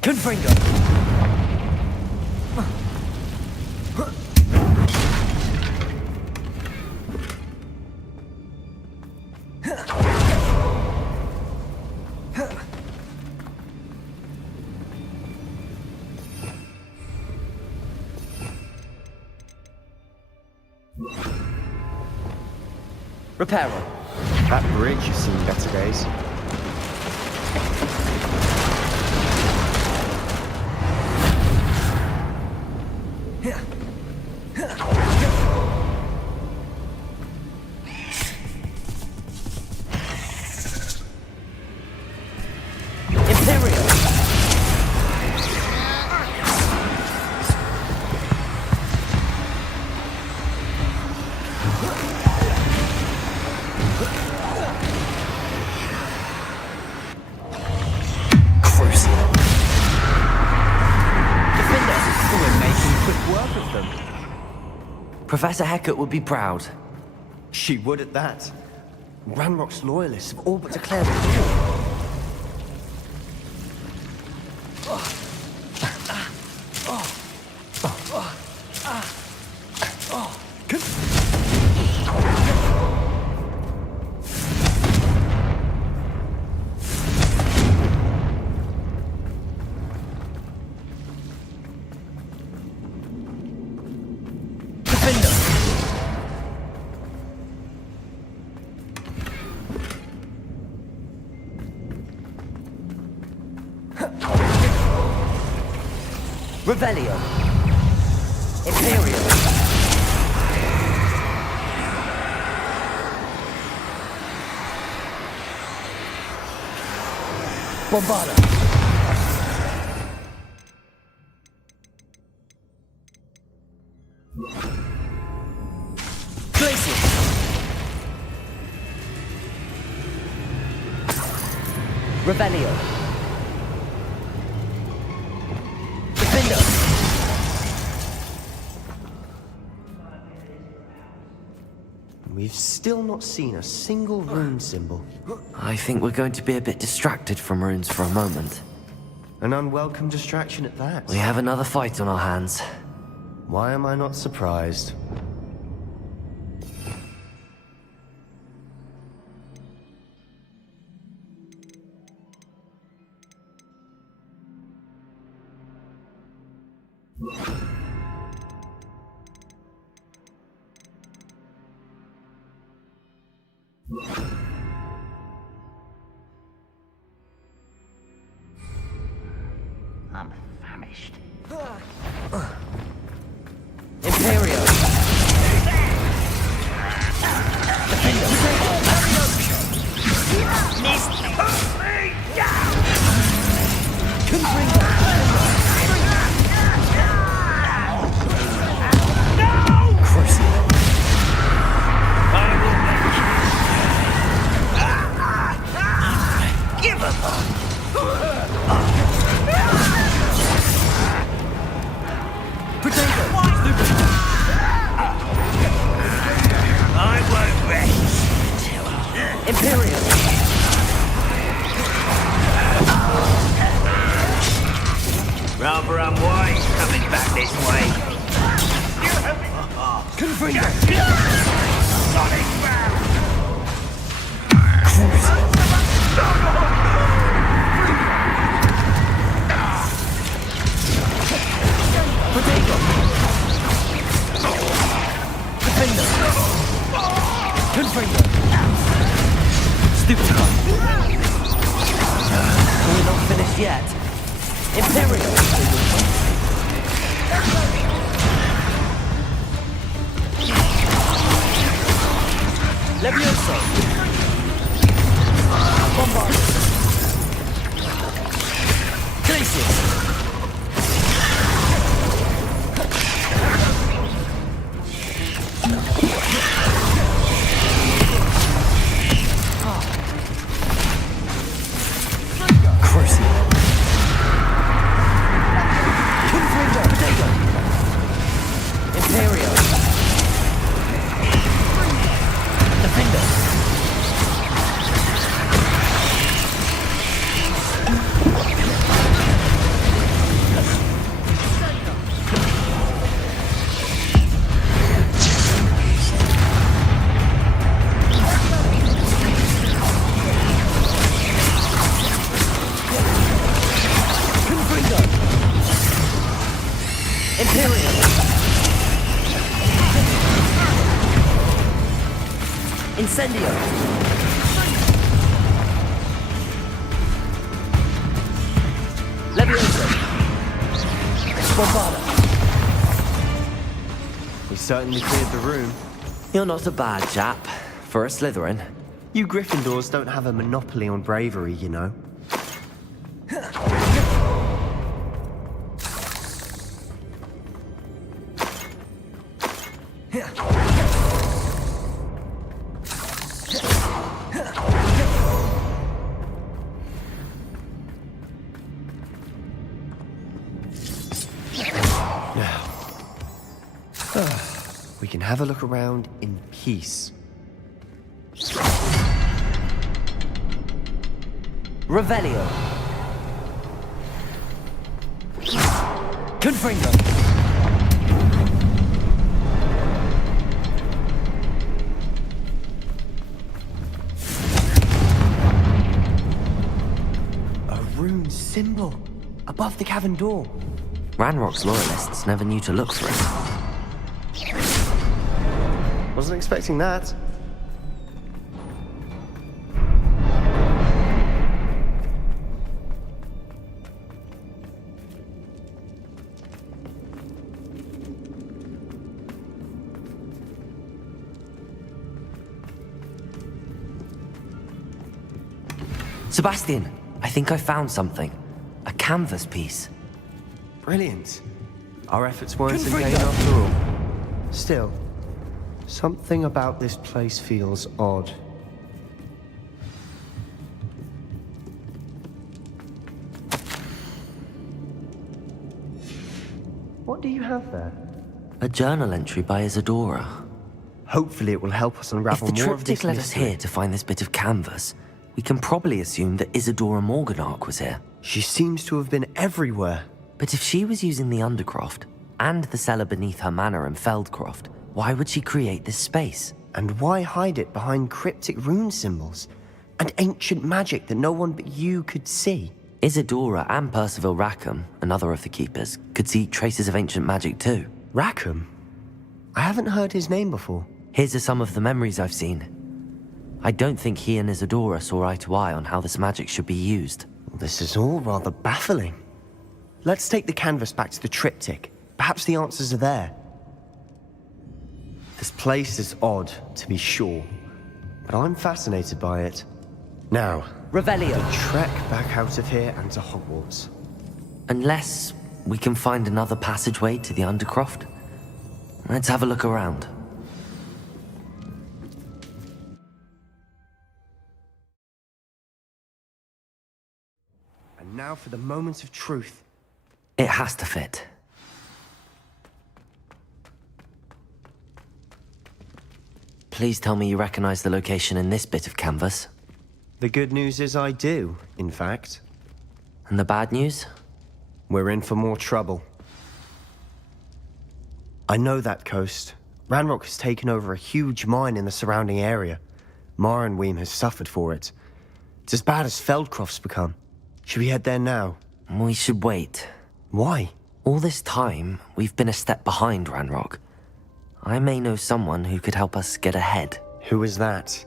Confringo! Reparo. That bridge has seen better days. Professor Hecat would be proud. She would at that. Ranrock's loyalists have all but declared war. Revelio. Imperial. Bombarda. Glacier. Revelio. We've still not seen a single rune symbol. I think we're going to be a bit distracted from runes for a moment. An unwelcome distraction at that. We have another fight on our hands. Why am I not surprised? I'm famished. Imperial. Missed me! Give up! Potato! I won't rest till Imperial! rather unwise coming back this way. Confringo! Sonic bound! Potato! Defender! Confringo! Stupid one! We're not finished yet. Imperial! Levioso! Bombard! Glacius! Incendio! Levioso! Bombarda! We certainly cleared the room. You're not a bad chap for a Slytherin. You Gryffindors don't have a monopoly on bravery, you know. We can have a look around in peace. Revelio! Confringo! A rune symbol above the cavern door. Ranrock's loyalists never knew to look for it. Wasn't expecting that. Sebastian, I think I found something. A canvas piece. Brilliant. Our efforts weren't in vain after all. Still, something about this place feels odd. What do you have there? A journal entry by Isadora. Hopefully it will help us unravel If the more of this triptych led us mystery. here to find this bit of canvas, we can probably assume that Isadora Morganach was here. She seems to have been everywhere. But if she was using the Undercroft, and the cellar beneath her manor in Feldcroft, why would she create this space? And why hide it behind cryptic rune symbols? And ancient magic that no one but you could see? Isadora and Percival Rackham, another of the Keepers, could see traces of ancient magic too. Rackham? I haven't heard his name before. Here's some of the memories I've seen. I don't think he and Isadora saw eye to eye on how this magic should be used. This is all rather baffling. Let's take the canvas back to the triptych. Perhaps the answers are there. This place is odd, to be sure, but I'm fascinated by it. Now, Revelio. the trek back out of here and to Hogwarts. Unless we can find another passageway to the Undercroft. Let's have a look around. And now for the moment of truth. It has to fit. Please tell me you recognize the location in this bit of canvas. The good news is I do, in fact. And the bad news? We're in for more trouble. I know that coast. Ranrock has taken over a huge mine in the surrounding area. Marenweem has suffered for it. It's as bad as Feldcroft's become. Should we head there now? We should wait. Why? All this time, we've been a step behind Ranrock. I may know someone who could help us get ahead. Who is that?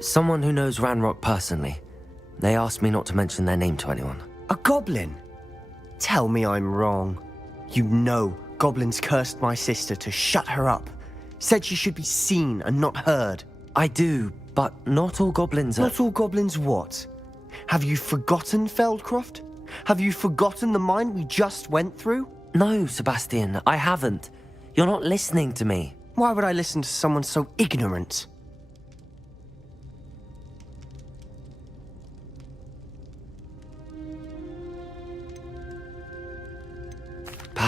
Someone who knows Ranrock personally. They asked me not to mention their name to anyone. A goblin? Tell me I'm wrong. You know goblins cursed my sister to shut her up. Said she should be seen and not heard. I do, but not all goblins are... Not all goblins what? Have you forgotten Feldcroft? Have you forgotten the mine we just went through? No, Sebastian, I haven't. You're not listening to me. Why would I listen to someone so ignorant?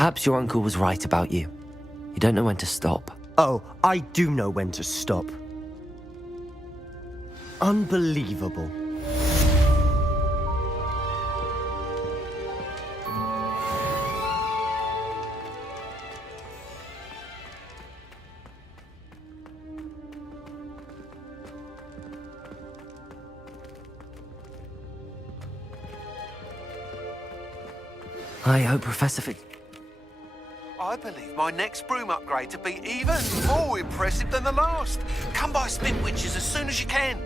Perhaps your uncle was right about you. You don't know when to stop. Oh, I do know when to stop. Unbelievable. I hope Professor I believe my next broom upgrade to be even more impressive than the last. Come by Spitwitches as soon as you can.